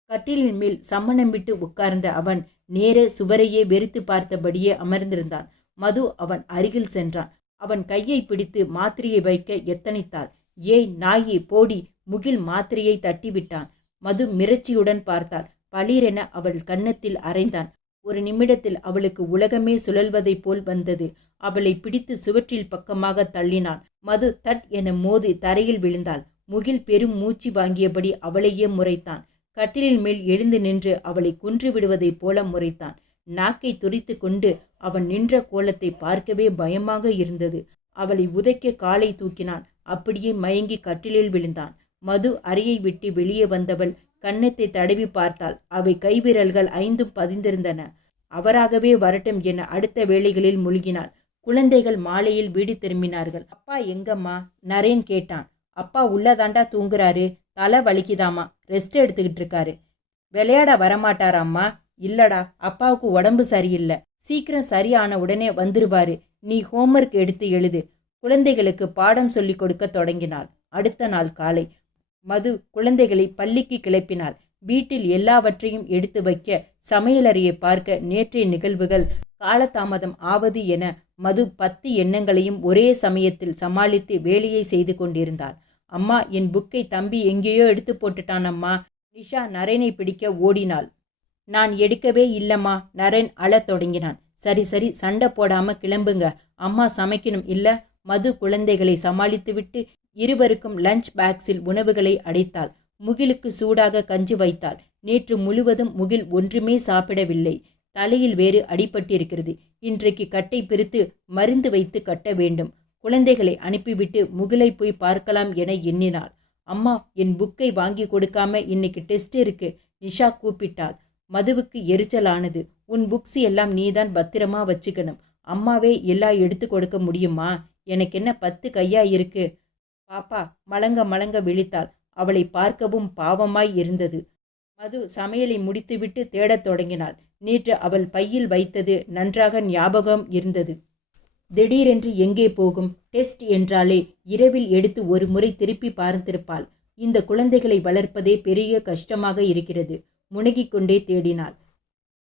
கட்டிலின் மேல் சம்மணம் விட்டு உட்கார்ந்த அவன் நேர சுவரையே வெறுத்து பார்த்தபடியே அமர்ந்திருந்தான். மது அவன் அருகில் சென்றான். அவன் கையை பிடித்து மாத்திரையை வைக்க எத்தனித்தாள். ஏய் நாயே, போடி! முகில் மாத்திரையை தட்டிவிட்டான். மது மிரட்சியுடன் பார்த்தாள். பளீரென அவள் கன்னத்தில் அரைந்தான். ஒரு நிமிடத்தில் அவளுக்கு உலகமே சுழல்வதைப் போல் வந்தது. அவளை பிடித்து சுவற்றில் பக்கமாக தள்ளினான். மது தட் என மோதி தரையில் விழுந்தாள். முகில் பெரும் மூச்சு வாங்கியபடி அவளையே முறைத்தான். கட்டிலின் மேல் எழுந்து நின்று அவளை கொன்று விடுவதைப் போல முறைத்தான். நாக்கை துரித்து கொண்டு அவன் நின்ற கோலத்தை பார்க்கவே பயமாக இருந்தது. அவளை உதைக்க காலை தூக்கினான். அப்படியே மயங்கி கட்டிலில் விழுந்தான். மது அறையை விட்டு வெளியே வந்தவள் கன்னத்தை தடவி பார்த்தாள். அவை கைவிரல்கள் 5ம் பதிந்திருந்தன. அவராகவே வரட்டும் என அடுத்த வேளைகளில் மூழ்கினாள். குழந்தைகள் மாலையில் வீடு திரும்பினார்கள். அப்பா எங்கம்மா? நரேன் கேட்டான். அப்பா உள்ளதாண்டா தூங்குறாரு. தலை வலிக்குதாமா, ரெஸ்ட் எடுத்துக்கிட்டு இருக்காரு. விளையாட வரமாட்டாராம்மா? இல்லடா, அப்பாவுக்கு உடம்பு சரியில்லை. சீக்கிரம் சரியான உடனே வந்துருவாரு. நீ ஹோம்ஒர்க் எடுத்து எழுது. குழந்தைகளுக்கு பாடம் சொல்லி கொடுக்க தொடங்கினாள். அடுத்த நாள் காலை மது குழந்தைகளை பள்ளிக்கு கிளப்பினாள். வீட்டில் எல்லாவற்றையும் எடுத்து வைக்க, சமையலறையை பார்க்க நேற்றைய நிகழ்வுகள் காலதாமதம் ஆவது என மது 10 எண்ணங்களையும் ஒரே சமயத்தில் சமாளித்து வேலையை செய்து கொண்டிருந்தாள். அம்மா, என் புக்கை தம்பி எங்கேயோ எடுத்து போட்டுட்டான் அம்மா. நிஷா நரேனை பிடிக்க ஓடினாள். நான் எடுக்கவே இல்லம்மா. நரேன் அழத் தொடங்கினான். சரி சரி, சண்டை போடாம கிளம்புங்க. அம்மா சமைக்கணும் இல்ல? மது குழந்தைகளை சமாளித்துவிட்டு இருவருக்கும் லஞ்ச் பாக்ஸில் உணவுகளை அடைத்தாள். முகிலுக்கு சூடாக கஞ்சி வைத்தாள். நேற்று முழுவதும் முகில் ஒன்றுமே சாப்பிடவில்லை. தலையில் வேறு அடிபட்டிருக்கிறது. இன்றைக்கு கட்டை பிரித்து மருந்து வைத்து கட்ட வேண்டும். குழந்தைகளை அனுப்பிவிட்டு முகிலை போய் பார்க்கலாம் என எண்ணினாள். அம்மா, என் புக்கை வாங்கி கொடுக்காம இன்னைக்கு டெஸ்ட் இருக்கு. நிஷா கூப்பிட்டாள். மதுவுக்கு எரிச்சலானது. உன் புக்ஸ் எல்லாம் நீதான் பத்திரமா வச்சுக்கணும். அம்மாவே எல்லாம் எடுத்து கொடுக்க முடியுமா? எனக்கு என்ன 10 கையா இருக்கு? பாப்பா மலங்க மலங்க விழித்தாள். அவளை பார்க்கவும் பாவமாய் இருந்தது. மது சமையலை முடித்துவிட்டு தேடத் தொடங்கினாள். நேற்று அவள் பையில் வைத்தது நன்றாக ஞாபகம் இருந்தது. திடீரென்று எங்கே போகும்? டெஸ்ட் என்றாலே இரவில் எடுத்து ஒரு முறை திருப்பி பார்த்திருப்பாள். இந்த குழந்தைகளை வளர்ப்பதே பெரிய கஷ்டமாக இருக்கிறது. முனகிக்கொண்டே தேடினாள்.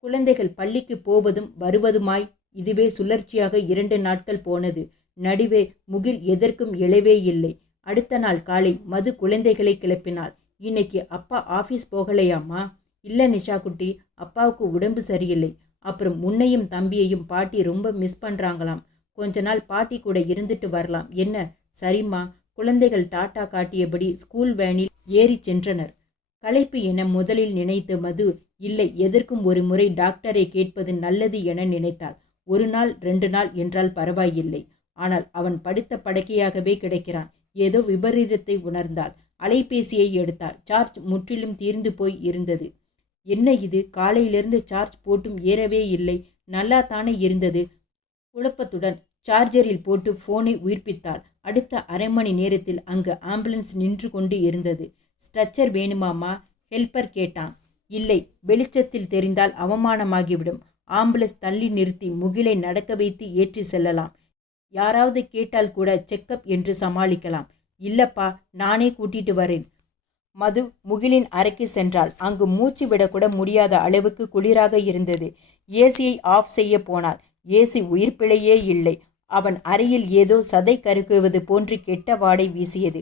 குழந்தைகள் பள்ளிக்கு போவதும் வருவதுமாய் இதுவே சுழற்சியாக 2 நாட்கள் போனது. நடுவே முகில் எதற்கும் எழவே இல்லை. அடுத்த நாள் காலை மது குழந்தைகளை கிளப்பினாள். இன்னைக்கு அப்பா ஆஃபீஸ் போகலையாம்மா? இல்லை நிஷா குட்டி, அப்பாவுக்கு உடம்பு சரியில்லை. அப்புறம் உன்னையும் தம்பியையும் பாட்டி ரொம்ப மிஸ் பண்ணுறாங்களாம். கொஞ்ச நாள் பாட்டி கூட இருந்துட்டு வரலாம் என்ன? சரிம்மா. குழந்தைகள் டாட்டா காட்டியபடி ஸ்கூல் வேனில் ஏறி சென்றனர். களைப்பு என முதலில் நினைத்த மது இல்லை, எதற்கும் ஒரு முறை டாக்டரை கேட்பது நல்லது என நினைத்தாள். 1 நாள் 2 நாள் என்றால் பரவாயில்லை. ஆனால் அவன் படுத்த படுக்கையாகவே கிடைக்கிறான். ஏதோ விபரீதத்தை உணர்ந்தாள். அலைபேசியை எடுத்தாள். சார்ஜ் முற்றிலும் தீர்ந்து போய் இருந்தது. என்ன இது, காலையிலிருந்து சார்ஜ் போட்டும் ஏறவே இல்லை, நல்லா தானே இருந்தது. குழப்பத்துடன் சார்ஜரில் போட்டு போனை உயிர்ப்பித்தாள். அடுத்த அரை மணி நேரத்தில் அங்கு ஆம்புலன்ஸ் நின்று கொண்டு இருந்தது. ஸ்ட்ரெச்சர் வேணுமாமா? ஹெல்ப்பர் கேட்டான். இல்லை, வெளிச்சத்தில் தெரிந்தால் அவமானமாகிவிடும். ஆம்புலன்ஸ் தள்ளி நிறுத்தி முகிலை நடக்க வைத்து ஏற்றி செல்லலாம். யாராவது கேட்டால் கூட செக்கப் என்று சமாளிக்கலாம். இல்லப்பா, நானே கூட்டிட்டு வரேன். மது முகிலின் அறைக்கு சென்றாள். அங்கு மூச்சு விடக்கூட முடியாத அளவுக்கு குளிராக இருந்தது. ஏசியை ஆஃப் செய்ய போனாள். ஏசி உயிர்ப்பிழையே இல்லை. அவன் அறையில் ஏதோ சதை கருக்குவது போன்று கெட்ட வாடை வீசியது.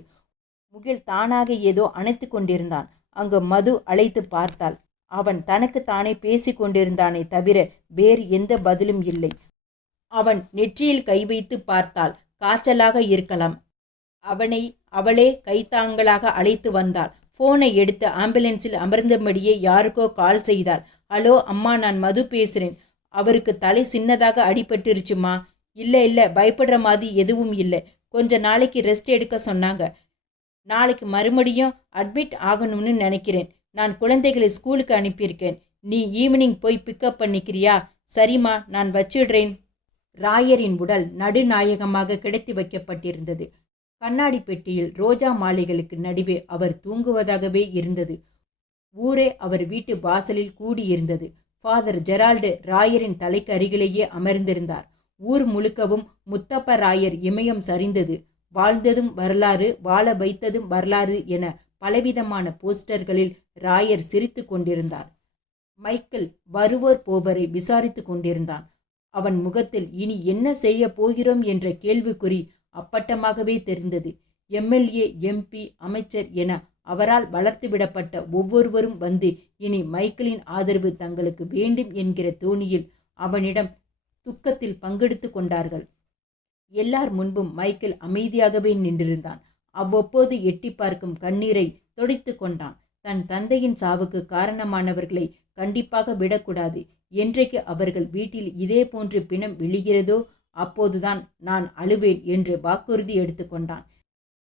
முகில் தானாக ஏதோ அணைத்து கொண்டிருந்தான். அங்கு மது அழைத்து பார்த்தாள். அவன் தனக்கு தானே பேசி கொண்டிருந்தானே தவிர வேறு எந்த பதிலும் இல்லை. அவன் நெற்றியில் கை வைத்து பார்த்தாள். காய்ச்சலாக இருக்கலாம். அவளே கைத்தாங்களாக அழைத்து வந்தாள். போனை எடுத்து ஆம்புலன்ஸில் அமர்ந்தபடியே யாருக்கோ கால் செய்தாள். ஹலோ அம்மா, நான் மது பேசுகிறேன். அவருக்கு தலை சின்னதாக அடிபட்டுருச்சுமா. இல்லை, பயப்படுற மாதிரி எதுவும் இல்லை. கொஞ்ச நாளைக்கு ரெஸ்ட் எடுக்க சொன்னாங்க. நாளைக்கு மறுபடியும் அட்மிட் ஆகணும்னு நினைக்கிறேன். நான் குழந்தைகளை ஸ்கூலுக்கு அனுப்பியிருக்கேன். நீ ஈவினிங் போய் பிக்கப் பண்ணிக்கிறியா? சரிம்மா, நான் வச்சிடுறேன். ராயரின் உடல் நடுநாயகமாக கிடத்தி வைக்கப்பட்டிருந்தது. கண்ணாடி பெட்டியில் ரோஜா மாலைகளுக்கு நடுவே அவர் தூங்குவதாகவே இருந்தது. ஊரே அவர் வீட்டு வாசலில் கூடியிருந்தது. ஃபாதர் ஜெரால்டு ராயரின் தலைக்கு அருகிலேயே அமர்ந்திருந்தார். ஊர் முழுக்கவும் முத்தப்ப ராயர் இமயம் சரிந்தது. வாழ்ந்ததும் வரலாறு, வாழ வைத்ததும் வரலாறு என பலவிதமான போஸ்டர்களில் ராயர் சிரித்து கொண்டிருந்தார். மைக்கேல் வருவோர் போவரை விசாரித்து கொண்டிருந்தான். அவன் முகத்தில் இனி என்ன செய்ய போகிறோம் என்ற கேள்விக்குறி அப்பட்டமாகவே தெரிந்தது. எம்எல்ஏ, எம்பி, அமைச்சர் என அவரால் வளர்த்துவிடப்பட்ட ஒவ்வொருவரும் வந்து இனி மைக்கேலின் ஆதரவு தங்களுக்கு வேண்டும் என்கிற தோணியில் அவனிடம் துக்கத்தில் பங்கெடுத்து கொண்டார்கள். எல்லார் முன்பும் மைக்கேல் அமைதியாகவே நின்றிருந்தான். அவ்வப்போது எட்டி பார்க்கும் கண்ணீரை துடைத்து கொண்டான். தன் தந்தையின் சாவுக்கு காரணமானவர்களை கண்டிப்பாக விடக்கூடாது. என்றைக்கு அவர்கள் வீட்டில் இதே போன்று பிணம் விழுகிறதோ அப்போதுதான் நான் அழுவேன் என்று வாக்குறுதி எடுத்துக்கொண்டான்.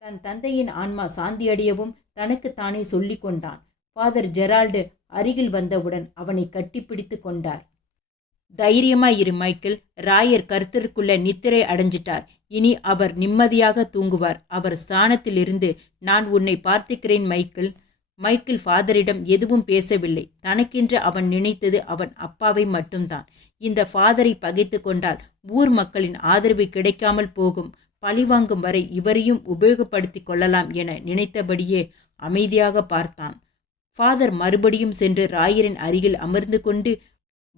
தன் தந்தையின் ஆன்மா சாந்தியடையவும் தனக்குத்தானே சொல்லி கொண்டான். ஃபாதர் ஜெரால்டு அருகில் வந்தவுடன் அவனை கட்டிப்பிடித்து கொண்டார். தைரியமாயிரு மைக்கேல். ராயர் கருத்திற்குள்ள நித்திரை அடைஞ்சிட்டார். இனி அவர் நிம்மதியாக தூங்குவார். அவர் ஸ்தானத்திலிருந்து நான் உன்னை பார்த்துக்கிறேன் மைக்கேல். மைக்கேல் ஃபாதரிடம் எதுவும் பேசவில்லை. தனக்கென்று அவன் நினைத்தது அவன் அப்பாவை மட்டும்தான். இந்த ஃபாதரை பகைத்து கொண்டால் ஊர் மக்களின் ஆதரவு கிடைக்காமல் போகும். பழிவாங்கும் வரை இவரையும் உபயோகப்படுத்தி கொள்ளலாம் என நினைத்தபடியே அமைதியாக பார்த்தான். ஃபாதர் மறுபடியும் சென்று ராயரின் அருகில் அமர்ந்து கொண்டு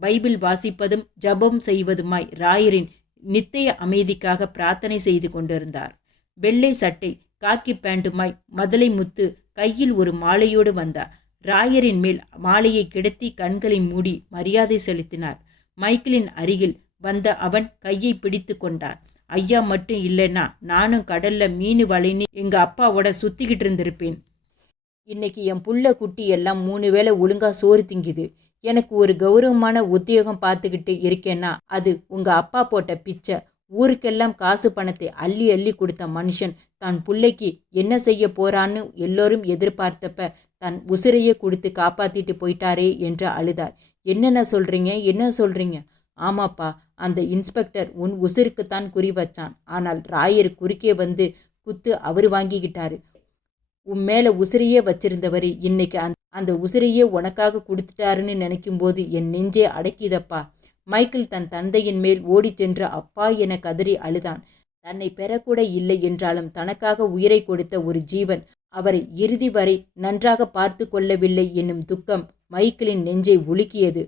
பைபிள் வாசிப்பதும் ஜபம் செய்வதுமாய் ராயரின் நித்திய அமைதிக்காக பிரார்த்தனை செய்து கொண்டிருந்தார். வெள்ளை சட்டை, காக்கி பேண்டுமாய் மதலை முத்து கையில் ஒரு மாலையோடு வந்தார். ராயரின் மேல் மாலையை கிடத்தி கண்களை மூடி மரியாதை செலுத்தினார். மைக்கேலின் அருகில் வந்த அவன் கையை பிடித்து கொண்டார். ஐயா மட்டும் இல்லைன்னா நானும் கடல்ல மீன் வலைன்னு எங்க அப்பாவோட சுத்திக்கிட்டு இருந்திருப்பேன். இன்னைக்கு என் புள்ள குட்டி எல்லாம் 3 வேளை ஒழுங்கா சோறு திங்குது. எனக்கு ஒரு கௌரவமான உத்தியோகம் பார்த்துக்கிட்டு இருக்கேன்னா அது உங்க அப்பா போட்ட பிச்சை. ஊருக்கெல்லாம் காசு பணத்தை அள்ளி அள்ளி கொடுத்த மனுஷன் தான் பிள்ளைக்கு என்ன செய்ய போறான்னு எல்லோரும் எதிர்பார்த்தப்ப தன் உசிரையே கொடுத்து காப்பாத்திட்டு போயிட்டாரே என்று அழுதார். என்ன சொல்றீங்க? ஆமாப்பா, அந்த இன்ஸ்பெக்டர் உன் உசிருக்குத்தான் குறி வச்சான். ஆனால் ராயர் குறுக்கே வந்து குத்து அவர் வாங்கிக்கிட்டாரு. உன் மேலே உசிரையே வச்சிருந்தவர் இன்னைக்கு அந்த உசிரையே உனக்காக கொடுத்துட்டாருன்னு நினைக்கும் போது என் நெஞ்சே அடக்கிதப்பா. மைக்கேல் தன் தந்தையின் மேல் ஓடி சென்று அப்பா என கதறி அழுதான். தன்னை பெறக்கூட இல்லை என்றாலும் தனக்காக உயிரை கொடுத்த ஒரு ஜீவன் அவரை இறுதி வரை நன்றாக பார்த்து கொள்ளவில்லை என்னும் துக்கம் மைக்கேலின் நெஞ்சை உலுக்கியது.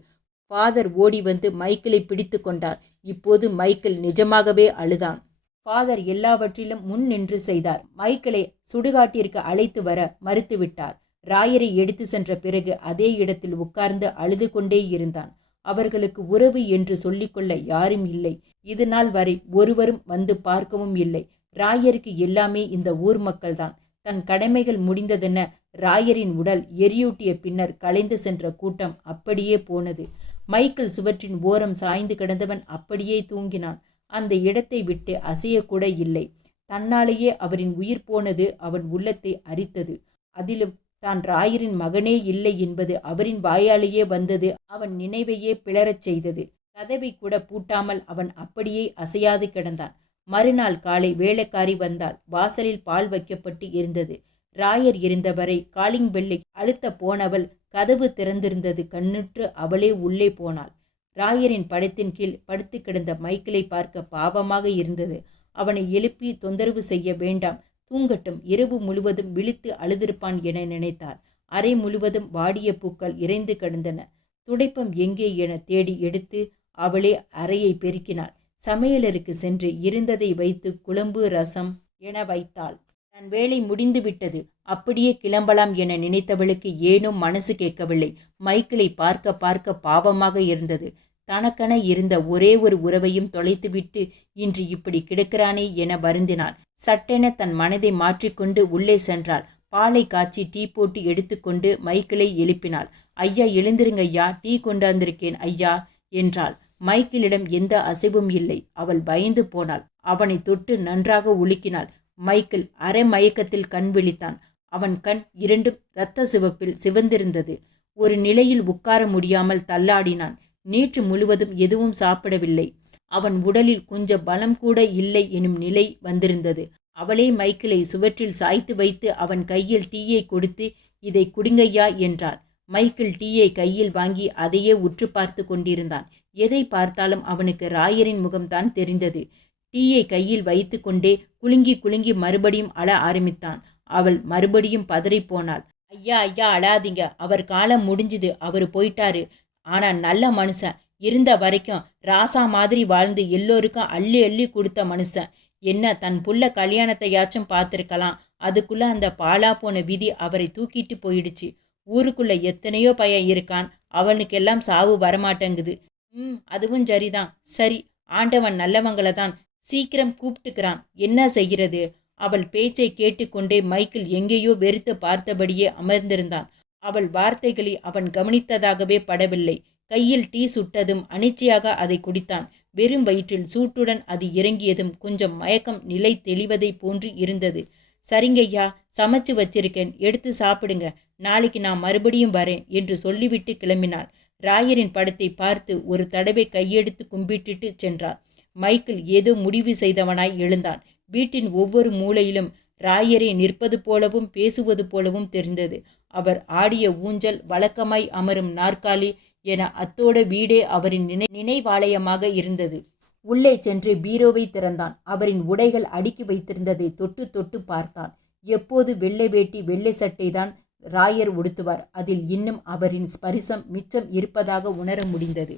ஃபாதர் ஓடி வந்து மைக்கேலை பிடித்து கொண்டார். இப்போது மைக்கேல் நிஜமாகவே அழுதான். ஃபாதர் எல்லாவற்றிலும் முன் நின்று செய்தார். மைக்கேலை சுடுகாட்டிற்கு அழைத்து வர மறுத்துவிட்டார். ராயரை எடுத்து சென்ற பிறகு அதே இடத்தில் உட்கார்ந்து அழுது கொண்டே இருந்தான். அவர்களுக்கு உறவு என்று சொல்லிக்கொள்ள யாரும் இல்லை. இது நாள் வரை ஒருவரும் வந்து பார்க்கவும் இல்லை. ராயருக்கு எல்லாமே இந்த ஊர் மக்கள்தான். தன் கடமைகள் முடிந்ததென ராயரின் உடல் எரியூட்டிய பின்னர் கலைந்து சென்ற கூட்டம் அப்படியே போனது. மைக்கேல் சுவற்றின் ஓரம் சாய்ந்து கிடந்தவன் அப்படியே தூங்கினான். அந்த இடத்தை விட்டு அசையக்கூட இல்லை. தன்னாலேயே அவரின் உயிர் போனது அவன் உள்ளத்தை அரித்தது. அதிலும் தான் ராயரின் மகனே இல்லை என்பது அவரின் வாயாலேயே வந்தது அவன் நினைவையே பிளறச் செய்தது. கதவை கூட பூட்டாமல் அவன் அப்படியே அசையாது கிடந்தான். மறுநாள் காலை வேலைக்காரி வந்தாள். வாசலில் பால் வைக்கப்பட்டு இருந்தது. ராயர் இருந்தவரை காலிங் பெல்லை அழுத்த போனவள் கதவு திறந்திருந்தது கண்ணுற்று அவளே உள்ளே போனாள். ராயரின் படத்தின் கீழ் படுத்து கிடந்த மைக்கேலை பார்க்க பாவமாக இருந்தது. அவனை எழுப்பி தொந்தரவு செய்ய வேண்டாம், தூங்கட்டும், இரவு முழுவதும் விழித்து அழுதிருப்பான் என நினைத்தார். அறை முழுவதும் வாடிய பூக்கள் இறைந்து கிடந்தன. துடைப்பம் எங்கே என தேடி எடுத்து அவளே அறையை பெருக்கினாள். சமையலருக்கு சென்று இருந்ததை வைத்து குழம்பு ரசம் என வைத்தாள். தன் வேலை முடிந்து விட்டது, அப்படியே கிளம்பலாம் என நினைத்தவளுக்கு ஏனோ மனசு கேட்கவில்லை. மைக்கேலை பார்க்க பார்க்க பாவமாக இருந்தது. தனக்கென இருந்த ஒரே ஒரு உறவையும் தொலைத்துவிட்டு இன்று இப்படி கிடக்கிறானே என வருந்தினாள். சட்டென தன் மனதை மாற்றிக்கொண்டு உள்ளே சென்றாள். பாலை காய்ச்சி டீ போட்டு எடுத்துக்கொண்டு மைக்கேலை எழுப்பினாள். ஐயா எழுந்திருங்க ஐயா, டீ கொண்டாந்திருக்கேன் ஐயா என்றாள். மைக்கேலிடம் எந்த அசைவும் இல்லை. அவள் பயந்து போனாள். அவனை தொட்டு நன்றாக உலுக்கினாள். மைக்கேல் அரை மயக்கத்தில் கண் விழித்தான். அவன் கண் இரண்டும் இரத்த சிவப்பில் சிவந்திருந்தது. ஒரு நிலையில் உட்கார முடியாமல் தள்ளாடினான். நேற்று முழுவதும் எதுவும் சாப்பிடவில்லை. அவன் உடலில் கொஞ்சம் பலம் கூட இல்லை எனும் நிலை வந்திருந்தது. அவளே மைக்கேலை சுவற்றில் சாய்த்து வைத்து அவன் கையில் டீயை கொடுத்து இதை குடிங்கய்யா என்றாள். மைக்கேல் டீயை கையில் வாங்கி அதையே உற்று பார்த்து கொண்டிருந்தான். எதை பார்த்தாலும் அவனுக்கு ராயரின் முகம்தான் தெரிந்தது. டீயை கையில் வைத்து கொண்டே குலுங்கி குலுங்கி மறுபடியும் அழ ஆரம்பித்தான். அவள் மறுபடியும் பதறி போனாள். ஐயா ஐயா அழாதீங்க, அவர் காலம் முடிஞ்சுது, அவர் போயிட்டாரு. ஆனா நல்ல மனுஷன், இருந்த வரைக்கும் ராசா மாதிரி வாழ்ந்து எல்லோருக்கும் அள்ளி அள்ளி கொடுத்த மனுஷன். என்ன தன் புள்ள கல்யாணத்தையாச்சும் பார்த்துருக்கலாம். அதுக்குள்ள அந்த பாலா போன விதி அவரை தூக்கிட்டு போயிடுச்சு. ஊருக்குள்ள எத்தனையோ பையன் இருக்கான், அவனுக்கெல்லாம் சாவு வரமாட்டேங்குது. அதுவும் சரிதான். சரி, ஆண்டவன் நல்லவங்களை தான் சீக்கிரம் கூப்பிட்டுக்கிறான், என்ன செய்கிறது? அவள் பேச்சை கேட்டுக்கொண்டே மைக்கேல் எங்கேயோ வெறுத்து பார்த்தபடியே அமர்ந்திருந்தான். அவள் வார்த்தைகளை அவன் கவனித்ததாகவே படவில்லை. கையில் டீ சுட்டதும் அனிச்சையாக அதை குடித்தான். வெறும் வயிற்றில் சூட்டுடன் அது இறங்கியதும் கொஞ்சம் மயக்கம் நிலை தெளிவதை போன்று இருந்தது. சரிங்கய்யா, சமைச்சு வச்சிருக்கேன், எடுத்து சாப்பிடுங்க, நாளைக்கு நான் மறுபடியும் வரேன் என்று சொல்லிவிட்டு கிளம்பினாள். ராயரின் படத்தை பார்த்து ஒரு தடவை கையெடுத்து கும்பிட்டுட்டு சென்றார். மைக்கேல் ஏதோ முடிவு செய்தவனாய் எழுந்தான். வீட்டின் ஒவ்வொரு மூலையிலும் ராயரை நிற்பது போலவும் பேசுவது போலவும் தெரிந்தது. அவர் ஆடிய ஊஞ்சல், வழக்கமாய் அமரும் நாற்காலி என அத்தோட வீடே அவரின் நினைவாலயமாக இருந்தது. உள்ளே சென்று பீரோவை திறந்தான். அவரின் உடைகள் அடுக்கி வைத்திருந்ததை தொட்டு தொட்டு பார்த்தான். எப்போது வெள்ளை வேட்டி வெள்ளை சட்டை தான் ராயர் உடுத்துவார். அதில் இன்னும் அவரின் ஸ்பரிசம் மிச்சம் இருப்பதாக உணர முடிந்தது.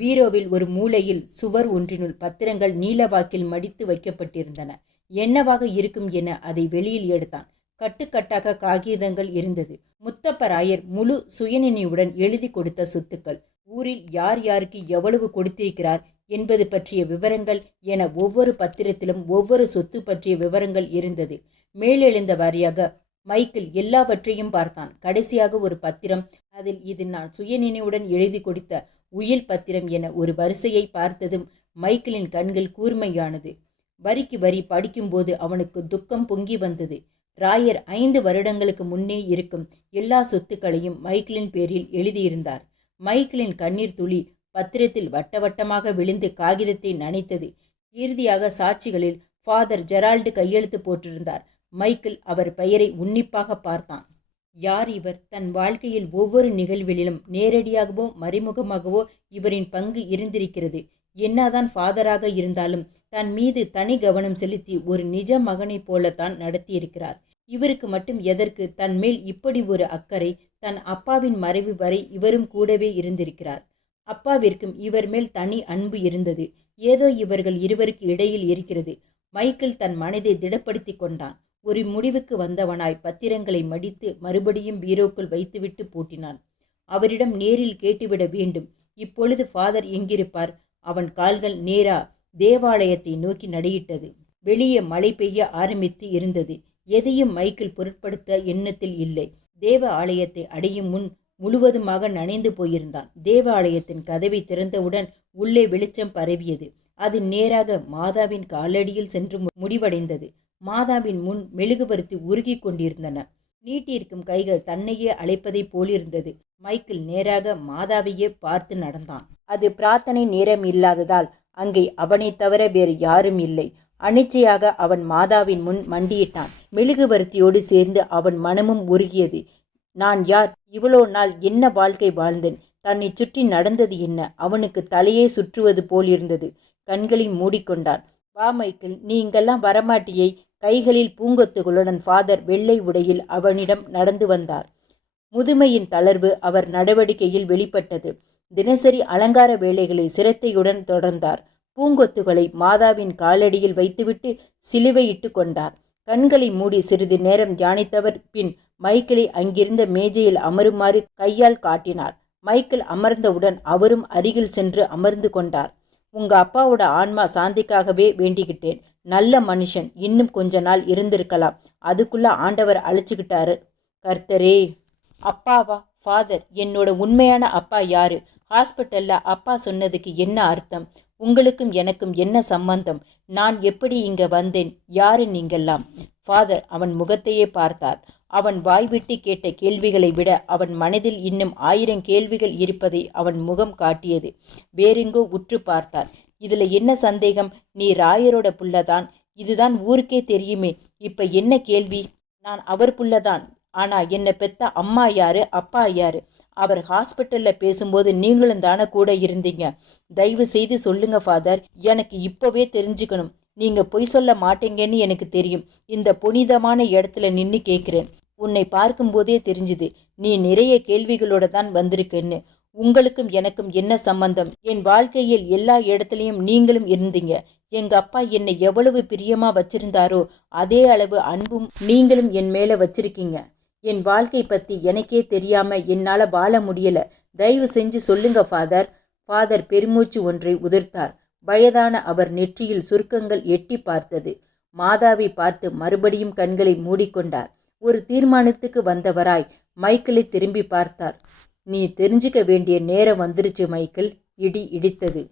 பீரோவில் ஒரு மூலையில் சுவர் ஒன்றினுள் பத்திரங்கள் நீலவாக்கில் மடித்து வைக்கப்பட்டிருந்தன. என்னவாக இருக்கும் என அதை வெளியில் எடுத்தான். கட்டுக்கட்டாக காகிதங்கள் இருந்தது. முத்தப்பராயர் முழு சுயநினைவுடன் எழுதி கொடுத்த சொத்துக்கள், ஊரில் யார் யாருக்கு எவ்வளவு கொடுத்திருக்கிறார் என்பது பற்றிய விவரங்கள் என ஒவ்வொரு பத்திரத்திலும் ஒவ்வொரு சொத்து பற்றிய விவரங்கள் இருந்தது. மேலெழுந்த வாரியாக மைக்கேல் எல்லாவற்றையும் பார்த்தான். கடைசியாக ஒரு பத்திரம், அதில் இது நான் சுயநினைவுடன் எழுதி கொடுத்த உயில் பத்திரம் என ஒரு வரிசையை பார்த்ததும் மைக்கேலின் கண்கள் கூர்மையானது. வரிக்கு வரி படிக்கும்போது அவனுக்கு துக்கம் பொங்கி வந்தது. ராயர் 5 வருடங்களுக்கு முன்னே இருக்கும் எல்லா சொத்துக்களையும் மைக்கேலின் பேரில் எழுதியிருந்தார். மைக்கேலின் கண்ணீர் துளி பத்திரத்தில் வட்டவட்டமாக விழுந்து காகிதத்தை நனைத்தது. இறுதியாக சாட்சிகளில் ஃபாதர் ஜெரால்டு கையெழுத்து போட்டிருந்தார். மைக்கேல் அவர் பெயரை உன்னிப்பாக பார்த்தான். யார் இவர்? தன் வாழ்க்கையில் ஒவ்வொரு நிகழ்விலும் நேரடியாகவோ மறைமுகமாகவோ இவரின் பங்கு இருந்திருக்கிறது. என்னதான் ஃபாதராக இருந்தாலும் தன் மீது தனி கவனம் செலுத்தி ஒரு நிஜ மகனைப் போலத்தான் நடத்தியிருக்கிறார். இவருக்கு மட்டும் எதற்கு தன் மேல் இப்படி ஒரு அக்கறை? தன் அப்பாவின் மறைவு வரை இவரும் கூடவே இருந்திருக்கிறார். அப்பாவிற்கும் இவர் மேல் தனி அன்பு இருந்தது. ஏதோ இவர்கள் இருவருக்கு இடையில் இருக்கிறது. மைக்கேல் தன் மனதை திடப்படுத்தி கொண்டான். ஒரு முடிவுக்கு வந்தவனாய் பத்திரங்களை மடித்து மறுபடியும் பீரோக்குள் வைத்துவிட்டு பூட்டினான். அவரிடம் நேரில் கேட்டுவிட வேண்டும். இப்பொழுது ஃபாதர் எங்கிருப்பார்? அவன் கால்கள் நேரா தேவாலயத்தை நோக்கி நடையிட்டது. வெளியே மழை பெய்ய ஆரம்பித்து இருந்தது. எதையும் மைக்கேல் பொருட்படுத்த எண்ணத்தில் இல்லை. தேவ ஆலயத்தை அடையும் முன் முழுவதுமாக நனைந்து போயிருந்தான். தேவாலயத்தின் கதவை திறந்தவுடன் உள்ளே வெளிச்சம் பரவியது. அது நேராக மாதாவின் காலடியில் சென்று முடிவடைந்தது. மாதாவின் முன் மெழுகுபருத்தி உருகி கொண்டிருந்தன. நீட்டியிருக்கும் கைகள் தன்னையே அழைப்பதை போலிருந்தது. மைக்கேல் நேராக மாதாவையே பார்த்து நடந்தான். அது பிரார்த்தனை நேரம் இல்லாததால் அங்கே அவனை தவிர வேறு யாரும் இல்லை. அனிச்சையாக அவன் மாதாவின் முன் மண்டியிட்டான். மெழுகுவர்த்தியோடு சேர்ந்து அவன் மனமும் உருகியது. நான் யார்? இவ்வளோ நாள் என்ன வாழ்க்கை வாழ்ந்தேன்? தன்னை சுற்றி நடந்தது என்ன? அவனுக்கு தலையே சுற்றுவது போல் இருந்தது. கண்களை மூடிக்கொண்டான். வா மைக்கேல், நீ இங்கெல்லாம் வரமாட்டியை? கைகளில் பூங்கொத்துகளுடன் ஃபாதர் வெள்ளை உடையில் அவனிடம் நடந்து வந்தார். முதுமையின் தளர்வு அவர் நடவடிக்கையில் வெளிப்பட்டது. தினசரி அலங்கார வேலைகளை சிரத்தையுடன் தொடர்ந்தார். பூங்கொத்துகளை மாதாவின் காலடியில் வைத்துவிட்டு சிலுவையிட்டு கொண்டார். கண்களை மூடி சிறிது நேரம் தியானித்தவர் பின் மைக்கேலை அங்கிருந்த மேஜையில் அமருமாறு கையால் காட்டினார். மைக்கேல் அமர்ந்தவுடன் அவரும் அருகில் சென்று அமர்ந்து கொண்டார். உங்க அப்பாவோட ஆன்மா சாந்திக்காகவே வேண்டிக்கிட்டேன். நல்ல மனுஷன், இன்னும் கொஞ்ச நாள் இருந்திருக்கலாம். அதுக்குள்ள ஆண்டவர் அழைச்சிக்கிட்டாரு. கர்த்தரே. அப்பாவா? ஃபாதர், என்னோட உண்மையான அப்பா யாரு? ஹாஸ்பிட்டல்ல அப்பா சொன்னதுக்கு என்ன அர்த்தம்? உங்களுக்கும் எனக்கும் என்ன சம்பந்தம்? நான் எப்படி இங்க வந்தேன்? யாரு நீங்கெல்லாம்? ஃபாதர் அவன் முகத்தையே பார்த்தார். அவன் வாய்விட்டு கேட்ட கேள்விகளை விட அவன் மனதில் இன்னும் 1000 கேள்விகள் இருப்பதை அவன் முகம் காட்டியது. வேறெங்கோ உற்று பார்த்தார். இதுல என்ன சந்தேகம்? நீ ராயரோட புள்ளதான். இதுதான் ஊருக்கே தெரியுமே. இப்ப என்ன கேள்வி? நான் அவர் புள்ளதான். ஆனா என்னை பெத்த அம்மா யாரு, அப்பா யாரு? அவர் ஹாஸ்பிட்டல்ல பேசும்போது நீங்களும் தானே கூட இருந்தீங்க. தயவு செய்து சொல்லுங்க ஃபாதர், எனக்கு இப்போவே தெரிஞ்சுக்கணும். நீங்க பொய் சொல்ல மாட்டீங்கன்னு எனக்கு தெரியும். இந்த புனிதமான இடத்துல நின்று கேட்குறேன். உன்னை பார்க்கும்போதே தெரிஞ்சுது நீ நிறைய கேள்விகளோட தான் வந்திருக்கேன்னு. உங்களுக்கும் எனக்கும் என்ன சம்பந்தம்? என் வாழ்க்கையில் எல்லா இடத்துலையும் நீங்களும் இருந்தீங்க. எங்க அப்பா என்னை எவ்வளவு பிரியமா வச்சிருந்தாரோ அதே அளவு அன்பும் நீங்களும் என் மேல வச்சிருக்கீங்க. என் வாழ்க்கை பத்தி எனக்கே தெரியாம என்னால வாழ முடியல. தயவு செஞ்சு சொல்லுங்க ஃபாதர். ஃபாதர் பெருமூச்சு ஒன்றை உதிர்த்தார். வயதான அவர் நெற்றியில் சுருக்கங்கள் எட்டி பார்த்தது. மாதாவை பார்த்து மறுபடியும் கண்களை மூடிக்கொண்டார். ஒரு தீர்மானத்துக்கு வந்தவராய் மைக்கேலை திரும்பி பார்த்தார். நீ தெரிஞ்சுக்க வேண்டிய நேரம் வந்துருச்சு மைக்கேல். இடி இடித்தது.